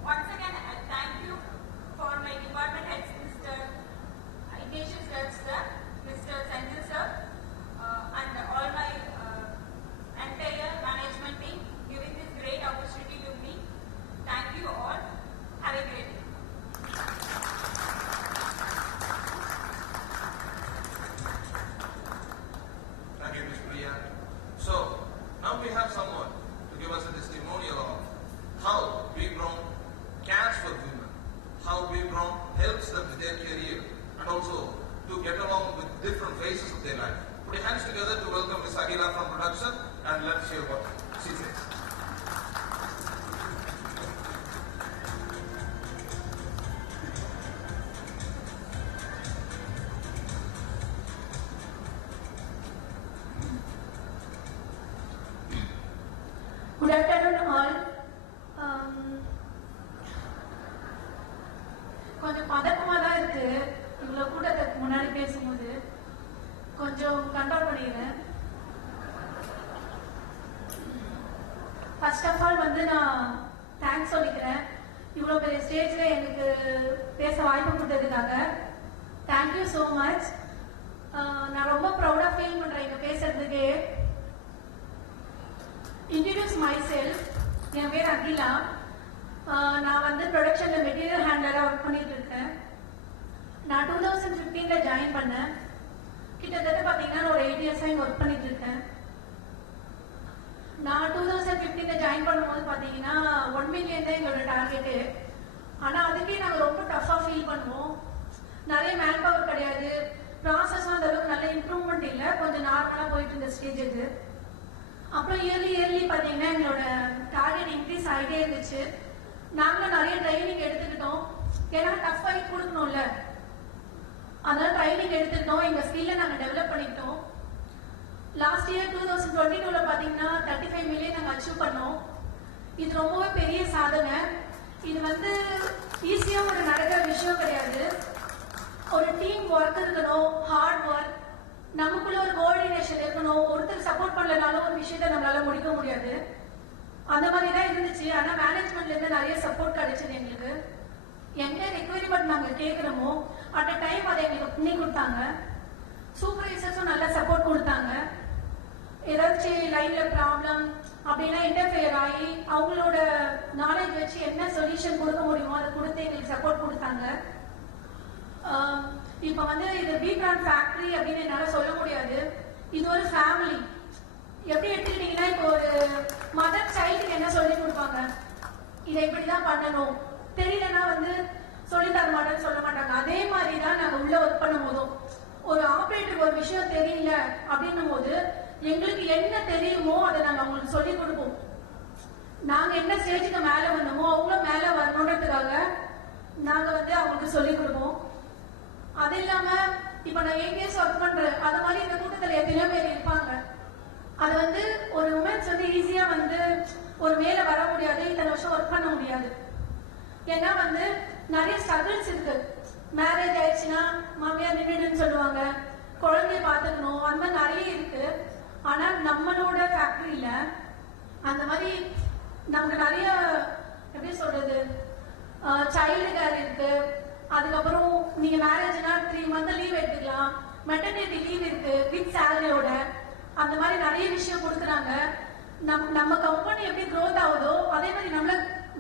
Once again, I thank you for my department heads, Mr. Ignatius sir, Mr. Sanjay sir, and all my entire management team giving this great opportunity to me. Thank you all. Have a great day. Thank you, Ms. Priya. So now we have someone to give us a testimonial of how Braun cares for women, how Braun helps them with their career, and also to get along with different phases of their life. Put your hands together to welcome Ms. Aguila from production, and let's hear what she says. Good afternoon all. கொஞ்சம் பதக்கமா தான் இருக்கு இவ்வளோ கூட்டத்துக்கு முன்னாடி பேசும்போது, கொஞ்சம் control பண்ணிடுறேன். First of all வந்து நான் தேங்க்ஸ் சொல்லிக்கிறேன் இவ்வளோ பெரிய ஸ்டேஜில் எனக்கு பேச வாய்ப்பு கொடுத்ததுக்காக. Thank you so much. நான் ரொம்ப ப்ரௌடாக ஃபீல் பண்ணுறேன் இங்கே பேசுறதுக்கு. இன்ட்ரடியூஸ் மை செல்ஃப், என் பேர் அகிலா. நான் வந்து ப்ரொடக்ஷனில் மெட்டீரியல் ஹேண்ட்லராக ஒர்க் பண்ணிட்டு இருக்கேன். நான் 2015 ஜாயின் பண்ணேன். கிட்டத்தட்ட பார்த்தீங்கன்னா ஒரு 8 இயர்ஸாக இங்கே ஒர்க் பண்ணிட்டு இருக்கேன். நான் 2015 ஜாயின் பண்ணும்போது பார்த்தீங்கன்னா 1 மில்லியன் தான் எங்களோட டார்கெட்டு. ஆனால் அதுக்கே நாங்கள் ரொம்ப டஃப்பாக ஃபீல் பண்ணுவோம். நிறைய மேன் பவர் கிடையாது, ப்ராசஸும் அந்த அளவுக்கு நல்ல இம்ப்ரூவ்மெண்ட் இல்லை, கொஞ்சம் நார்மலாக போயிட்டு இருந்த ஸ்டேஜ் இது. அப்புறம் இயர்லி பார்த்தீங்கன்னா எங்களோட டார்கெட் இன்க்ரீஸ் ஆகிட்டே இருந்துச்சு. நாங்களும் நிறைய ட்ரைனிங் எடுத்துக்கிட்டோம், ஏன்னா டஃப் ஃபைட் கொடுக்கணும்ல, அதனால ட்ரைனிங் எடுத்துக்கிட்டோம், எங்கள் ஸ்கில்லை நாங்கள் டெவலப் பண்ணிக்கிட்டோம். லாஸ்ட் இயர் 2022 பார்த்தீங்கன்னா 35 மில்லியன் நாங்கள் அச்சீவ் பண்ணோம். இது ரொம்பவே பெரிய சாதனை. இது வந்து ஈஸியாக ஒரு நடக்கிற விஷயம் கிடையாது. ஒரு டீம் ஒர்க் இருக்கணும், ஹார்ட் ஒர்க், நமக்குள்ள ஒரு கோஆர்டினேஷன் இருக்கணும். ஒருத்தர் சப்போர்ட் பண்ணலனாலும் ஒரு விஷயத்த நம்மளால முடிக்க முடியாது. அந்த மாதிரி தான் இருந்துச்சு. ஆனால் மேனேஜ்மெண்ட்ல இருந்து நிறைய சப்போர்ட் கிடைச்சது எங்களுக்கு. என்ன ரெக்வயர்மெண்ட் நாங்கள் கேட்குறோமோ அட் அ டைம் அதை எங்களுக்கு பண்ணி கொடுத்தாங்க. சூப்பர்வைசர்ஸும் நல்ல சப்போர்ட் கொடுத்தாங்க. ஏதாச்சும் லைன்ல ப்ராப்ளம் அப்படின்னா இன்டர்ஃபியர் ஆகி அவங்களோட நாலேஜ் வச்சு என்ன சொல்யூஷன் கொடுக்க முடியுமோ அதை கொடுத்து எங்களுக்கு சப்போர்ட் கொடுத்தாங்க. இப்போ வந்து இது பீப்ரான் ஃபேக்டரி அப்படின்னு என்னால் சொல்ல முடியாது. இது ஒரு ஃபேமிலி. எப்படி எடுத்துக்கிட்டீங்கன்னா இப்போ ஒரு மதர் சைல்டுக்கு என்ன சொல்லி கொடுப்பாங்க, இதை இப்படிதான் பண்ணணும், தெரியலன்னா வந்து சொல்லி தர மாட்டேன்னு சொல்ல மாட்டாங்க. அதே மாதிரி தான் நாங்கள் உள்ள ஒர்க் பண்ணும் போதும் ஒரு ஆப்ரேட்டருக்கு ஒரு விஷயம் தெரியல அப்படின்னும் போது எங்களுக்கு என்ன தெரியுமோ அதை நாங்கள் அவங்களுக்கு சொல்லி கொடுப்போம். நாங்கள் என்ன ஸ்டேஜுக்கு மேலே வந்தோமோ அவங்களும் மேலே வரணுன்றதுக்காக நாங்கள் வந்து அவங்களுக்கு சொல்லி கொடுப்போம். அது இல்லாம இப்ப நான் ஏபிஎஸ் ஒர்க் பண்றேன், அது மாதிரி இந்த கூட்டத்தில் எத்தனையோ பேர் இருப்பாங்க. அது வந்து ஒரு உமன்ஸ் வந்து ஈஸியா வந்து ஒரு மேல வர முடியாது, இத்தனை வருஷம் ஒர்க் பண்ண முடியாது. ஏன்னா வந்து நிறைய ஸ்ட்ரகிள்ஸ் இருக்கு. மேரேஜ் ஆயிடுச்சுன்னா மாமியார் நின்றுன்னு சொல்லுவாங்க, குழந்தைய பார்த்துக்கணும், அந்த மாதிரி நிறைய இருக்கு. ஆனா நம்மளோட ஃபேக்டரியில அந்த மாதிரி நமக்கு நிறைய எப்படி சொல்றது சைல்டு கேர் இருக்கு. அதுக்கப்புறம் நீங்க மேரேஜ்னா 3 month லீவ் எடுத்துக்கலாம், மெட்டர்னிட்டி லீவ் இருக்கு வித் சேலரியோட. அந்த மாதிரி நிறைய விஷயம் கொடுக்குறாங்க. நம்ம கம்பெனி எப்படி க்ரோத் ஆகுதோ அதே மாதிரி நம்மள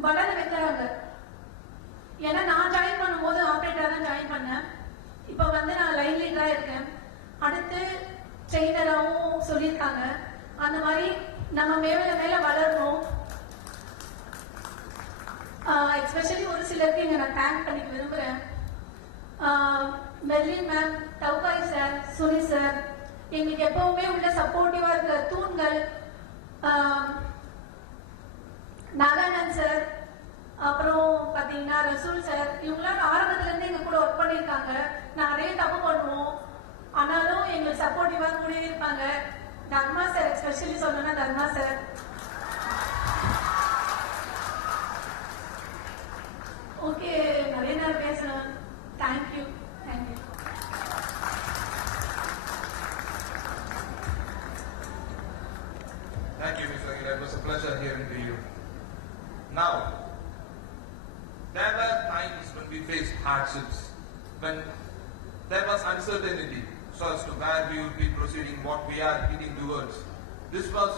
வளர வைக்கிறாங்க. ஏன்னா நான் ஜாயின் பண்ணும்போது ஆப்ரேட்டரா தான் ஜாயின் பண்ணேன். இப்போ வந்து நான் லைன் லீடரா இருக்கேன். அடுத்து ட்ரெயினராகவும் சொல்லியிருக்காங்க. அந்த மாதிரி நம்ம மேல மேல வளரணும். எஸ்பெஷலி ஒரு சிலருக்கு இங்க நான் தேங்க் பண்ணிக்க விரும்புறேன். மெர்லின் மேம், தௌகாய் சார், சுனி சார், எங்களுக்கு எப்பவுமே உள்ள சப்போர்ட்டிவா இருக்க தூண்கள், நாகானந்த் சார், அப்புறம் பாத்தீங்கன்னா ரசூல் சார், இவங்களாம் ஆரம்பத்துல இருந்து எங்க கூட ஒர்க் பண்ணிருக்காங்க. நிறைய தப்பு பண்ணுவோம், ஆனாலும் எங்களுக்கு சப்போர்ட்டிவா கூட இருப்பாங்க. தர்மா சார் எஸ்பெஷலி சொல்லணும்னா தர்மா சார். ஓகே, நிறைய நேரம் பேசணும். Thank you. Thank you. Thank you, Mr. Aguilar. It was a pleasure hearing to you. Now, there were times when we faced hardships, when there was uncertainty so as to where we would be proceeding, what we are heading towards. This was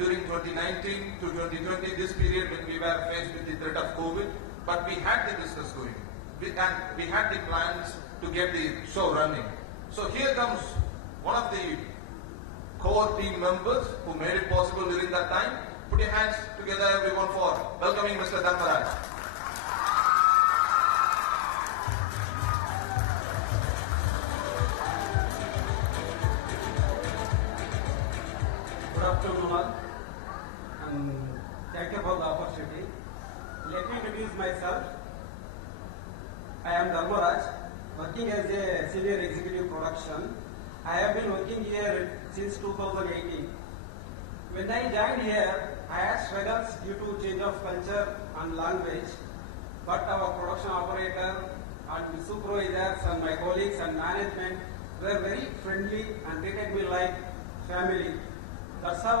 during 2019 to 2020, this period when we were faced with the threat of COVID, but we had the business going. We had the plans to get the show running. So here comes one of the core team members who made it possible during that time. Put your hands together everyone for welcoming Mr. Dharmaraj. Good afternoon all, and thank you for the opportunity. Let me introduce myself. I am Dharmaraj, working as a senior executive production. I have been working here since 2018. When I joined here, I had struggles due to change of culture and language, but our production operator and supervisors and my colleagues and management were very friendly and treated me like family. That's how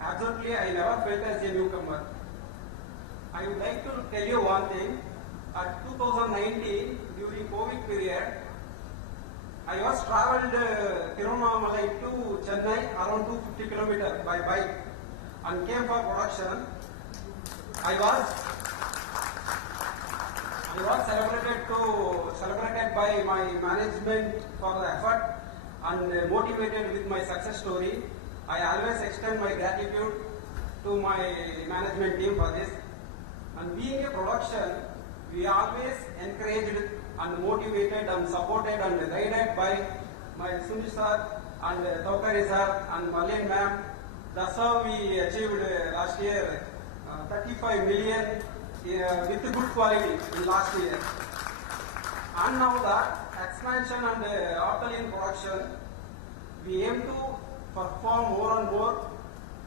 absolutely I never felt as a newcomer. I would like to tell you one thing. At 2019, during COVID period, I was traveled Tiruvannamalai to Chennai around 250 kilometers by bike and came for production. I was celebrated by my management for the effort and motivated with my success story. I always extend my gratitude to my management team for this. And being a production, we always encouraged and motivated and supported and guided by my Suni sir and Taukari sir and Malin ma'am. That's how we achieved last year 35 million with good quality in last year. And now that expansion and after in production, we aim to perform more and more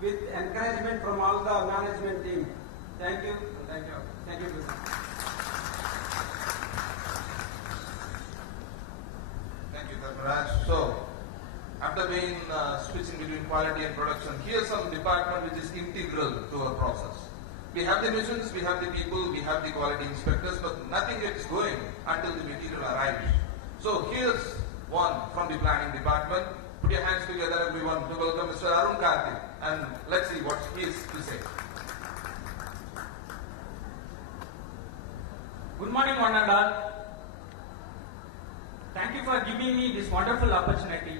with encouragement from all the management team. Thank you. Thank you. Thank you. Thank you, Dharmaraj. So, after being switching between quality and production, here's some department which is integral to our process. We have the missions, we have the people, we have the quality inspectors, but nothing gets going until the material arrives. So here's one from the planning department. Put your hands together, everyone, to welcome Mr. Arun Karthik. And let's see what he is to say. Good morning, one and all. Thank you for giving me this wonderful opportunity.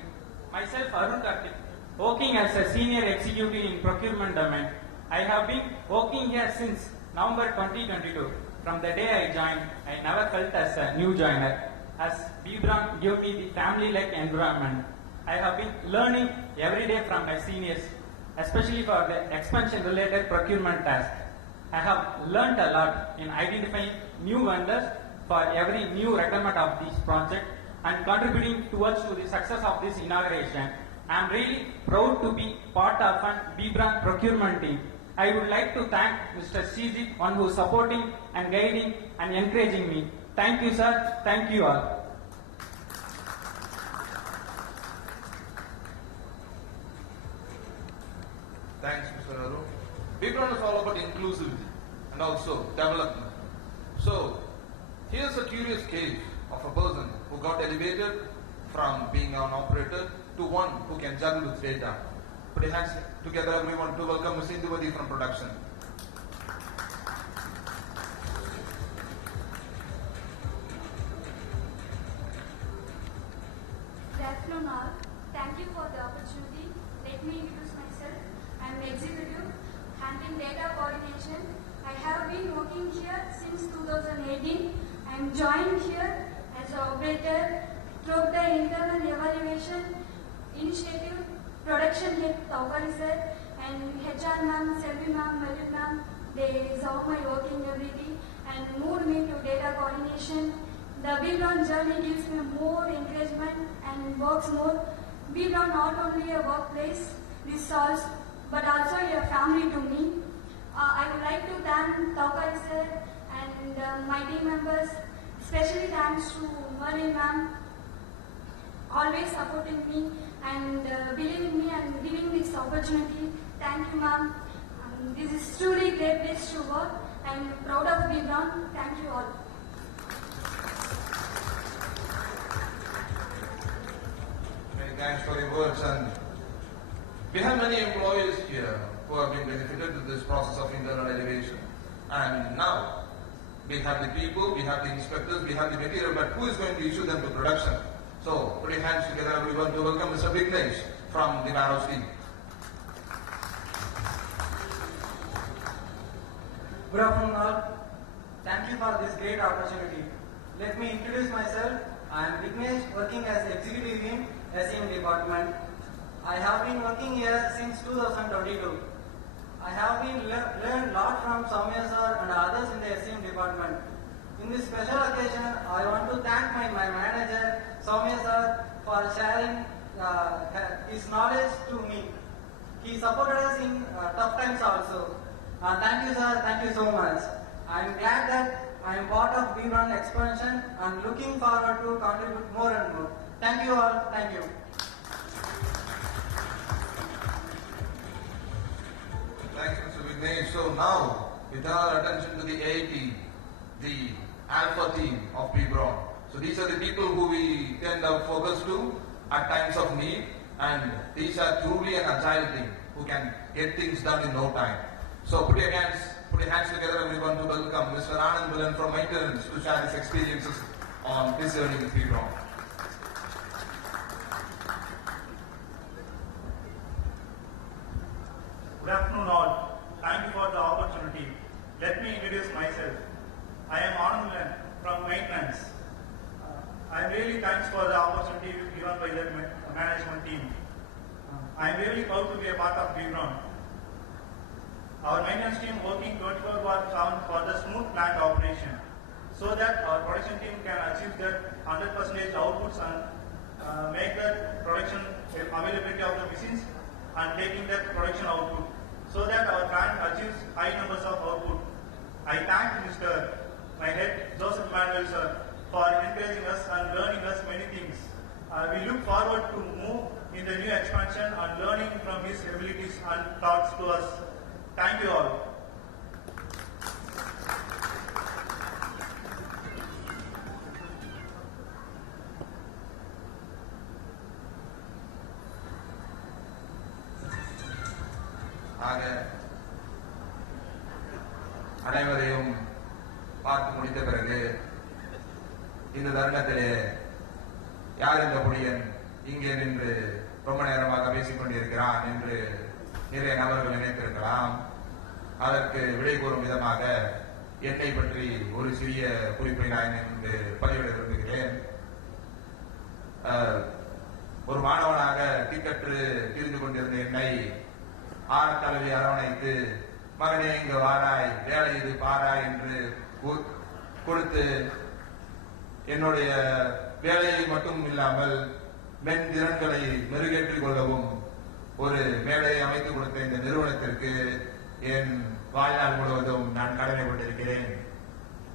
Myself, Arun Karthik, working as a senior executive in procurement domain. I have been working here since November 2022. From the day I joined, I never felt as a new joiner, as Braun gave me the family-like environment. I have been learning every day from my seniors, especially for the expansion-related procurement task. I have learned a lot in identifying new vendors for every new requirement of this project and contributing towards to the success of this inauguration. I am really proud to be part of an Braun procurement team. I would like to thank Mr. CCC on who is supporting and guiding and encouraging me. Thank you, sir. Thank you all. Thanks, Mr. Arun. Braun is all about inclusivity and also development. So, here's a curious case of a person who got elevated from being an operator to one who can juggle with data. Put your hands together, everyone, to welcome Ms. Induvadi from production. Good afternoon all. Thank you for the opportunity. Let me introduce myself. I am executive handling data coordination. I have been working here since 2018. I am joined here as an operator through the internal evaluation initiative. Production head Taukari sir and HR ma'am, Selvi ma'am, Malik ma'am, they saw my working ability and moved me to data coordination. The Braun journey gives me more encouragement and works more. Braun not only a workplace, this solves, but also a family to me. I would like to thank Taukari sir and my team members, especially thanks to Malik ma'am, always supporting me and believing me and giving this opportunity. Thank you, ma'am. This is truly a great place to work. I am proud of Braun. Thank you all. Many thanks for your words. And we have many employees here who have been benefited with this process of internal elevation. And now we have the people, we have the inspectors, we have the material, but who is going to issue them to production? So, put your hands together, everyone, to welcome Mr. Vignesh from the warehouse team. Good afternoon all. Thank you for this great opportunity. Let me introduce myself. I am Vignesh, working as executive in SEM department. I have been working here since 2022. I have been learned a lot from Soumya sir and others in the SEM department. In this special occasion, I want to thank my manager, Soumya sir, for sharing his knowledge to me. He supported us in tough times also. Thank you, sir. Thank you so much. I am glad that I am part of Braun expansion and looking forward to contribute more and more. Thank you all. Thank you. Thanks, Mr. Vignesh. So now, we turn our attention to the A team, the alpha team of Braun. So these are the people who we tend our focus to at times of need, and these are truly an agile team who can get things done in no time. So put your hands together, everyone, to welcome Mr. Anand Villain from maintenance to share his experiences on his journey with Braun. Good afternoon all. Thank you for the opportunity. Let me introduce myself. I am Anand Villain from maintenance. I am really thanks for the opportunity given by the management team. I am really proud to be a part of Braun. Our maintenance team working 24/7 for the smooth plant operation, so that our production team can achieve their 100% outputs and make the production availability of the machines and taking that production output, so that our plant achieves high numbers of output. I thank my head Joseph Manuel sir for encouraging us and learning us many things. We look forward to move in the new expansion and learning from his abilities and thoughts to us. Thank you all. ஆக அனைவரையும் பார்த்து முடித்த பிறகு இந்த தருணத்திலே யார் இந்த புலியன் இங்கே நின்று ரொம்ப நேரமாக பேசிக் கொண்டிருக்கிறான் என்று நிறைய நபர்கள் நினைத்திருக்கலாம். அதற்கு விடை கூறும் விதமாக என்னை பற்றி ஒரு சிறிய குறிப்பை நான் இன்று பதிவிட விரும்புகிறேன். ஒரு மாணவனாக திக்கற்று திரிந்து கொண்டிருந்த என்னை ஆரத்தளவி அரவணைத்து, மகனே இங்கு வாராய், வேலை இது பாராய் என்று கொடுத்து என்னுடைய வேலையை மட்டும் இல்லாமல் மென் திறன்களை மெருகேற்றிக் கொள்ளவும் ஒரு மேடையை அமைத்துக் கொடுத்த இந்த நிறுவனத்திற்கு என் வாழ்நாள் முழுவதும் நான் கடமைப்பட்டிருக்கிறேன்.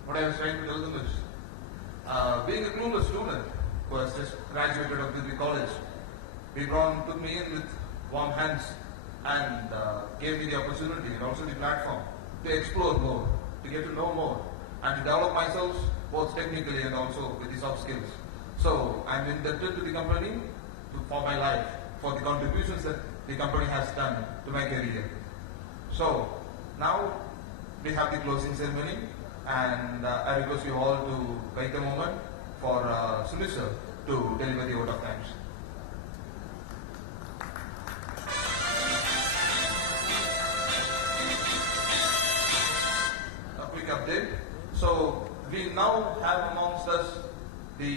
What I was trying to tell them is, being a clueless student who has just graduated of the college, Braun took me in with warm hands and gave me the opportunity and also the platform to explore more, to get to know more, and to develop myself both technically and also with the soft skills. So I'm indebted to the company for my life, for the contributions that the company has done to my career. So now we have the closing ceremony, and I request you all to wait a moment for Sunil sir to deliver the vote of thanks. A quick update. So we now have amongst us the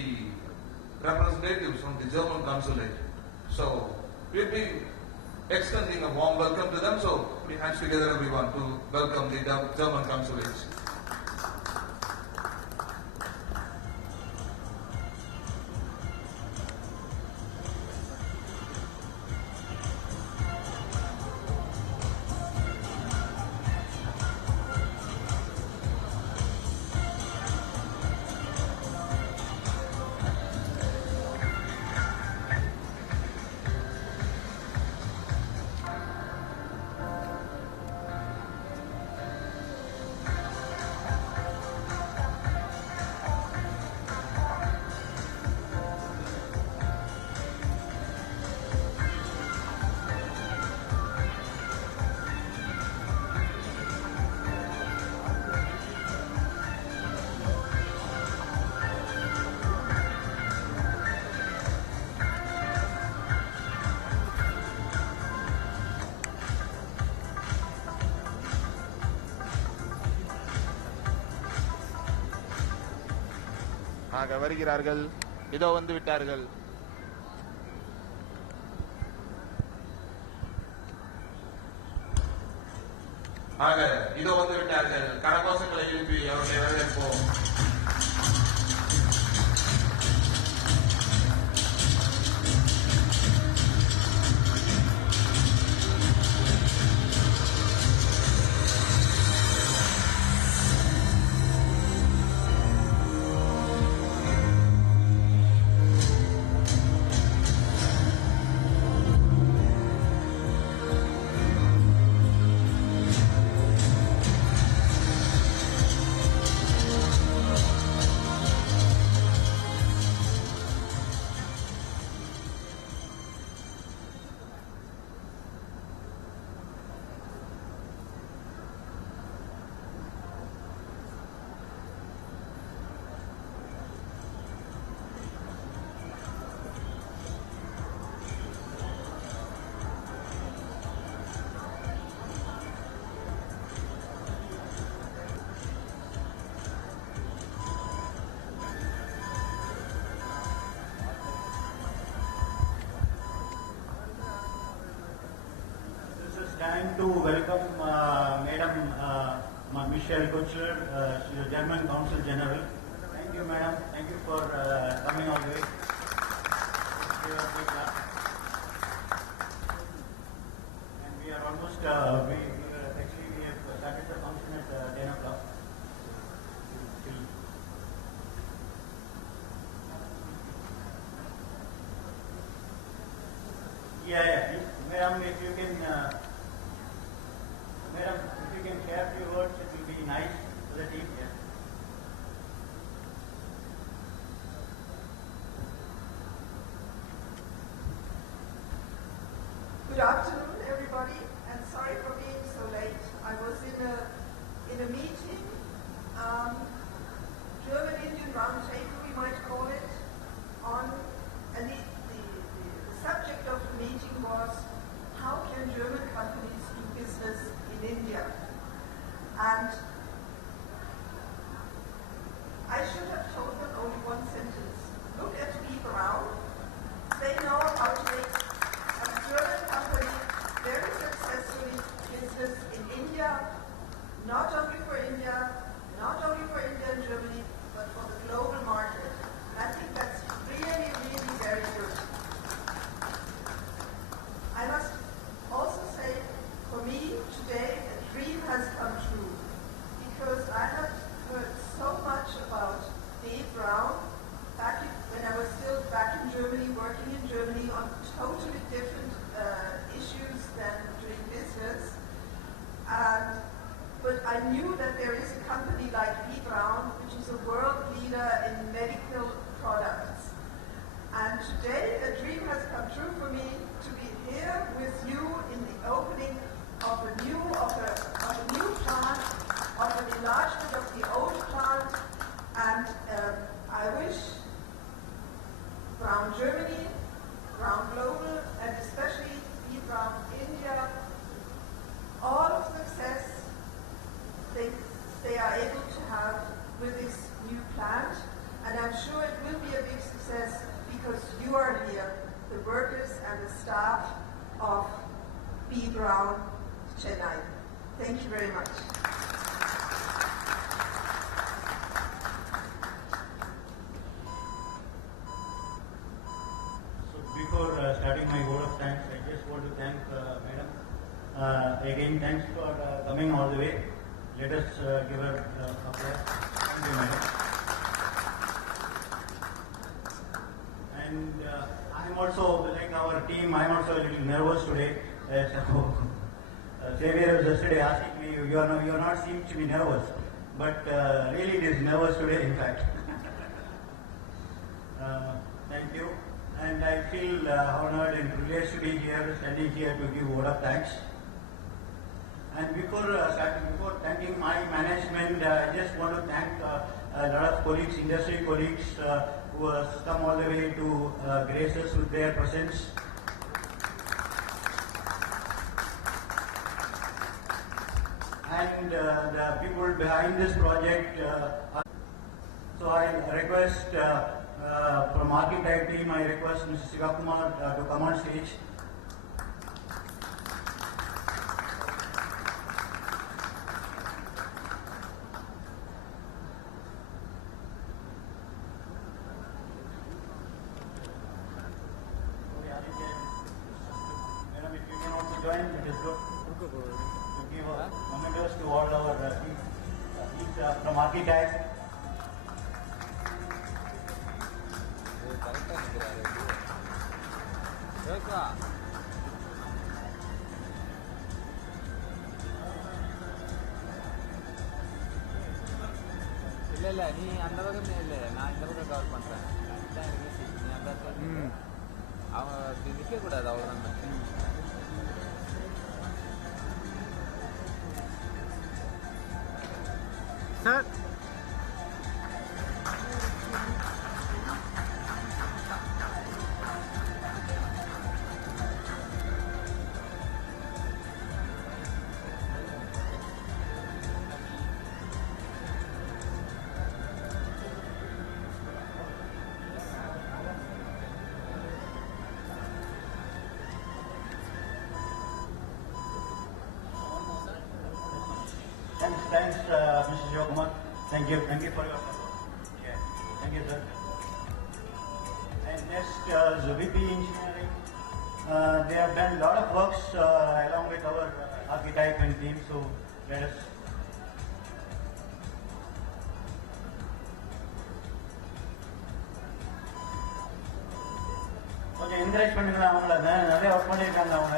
representatives from the German consulate. So we'll be extending a warm welcome to them. So put your hands together, everyone, to welcome the German consulates. ஆக வருகிறார்கள், இதோ வந்து விட்டார்கள். ஆக இதோ வந்து விட்டார்கள். கரகோஷங்களை எழுப்பி அவர்களை வரவேற்போம். Time to welcome Madam Michelle Kuchler, she's the German Consul General. Thank you, Madam. Thank you for coming all the way. And we are almost, we have started the function at 10 o'clock. Yeah, please. Madam, if you can... Madam, if you can share a few words, it will be nice to the team here. Good afternoon, everybody, and sorry for being in a meeting, German-Indian roundtable, we might call it, and the subject of the meeting was how can German companies do business in India? And I should have told them only one sentence. Look at B. Braun. They know how to make a German company very successfully business in India, not only for India and Germany, but for the global market. And I think that's really, really very good. I must also say, for me today, a dream has come true, because I have heard so much about Dave Braun when I was still back in Germany, working in Germany on totally different issues than doing business. But I knew that there is a company like B. Braun, which is a world leader in medical products. And today, a dream has come true for me to be here with you in the opening of a new plant, of an enlargement of the old plant. And I wish Braun Germany, Braun Global, and especially B. Braun India all of success they are able to have with this new plant. And I'm sure it will be a big success because you are here, the workers and the staff of B. Braun Chennai. Thank you very much. So before starting my word of thanks, I just want to thank Madam. Again, thanks for coming all the way. Let us give her applause. Thank you, Madam. And I'm also, like our team, I'm also a little nervous today. Xavier was yesterday asking me, you are not seem to be nervous. But really it is nervous today, in fact. Thank you. And I feel honored and privileged to be here, standing here to give word of thanks. And before thanking my management, I just want to thank a lot of colleagues, industry colleagues, who have come all the way to grace us with their presence. And the people behind this project. So I request from architect team, I request Mr. Sivakumar to come on stage. To all our from architects. இல்ல நீ அந்த பக்கமே இல்லை, நான் இந்த பக்கம் cover பண்றேன். இதுதான் எனக்கு நீ அந்த அவன் நிக்க கூடாது, அவ்வளவுதான். Sir. Thanks, Mr. Sivakumar. Thank you for your support. Yeah. Thank you, sir. And next, VP Engineering. They have done a lot of works along with our architect and team. So let us. கொஞ்சம் encourage பண்ணுங்க அவங்கள, நிறைய work பண்ணியிருக்காங்க அவங்க.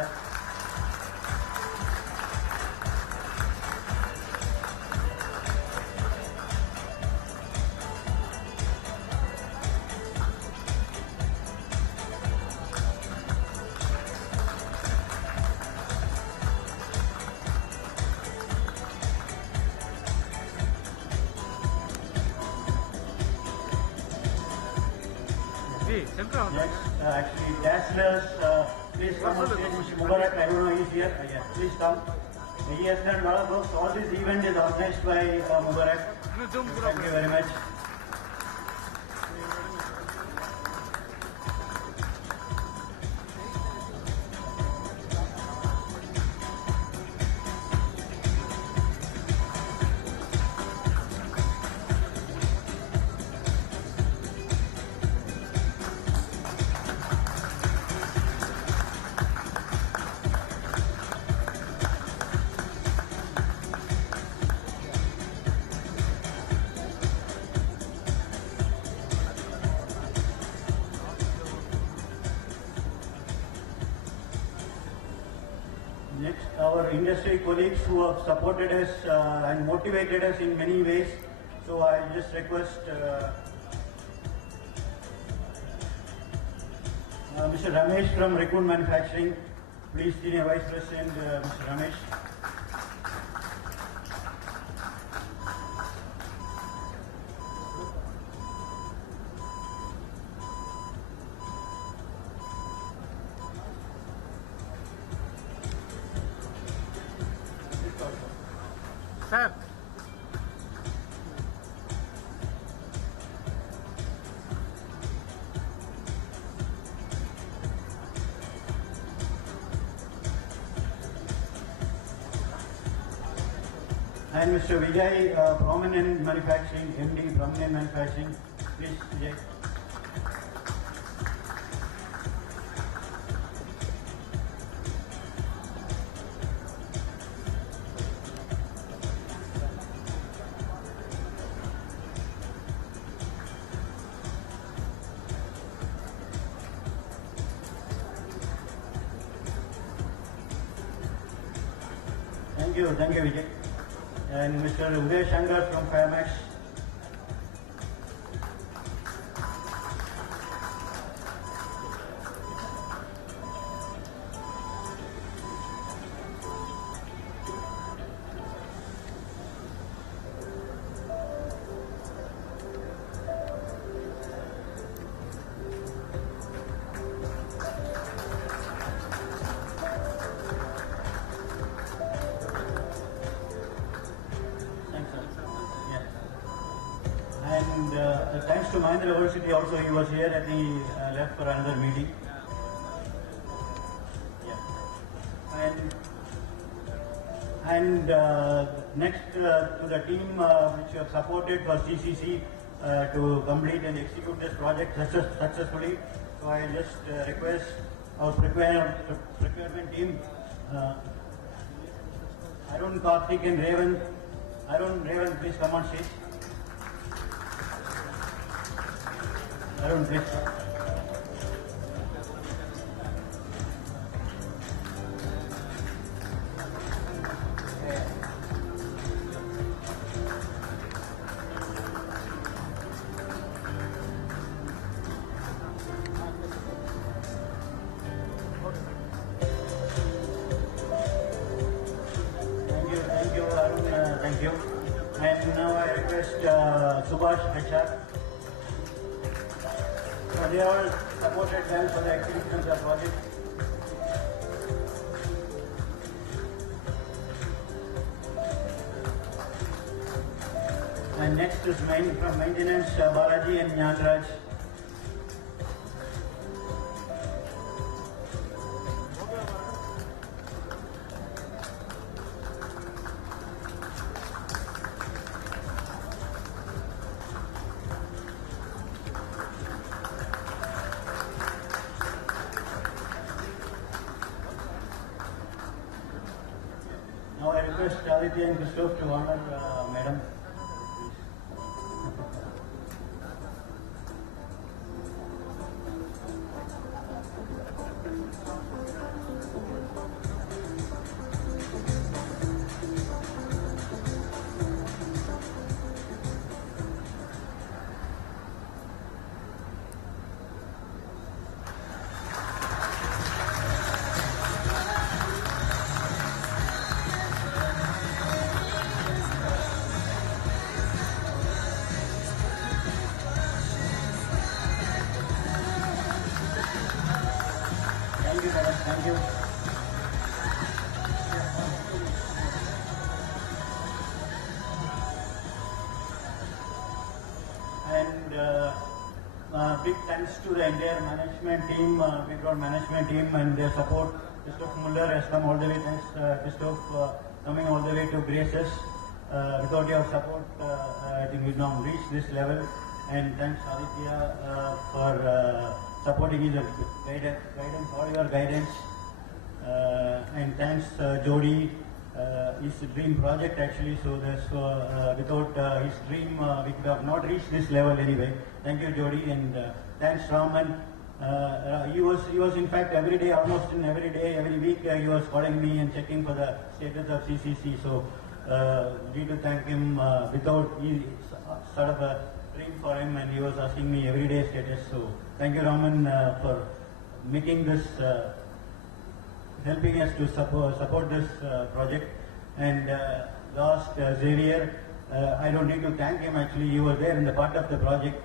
Next, actually, Dazzlers, please come on stage. Mr. Mubarak, I don't know, he's here. Yeah, please come. He has done a lot of work. All this event is organized by Mubarak. Thank you very much. Next, our industry colleagues who have supported us and motivated us in many ways. So I just request Mr. Ramesh from Recruit Manufacturing, please, Senior Vice President, Mr. Ramesh. Sir. And Mr. Vijay, Prominent Manufacturing, MD, Prominent Manufacturing, please, Vijay. Thank you, Vijay. And Mr. Uday Shankar from Firemax. And thanks to Mahindra University also, he was here at the left for another meeting. Yeah. And next to the team which you have supported for CCC to complete and execute this project successfully. So I just request our procurement team, Arun, Karthik and Raven. Arun, Raven, please come on stage. Arun, please. Thank you, Arun. Thank you. And now I request Subhash HR. So they all supported well for the execution of the project. And next is from maintenance, Balaji and Nyanraj. Now I request Aditya and Christoph to honor Madam. big thanks to the entire management team, Braun management team, and their support. Christoph Muller has come all the way. Thanks, Christoph, coming all the way to grace us. Without your support, I think we'd not reach this level. And thanks, Aditya, for supporting his guidance, all your guidance. And thanks, Jody. His dream project actually. So that's without his dream, we could have not reached this level anyway. Thank you, Jody, and thanks, Raman. He was in fact every day, almost in every day, every week, he was calling me and checking for the status of CCC. So need to thank him. Without he sort of a dream for him, and he was asking me every day status. So thank you, Raman, for making this, helping us to support this project. And last, Xavier, I don't need to thank him. Actually, you were there in the part of the project.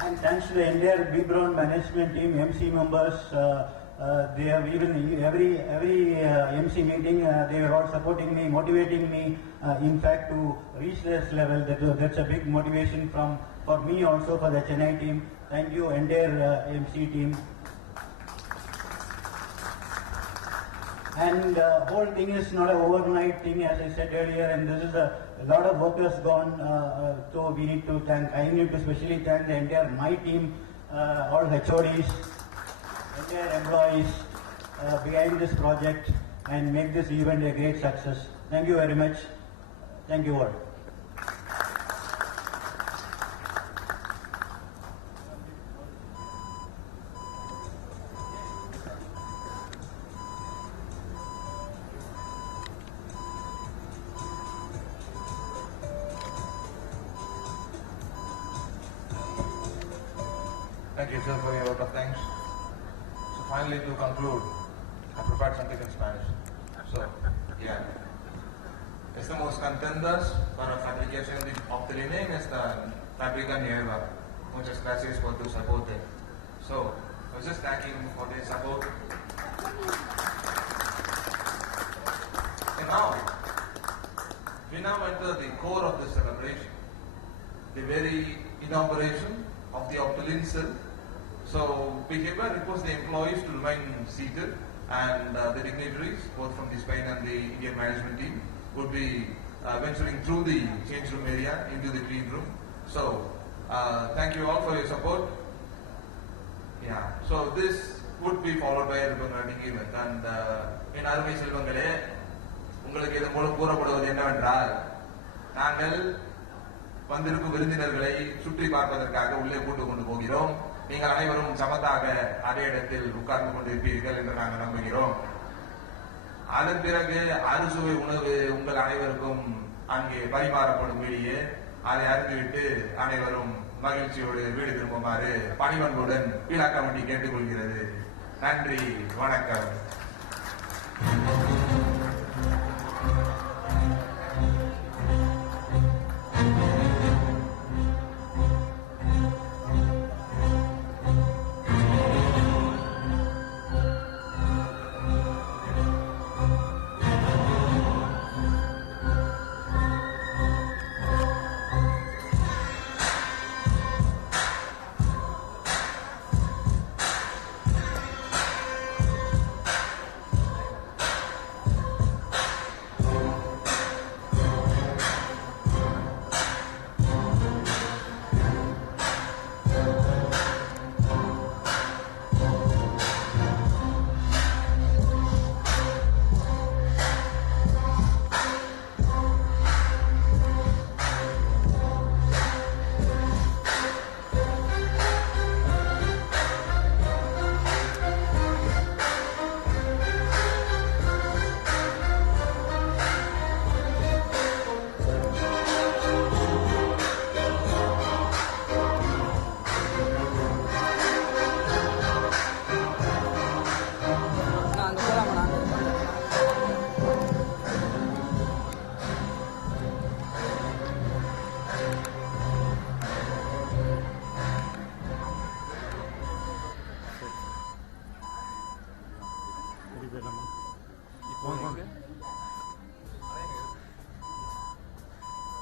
And thanks to the entire Braun management team, MC members. They have even every MC meeting, they are all supporting me, motivating me. In fact, to reach this level, that's a big motivation for me also, for the Chennai team. Thank you, entire MC team. And the whole thing is not an overnight thing, as I said earlier, and this is a lot of work has gone. So we need to thank. I need to especially thank the entire my team, all HODs, entire employees behind this project, and make this event a great success. Thank you very much. Thank you all. Thank you, sir, for your vote of thanks. So finally, to conclude, I prepared something in Spanish. So, yeah. Estamos contentos para la fabricación de obtener esta fábrica nueva. Muchas gracias por tu soporte. So, I was just thanking for their support. And now, we now enter the core of the celebration, the very inauguration of the Optolin cell. So we hereby request the employees to remain seated, and the dignitaries, both from the Spain and the Indian management team, would be venturing through the change room area into the green room. So thank you all for your support. Yeah. So this would be followed by a ribbon cutting event. And in Army Silvangale, உங்களுக்கு இது மூலம் கூறப்படுவது என்னவென்றால், நாங்கள் வந்திருக்கும் விருந்தினர்களை சுற்றி பார்ப்பதற்காக உள்ளே கூட்டு கொண்டு போகிறோம். நீங்கள் அனைவரும் சமத்தாக அதே இடத்தில் உட்கார்ந்து கொண்டிருப்பீர்கள் என்று நாங்கள் நம்புகிறோம். அதன் பிறகு அறுசுவை உணவு உங்கள் அனைவருக்கும் அங்கே பரிமாறப்படும் வெளியே அதை அருந்துவிட்டு அனைவரும் மகிழ்ச்சியோடு வீடு திரும்புமாறு பணிவன்புடன் விழா கமிட்டி கேட்டுக்கொள்கிறது. நன்றி, வணக்கம்.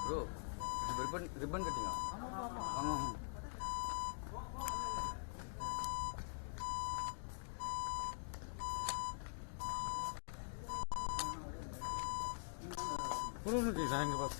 ப்ரோ ரிப்பன் கட்டிங்க வாங்க ப்ரோ जाएंगे बस